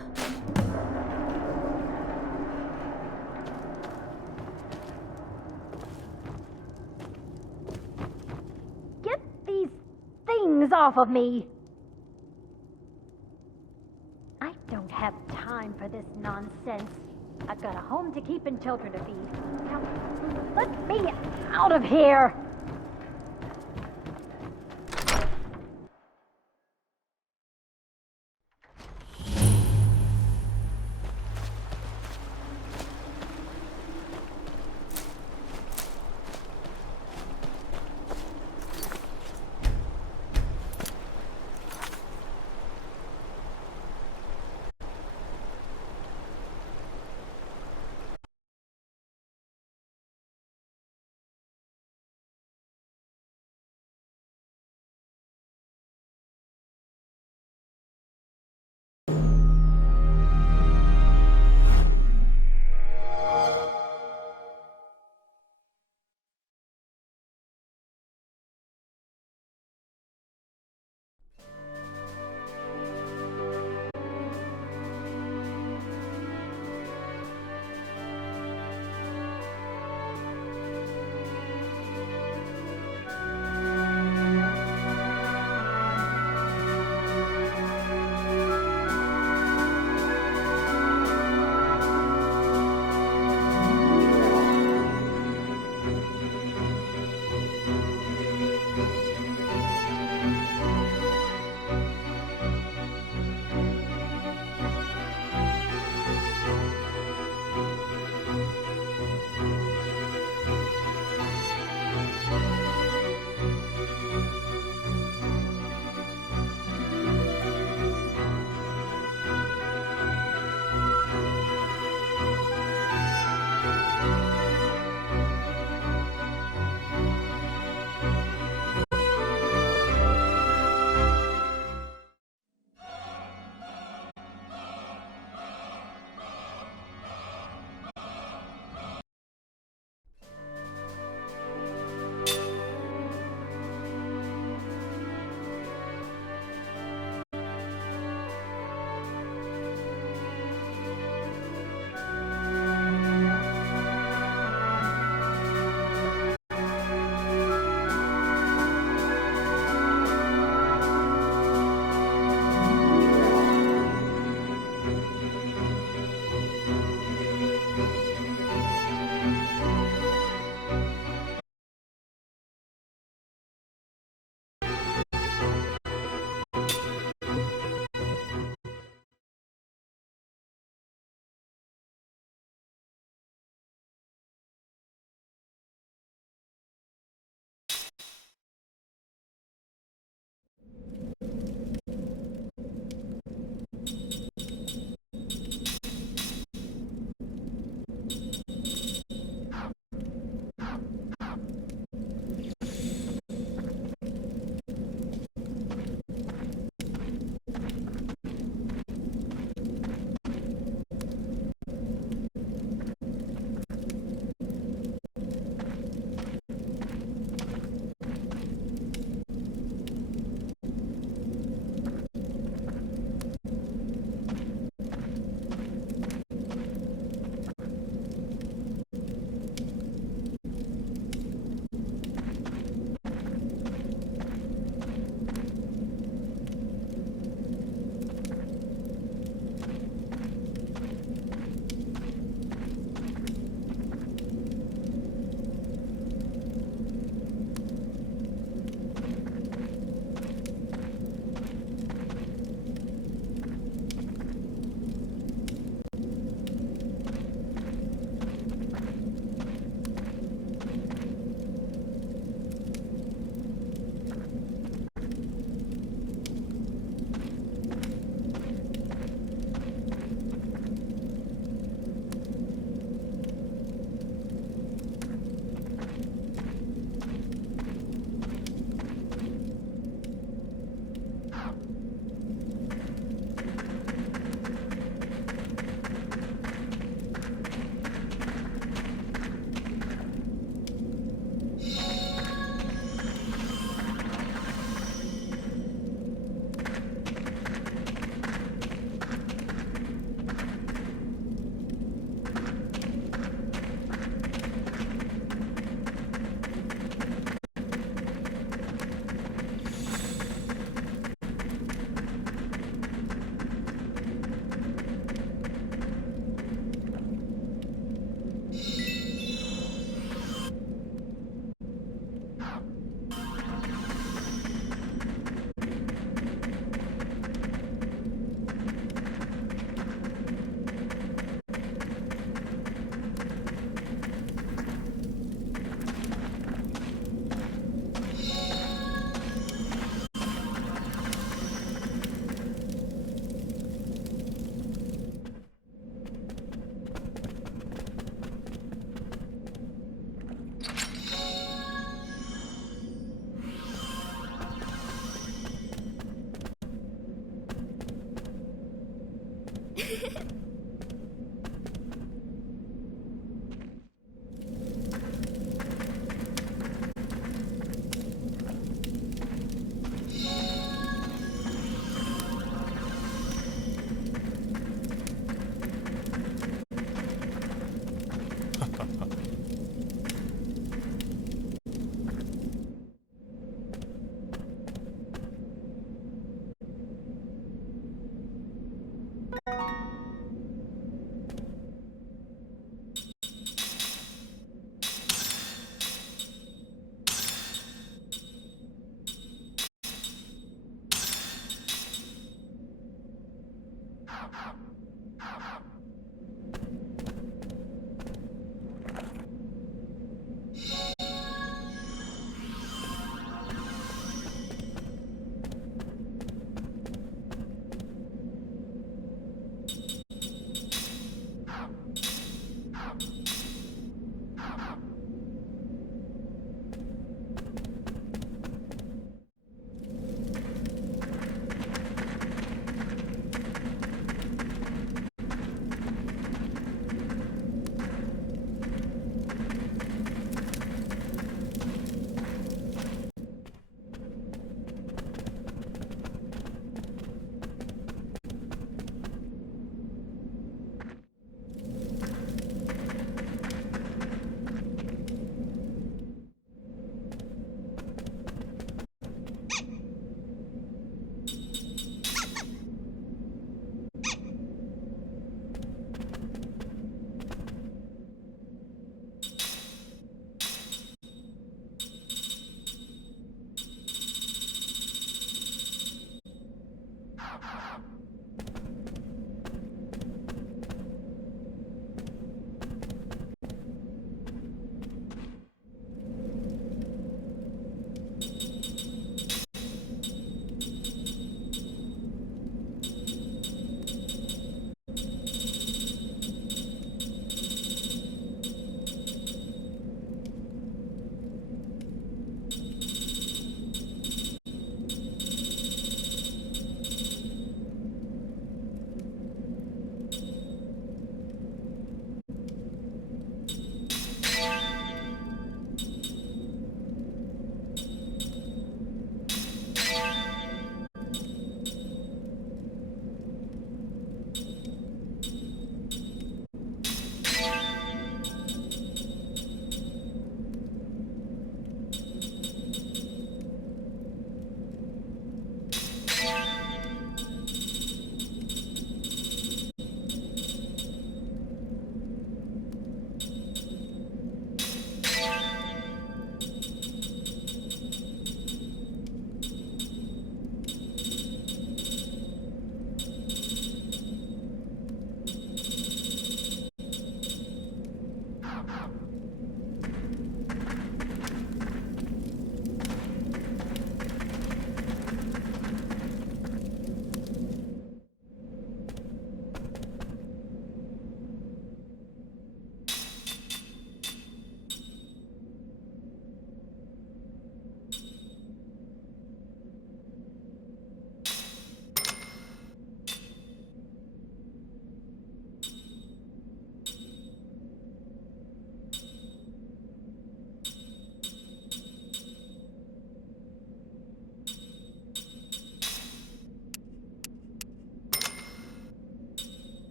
Get these things off of me! I don't have time for this nonsense. I've got a home to keep and children to feed. Now, let me out of here!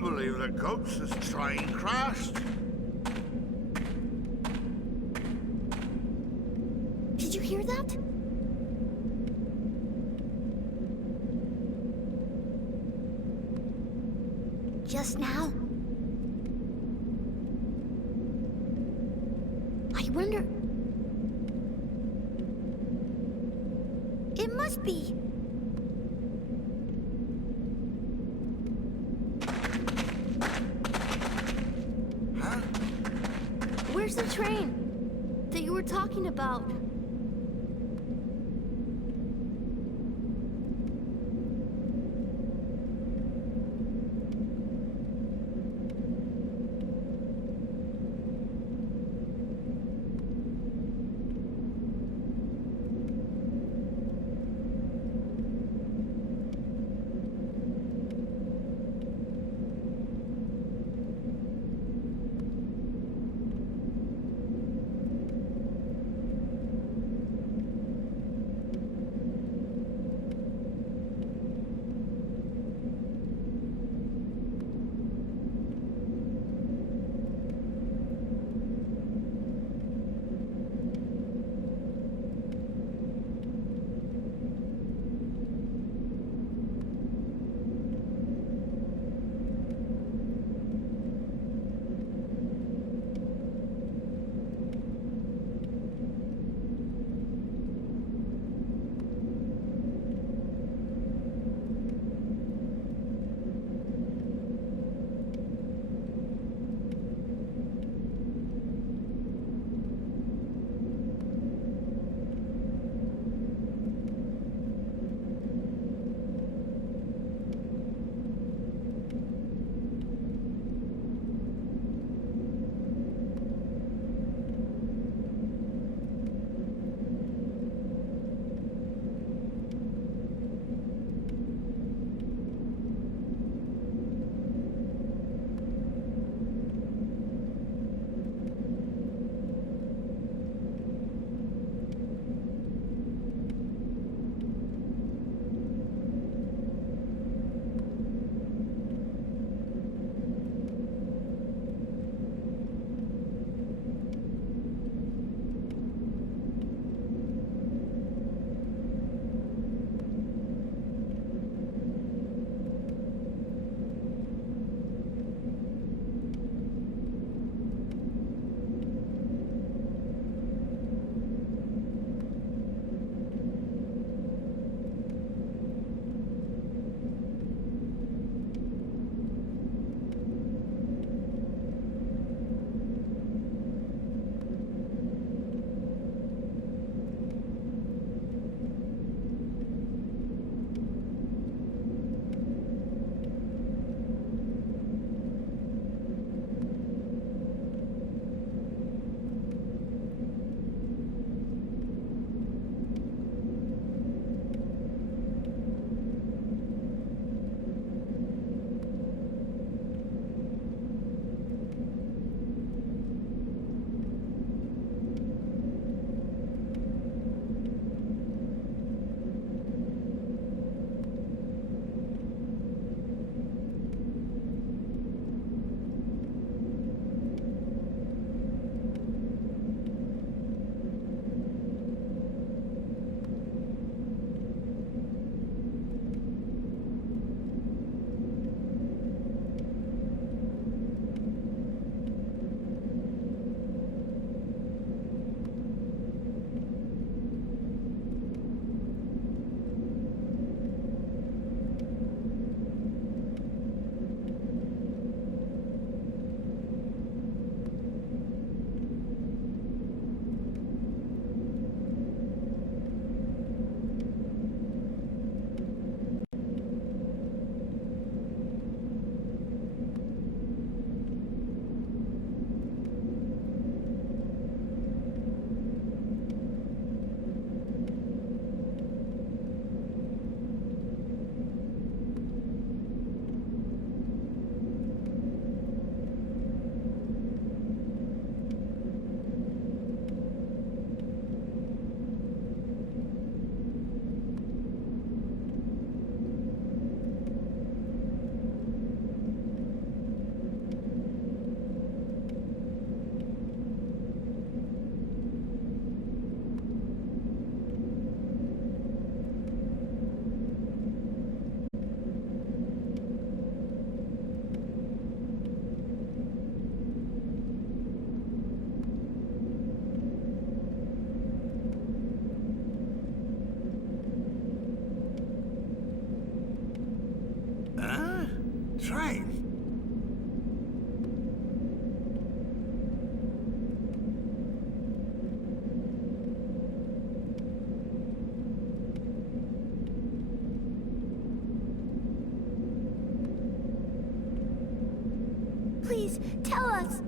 believe the goat's train crashed. Did you hear that? Just now? I wonder... It must be... Huh? Where's the train that you were talking about? train? Please, tell us.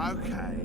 Okay.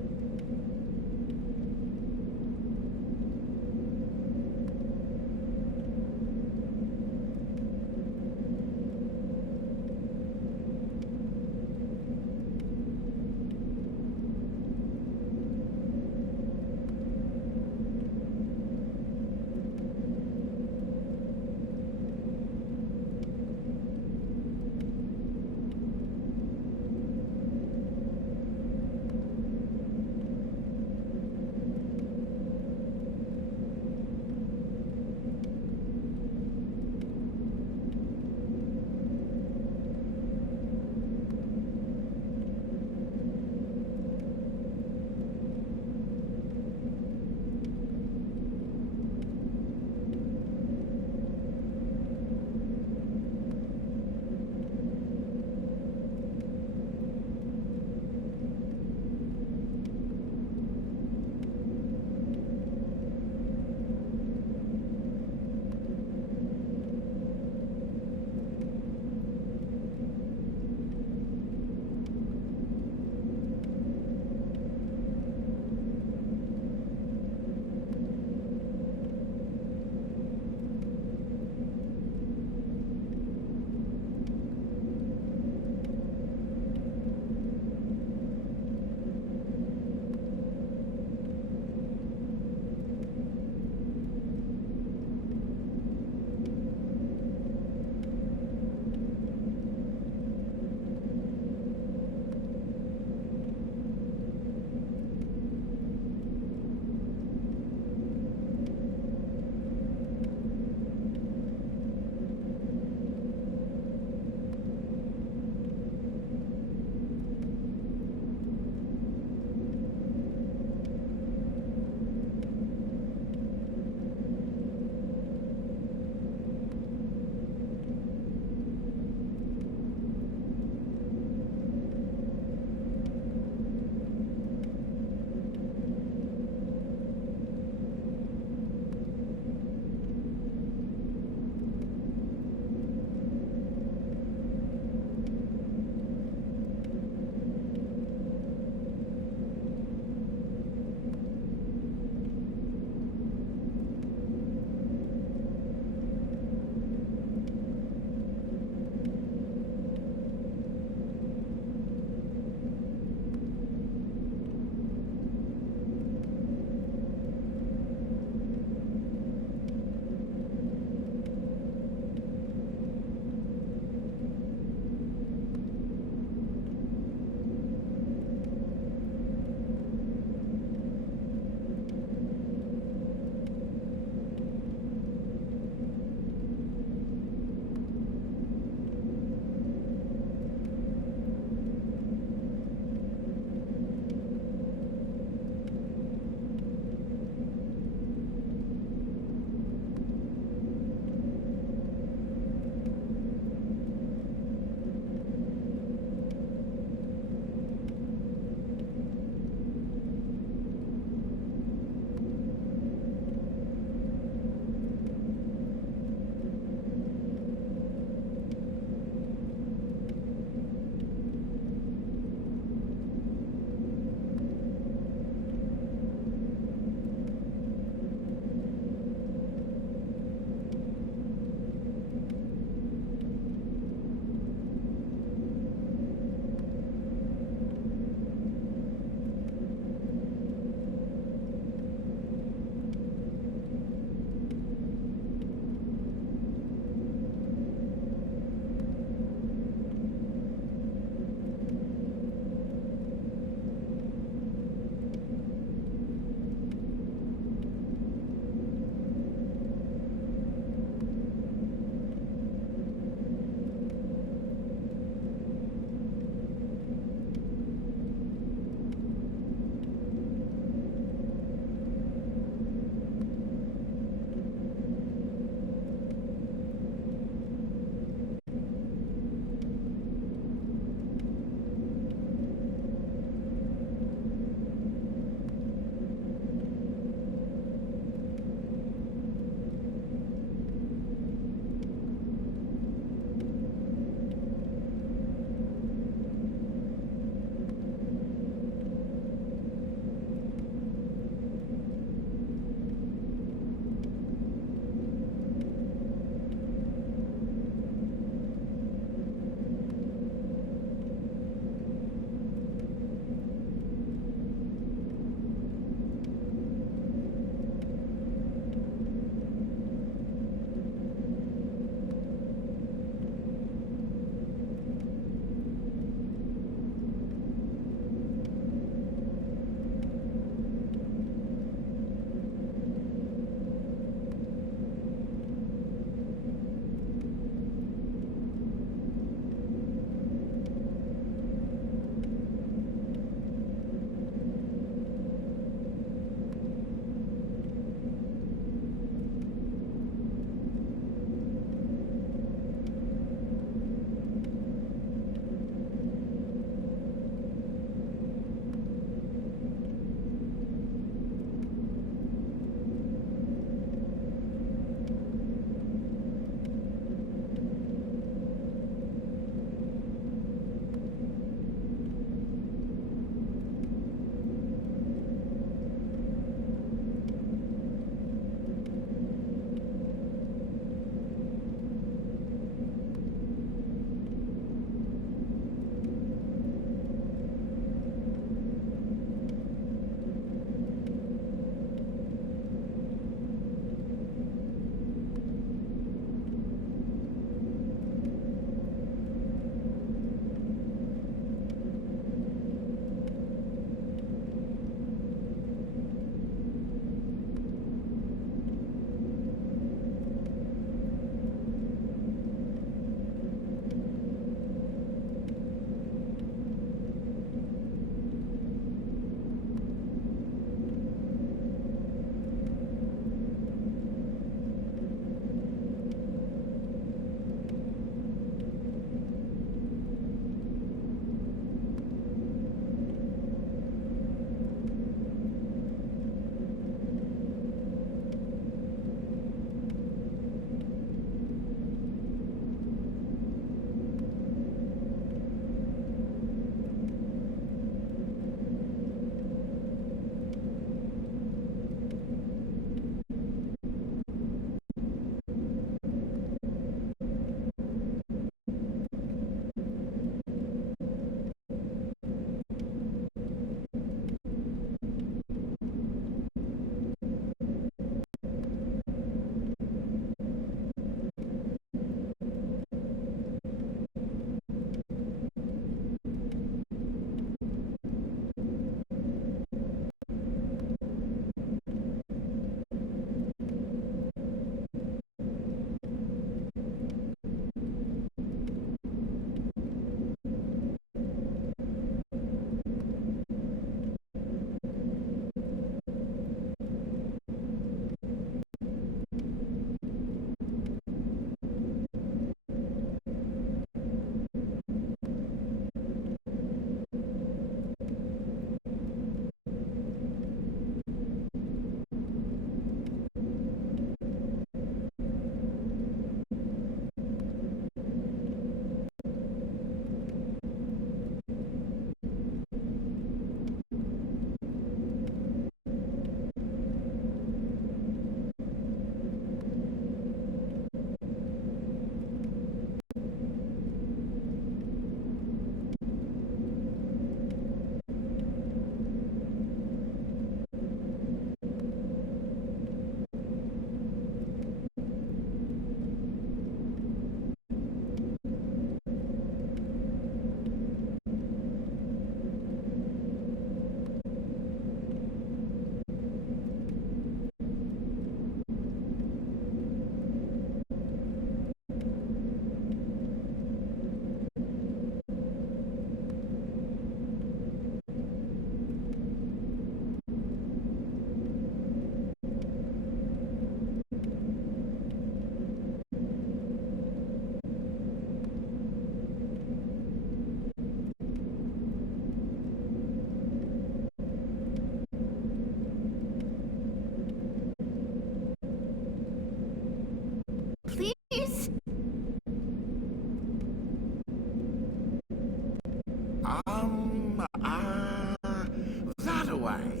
That away.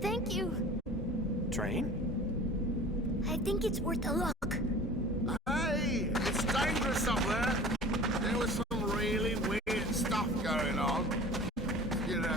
Thank you. Train? I think it's worth a look. Hey, it's dangerous up there. There was some really weird stuff going on. You know.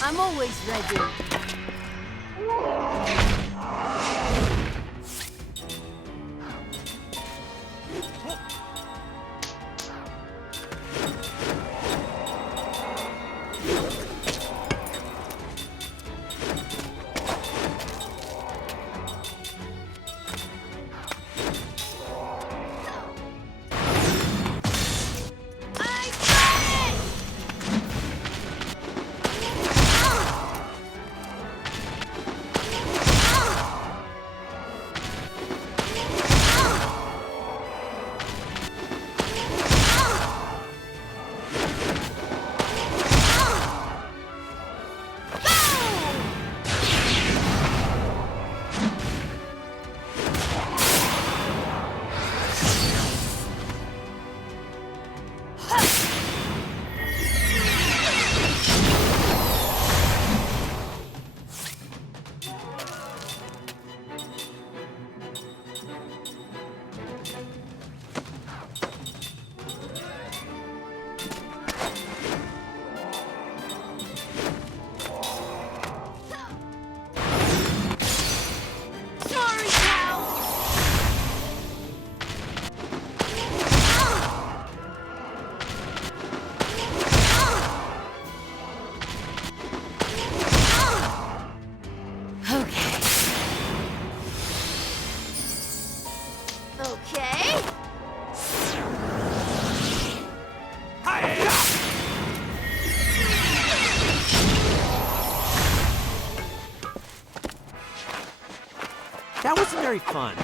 I'm always ready. That wasn't very fun.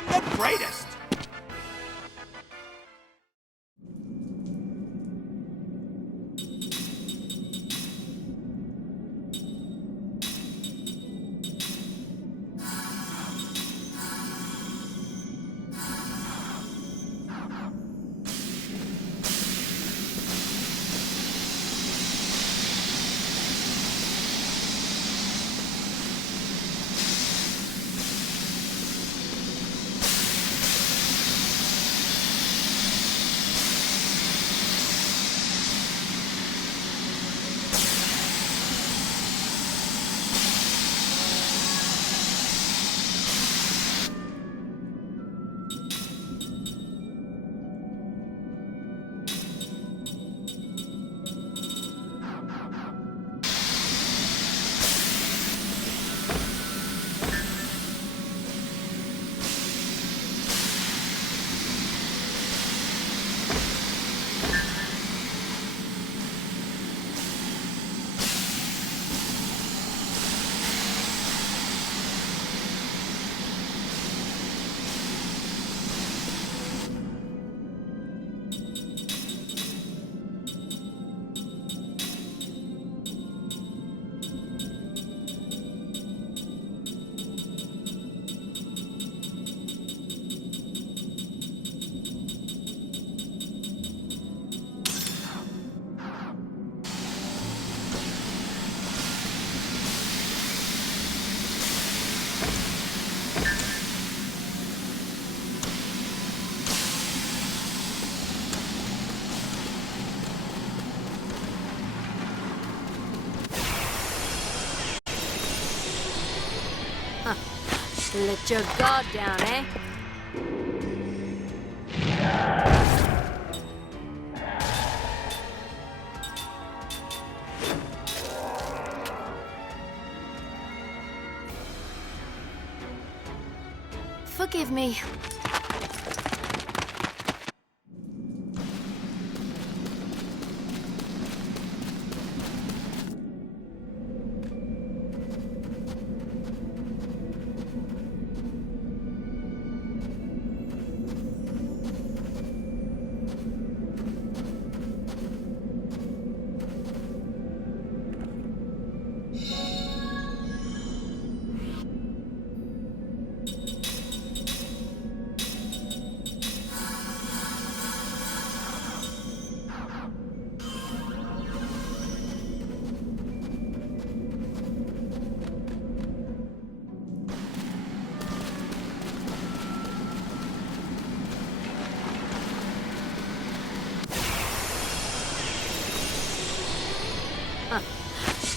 am the greatest! Let your guard down, eh? Forgive me.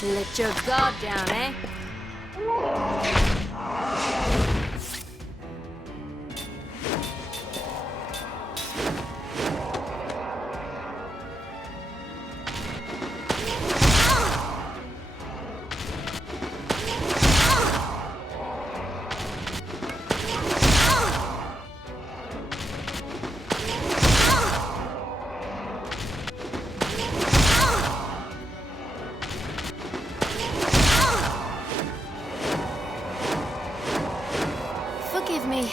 Let your guard down, eh? Forgive me.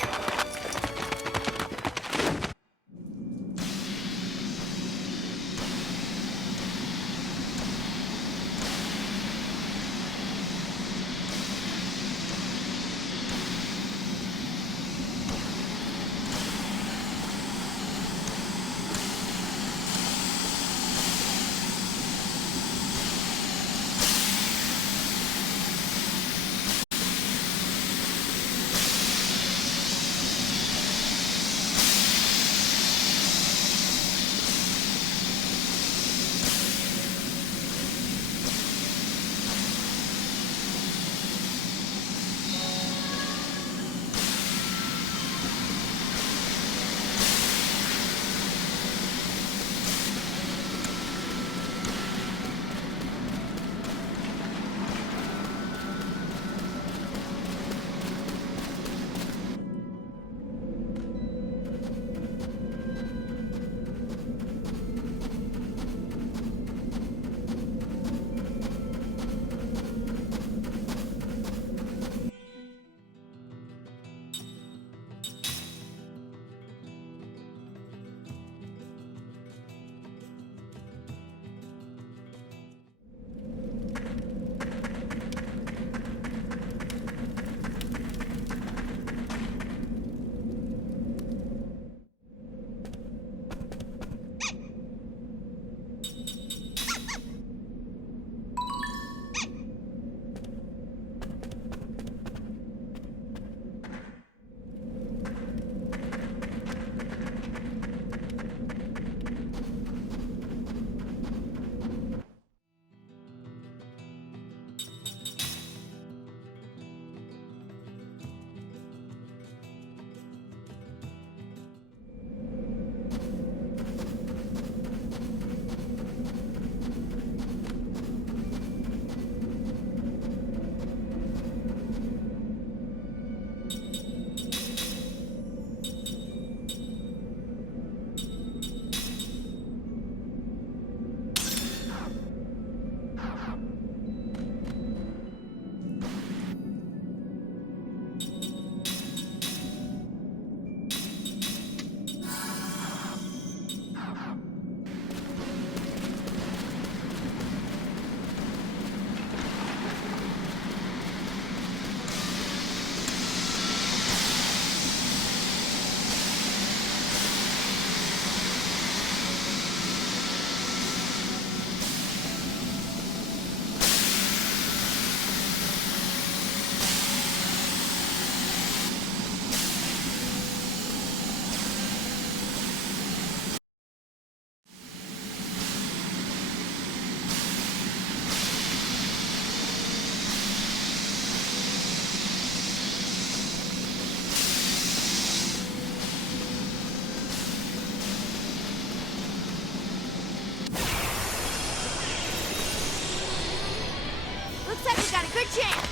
chance!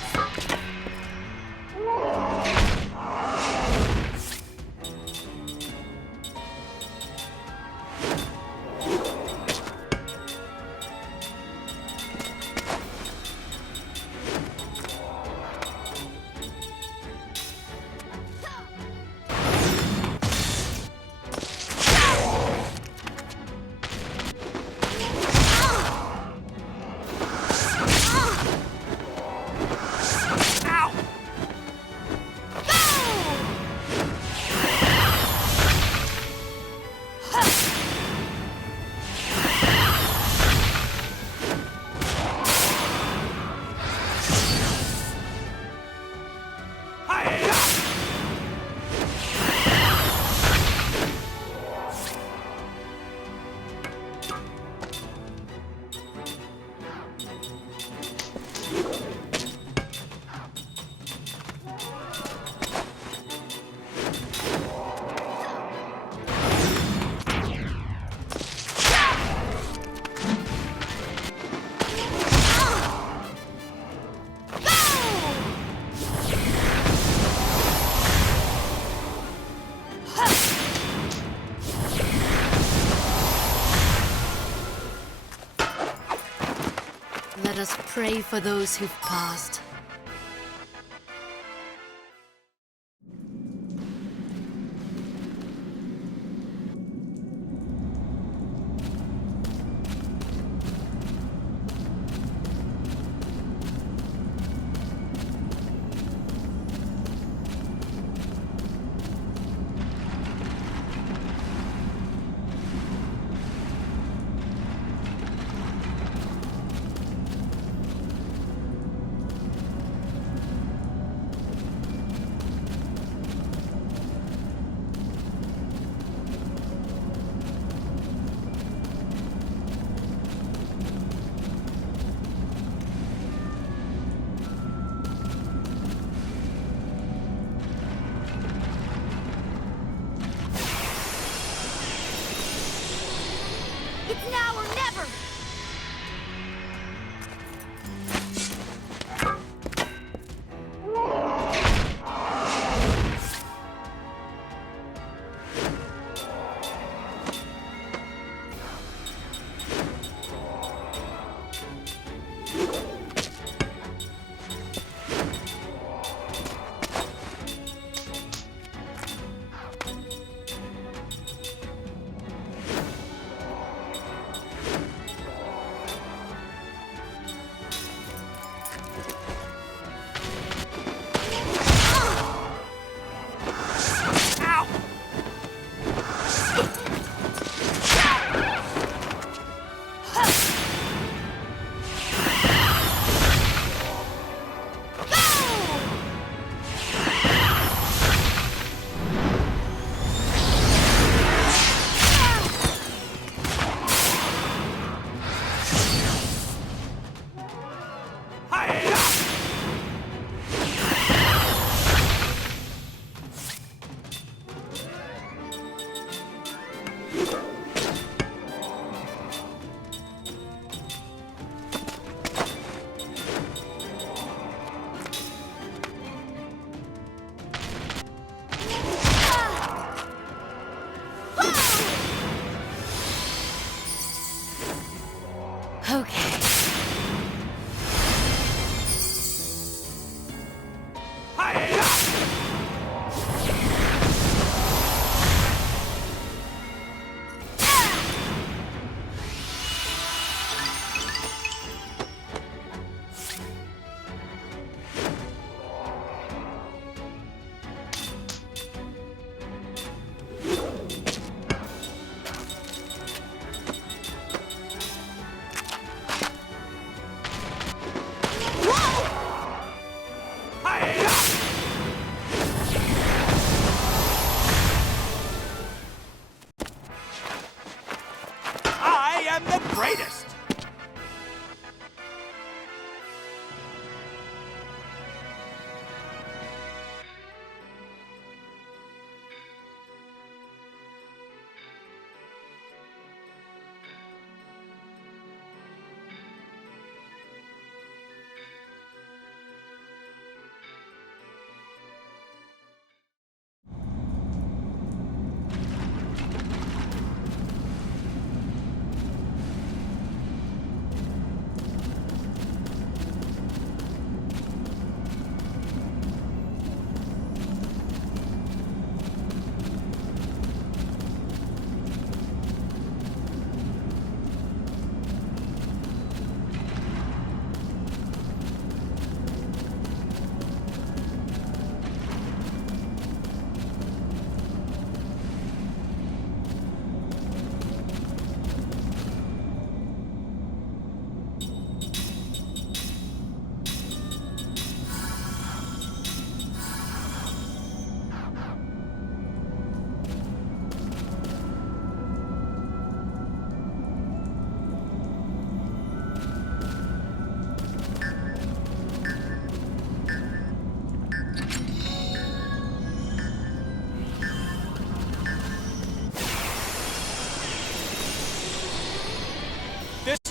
Let us pray for those who've passed.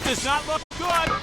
does not look good!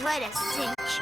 What a cinch.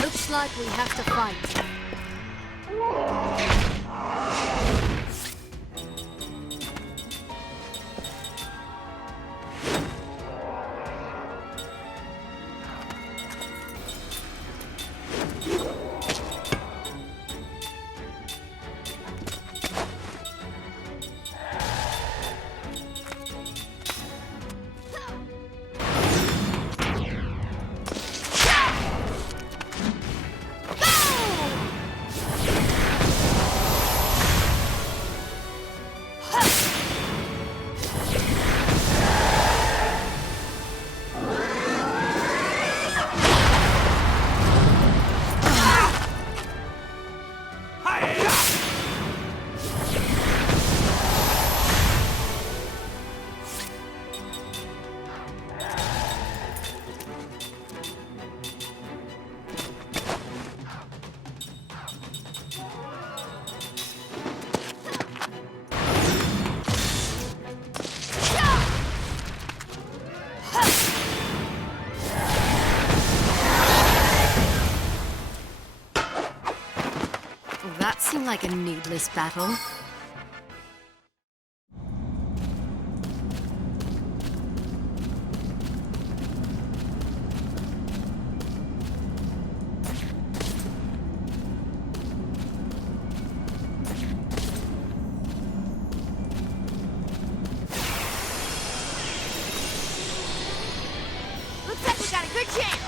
Looks like we have to fight. That seemed like a needless battle. Looks like we got a good chance.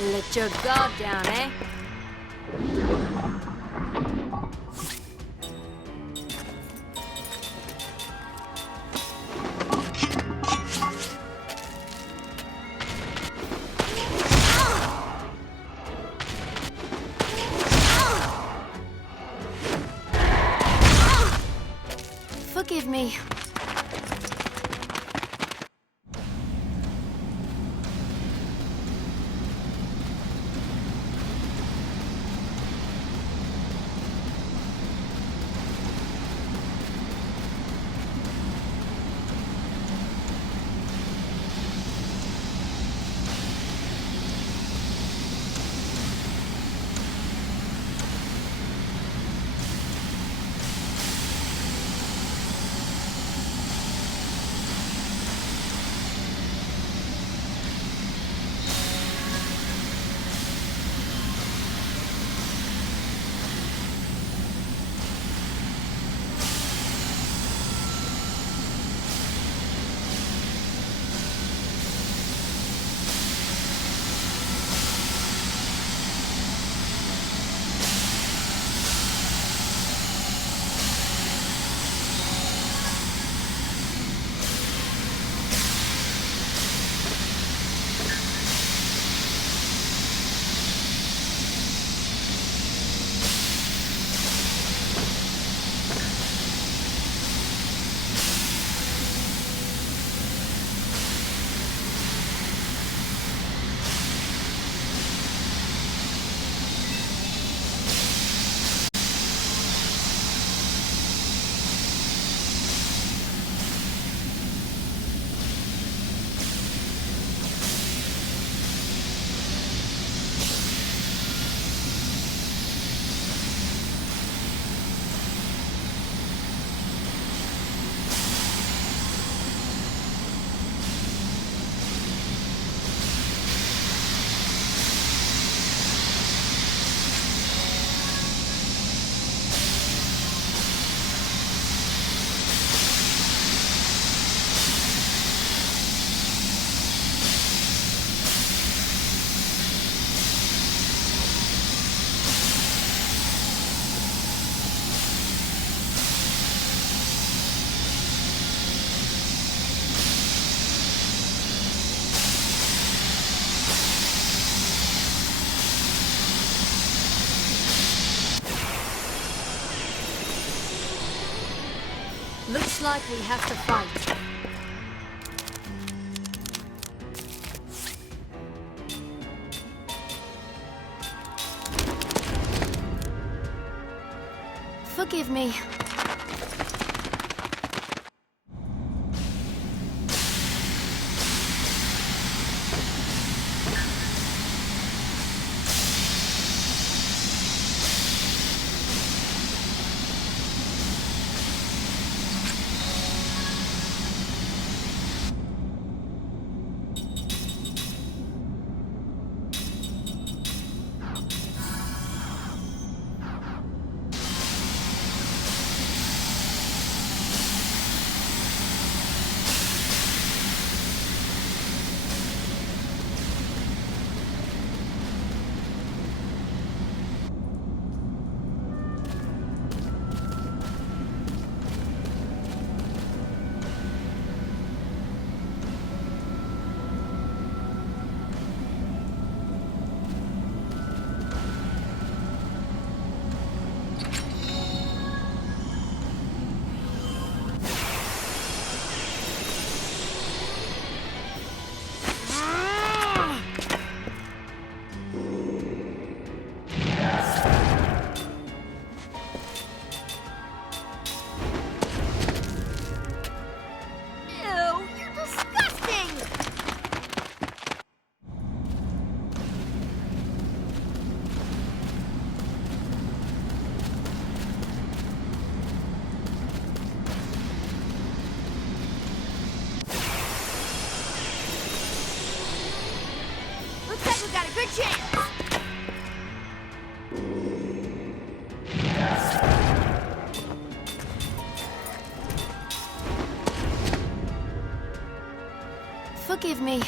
Let your guard down, eh? Forgive me. Looks like we have to fight. Forgive me. Good chance! Forgive me.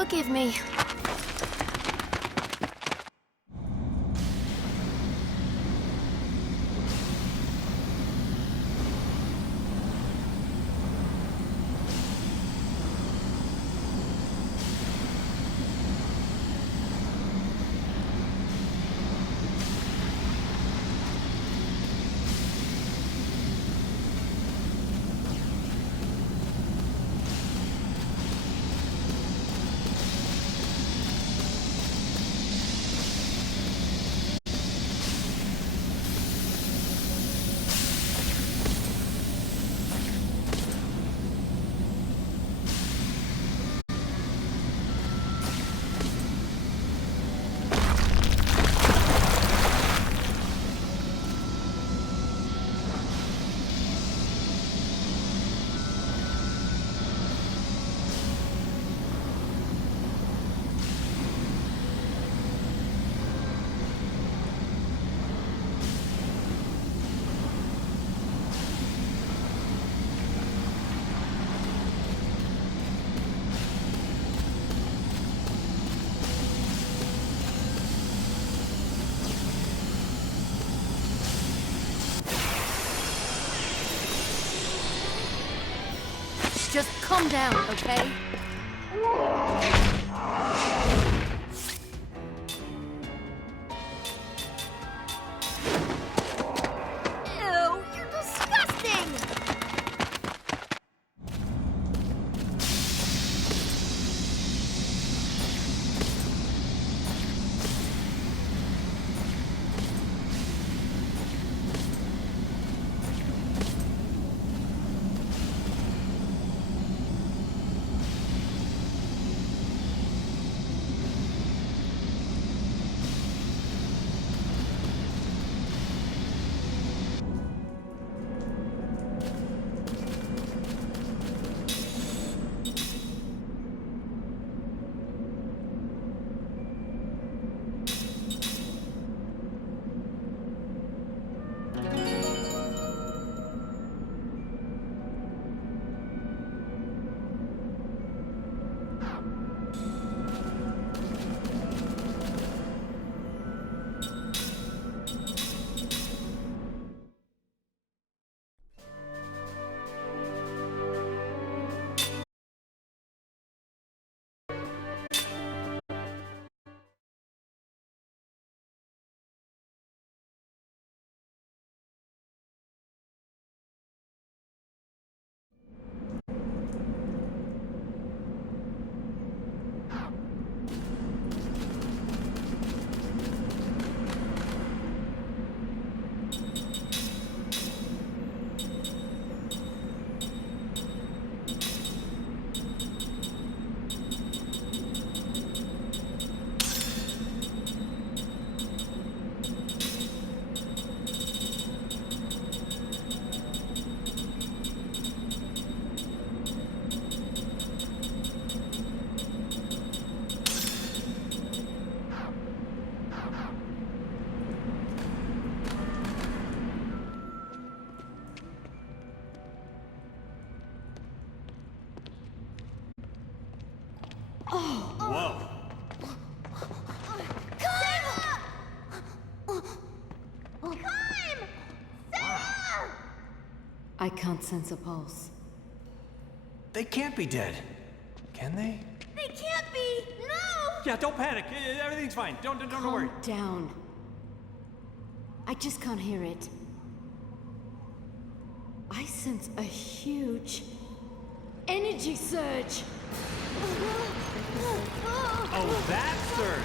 Forgive me. Just calm down, okay? Ew, you're disgusting! I can't sense a pulse. They can't be dead. Can they? They can't be! No! Yeah, don't panic. Everything's fine. Don't worry. Calm down. I just can't hear it. I sense a huge energy surge. Oh, that surge!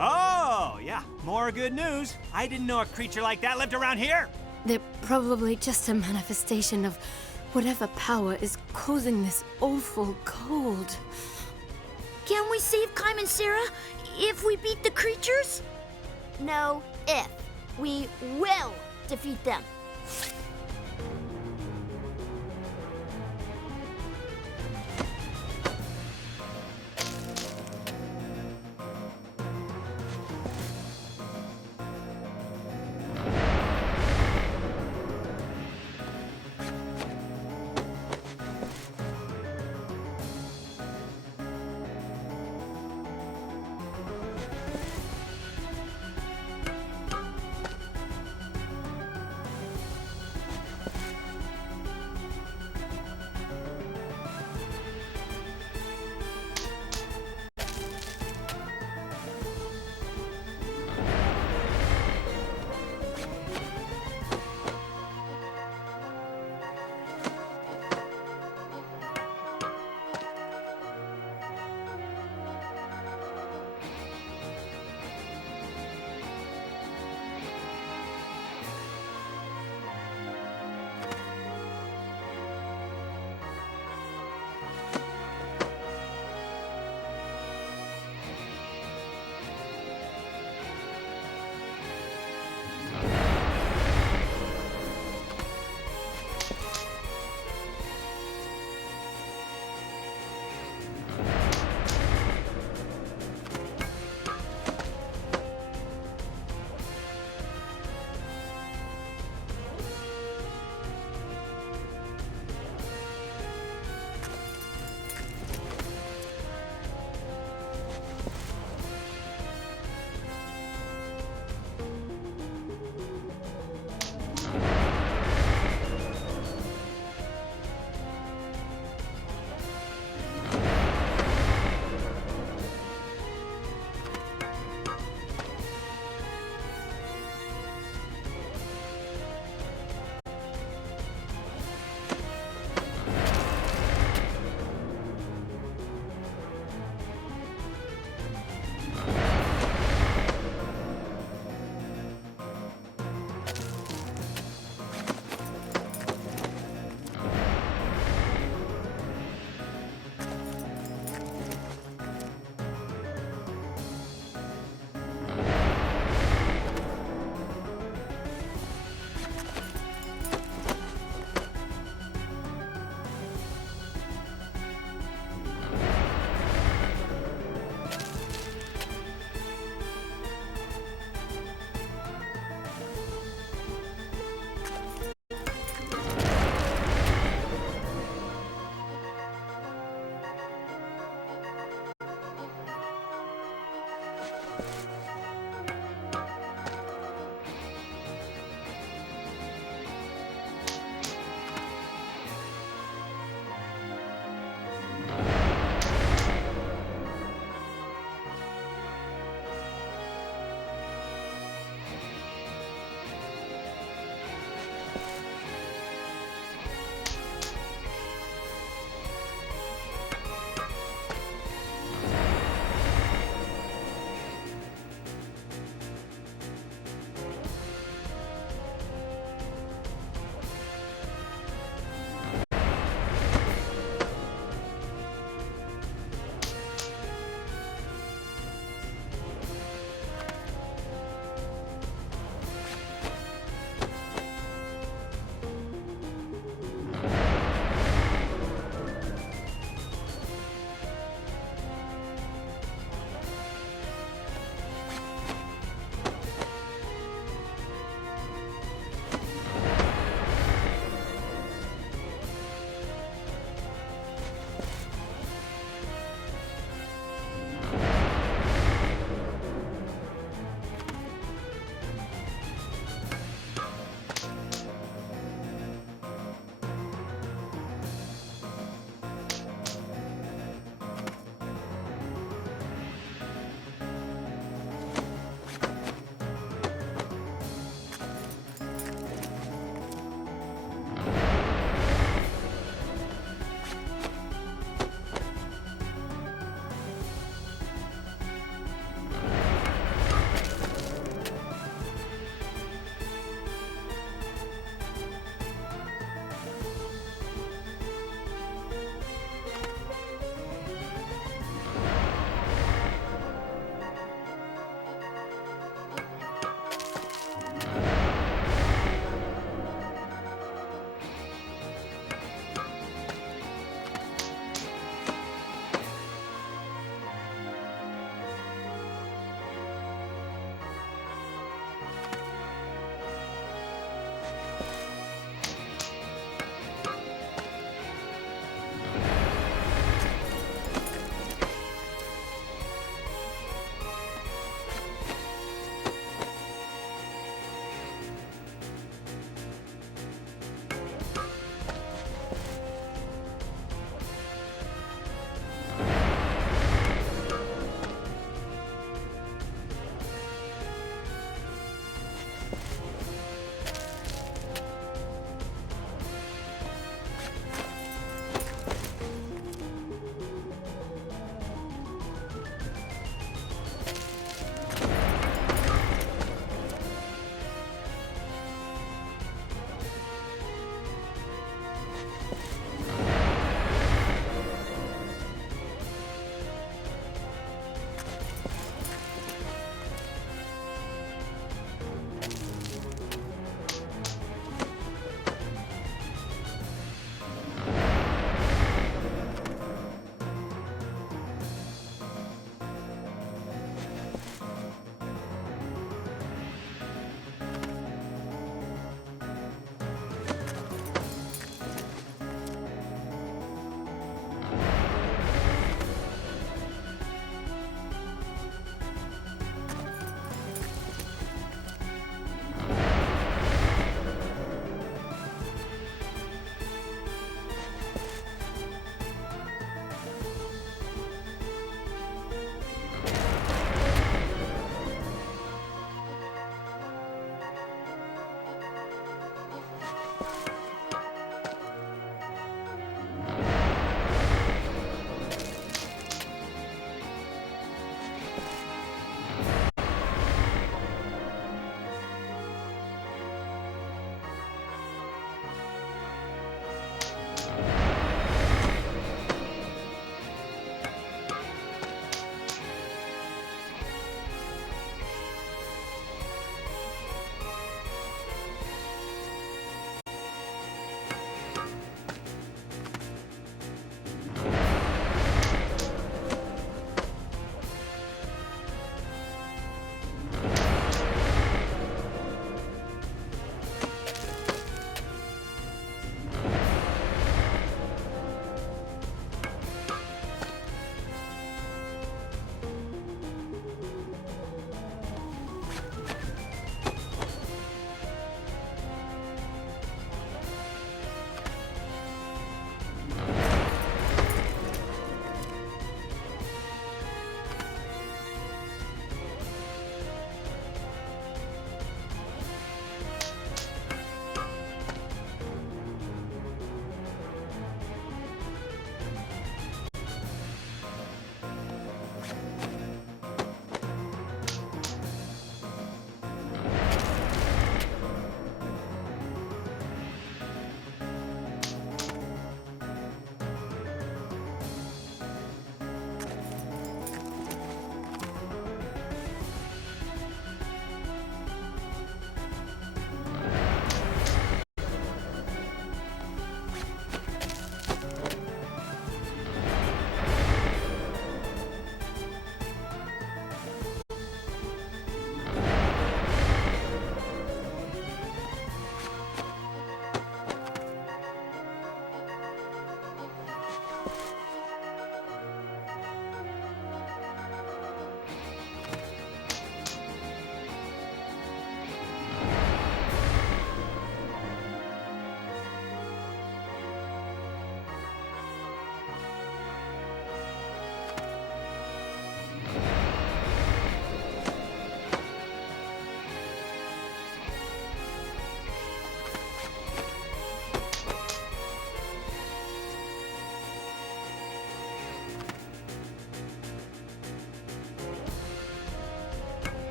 Oh, yeah. More good news. I didn't know a creature like that lived around here. They're probably just a manifestation of whatever power is causing this awful cold. Can we save Kaim and Sarah? If we beat the creatures? No, if. We will defeat them.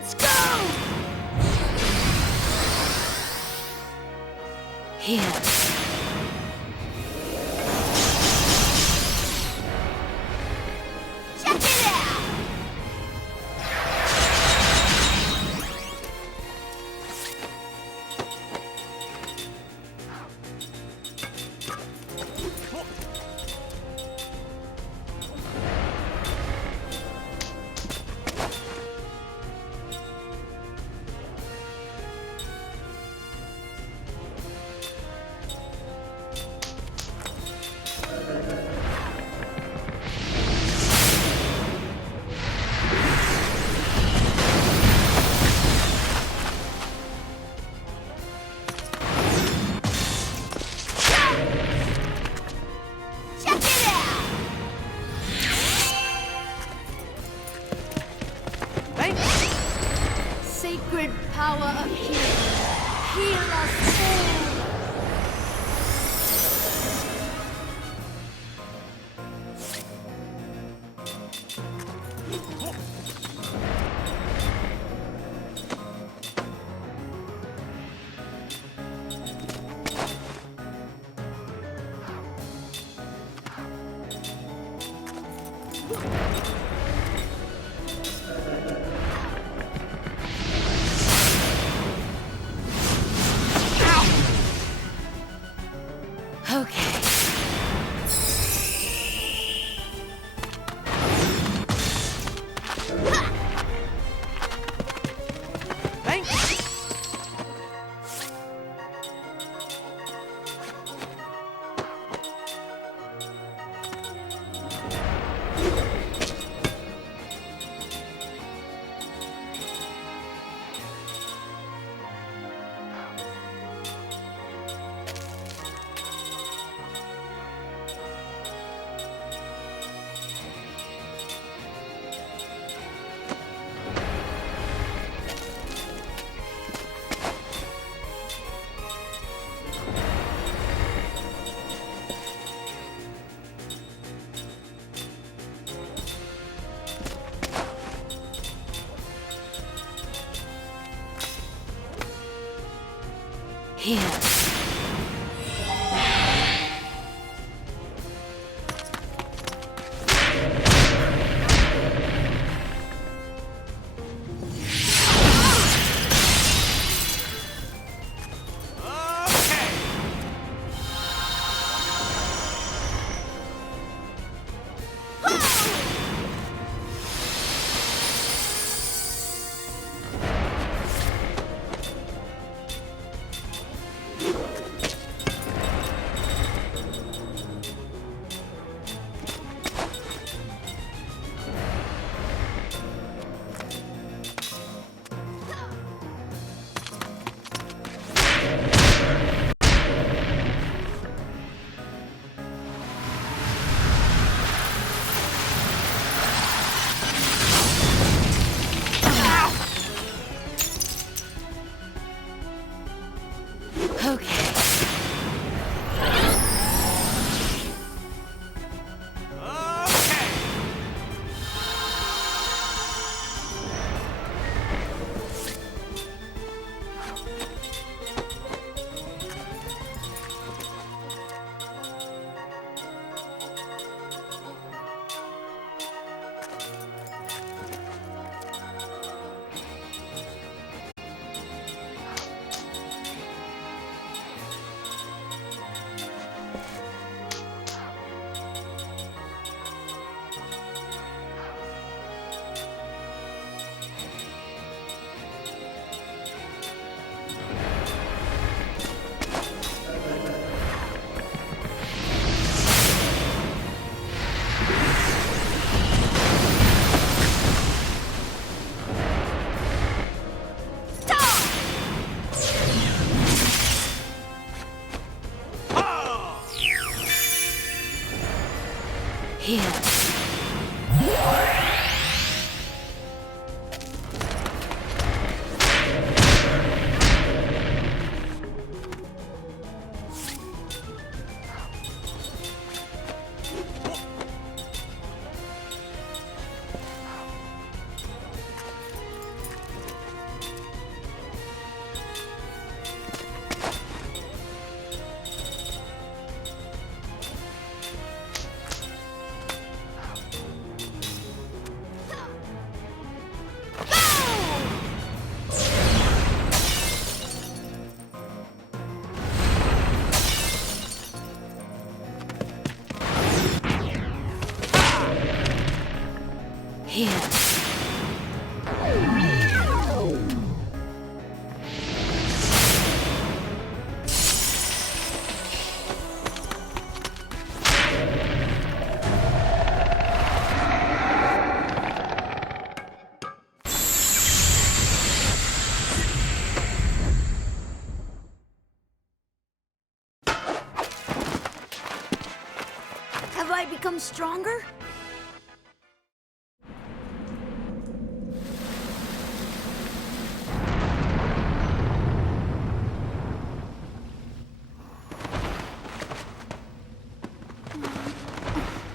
Let's go! Here. Check it out! Sacred power of healing. Heal us all. Okay. Here. Here. stronger?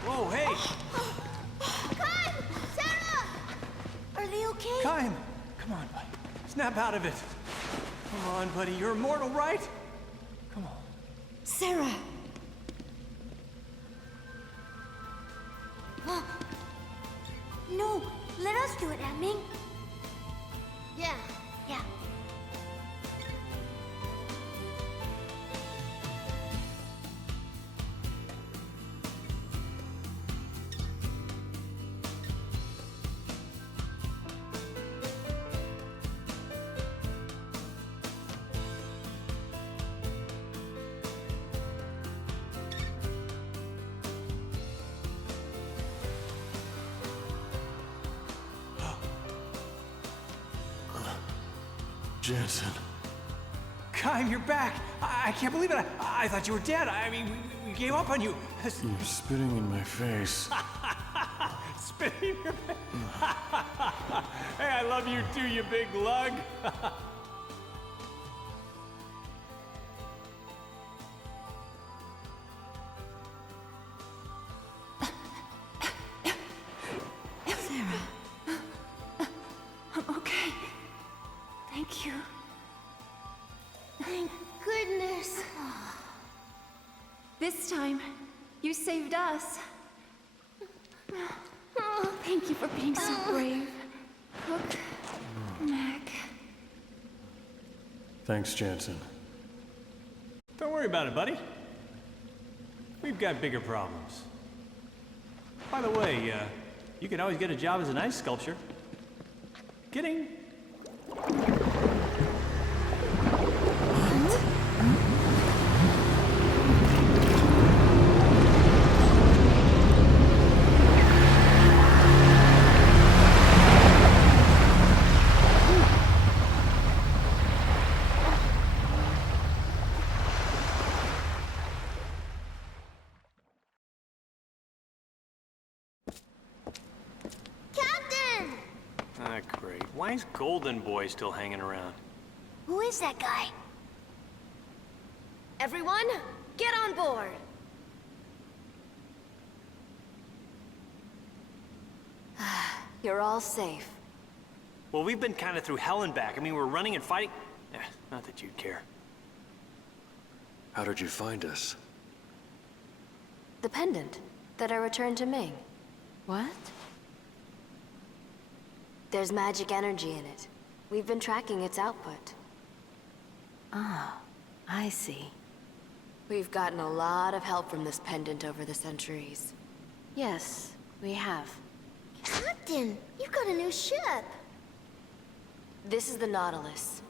Whoa, hey! Kyle! Sarah! Are they okay? Kyle! Come on, buddy. Snap out of it. Come on, buddy. You're immortal, right? Come on. Sarah! No, let us do it, Ming. Yeah, yeah. Jensen. Kyle, you're back. I can't believe it. I thought you were dead. I mean, we gave up on you. You're spitting in my face. Spitting in your face. Hey, I love you too, you big lug. Thank you. Thank goodness. This time, you saved us. Thank you for being so brave. Cook, Meg. Thanks, Jensen. Don't worry about it, buddy. We've got bigger problems. By the way, you can always get a job as an ice sculptor. Kidding. Captain! Ah, great. Why is Golden Boy still hanging around? Who is that guy? Everyone, get on board. You're all safe. Well, we've been kind of through hell and back. I mean, we're running and fighting. Not that you'd care. How did you find us? The pendant that I returned to Ming. What? There's magic energy in it. We've been tracking its output. Ah, I see. We've gotten a lot of help from this pendant over the centuries. Yes, we have. Captain, you've got a new ship. This is the Nautilus.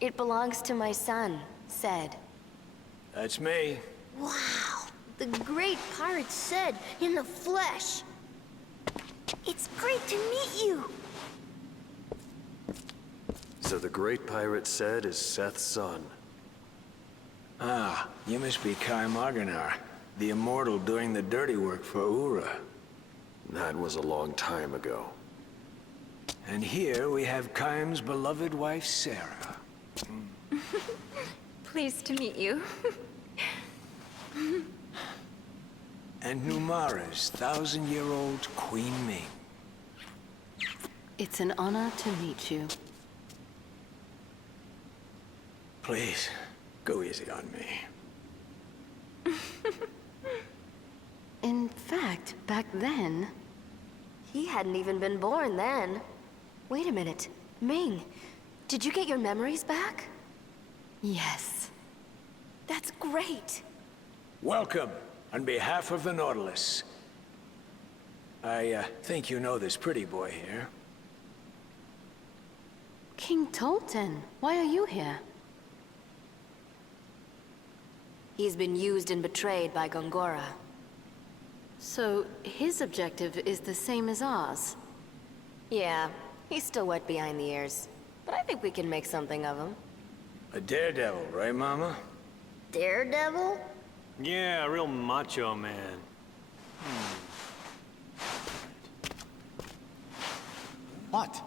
It belongs to my son, Ced. That's me. Wow, the great pirate said in the flesh. It's great to meet you. So the great pirate said is Seth's son. Ah, you must be Kai Marganar, the immortal doing the dirty work for Ura. That was a long time ago. And here we have Kaim's beloved wife, Sarah. Pleased to meet you. And Numara's 1,000-year-old Queen Ming. It's an honor to meet you. Please, go easy on me. In fact, back then, he hadn't even been born then. Wait a minute. Ming, did you get your memories back? Yes. That's great. Welcome, on behalf of the Nautilus. I think you know this pretty boy here. King Tolton, why are you here? He's been used and betrayed by Gongora. So, his objective is the same as ours? Yeah, he's still wet behind the ears. But I think we can make something of him. A daredevil, right, Mama? Daredevil? Yeah, a real macho man. What?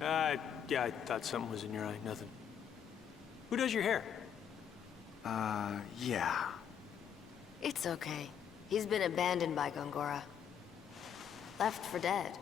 Yeah, I thought something was in your eye. Nothing. Who does your hair? Yeah. It's okay. He's been abandoned by Gongora. Left for dead.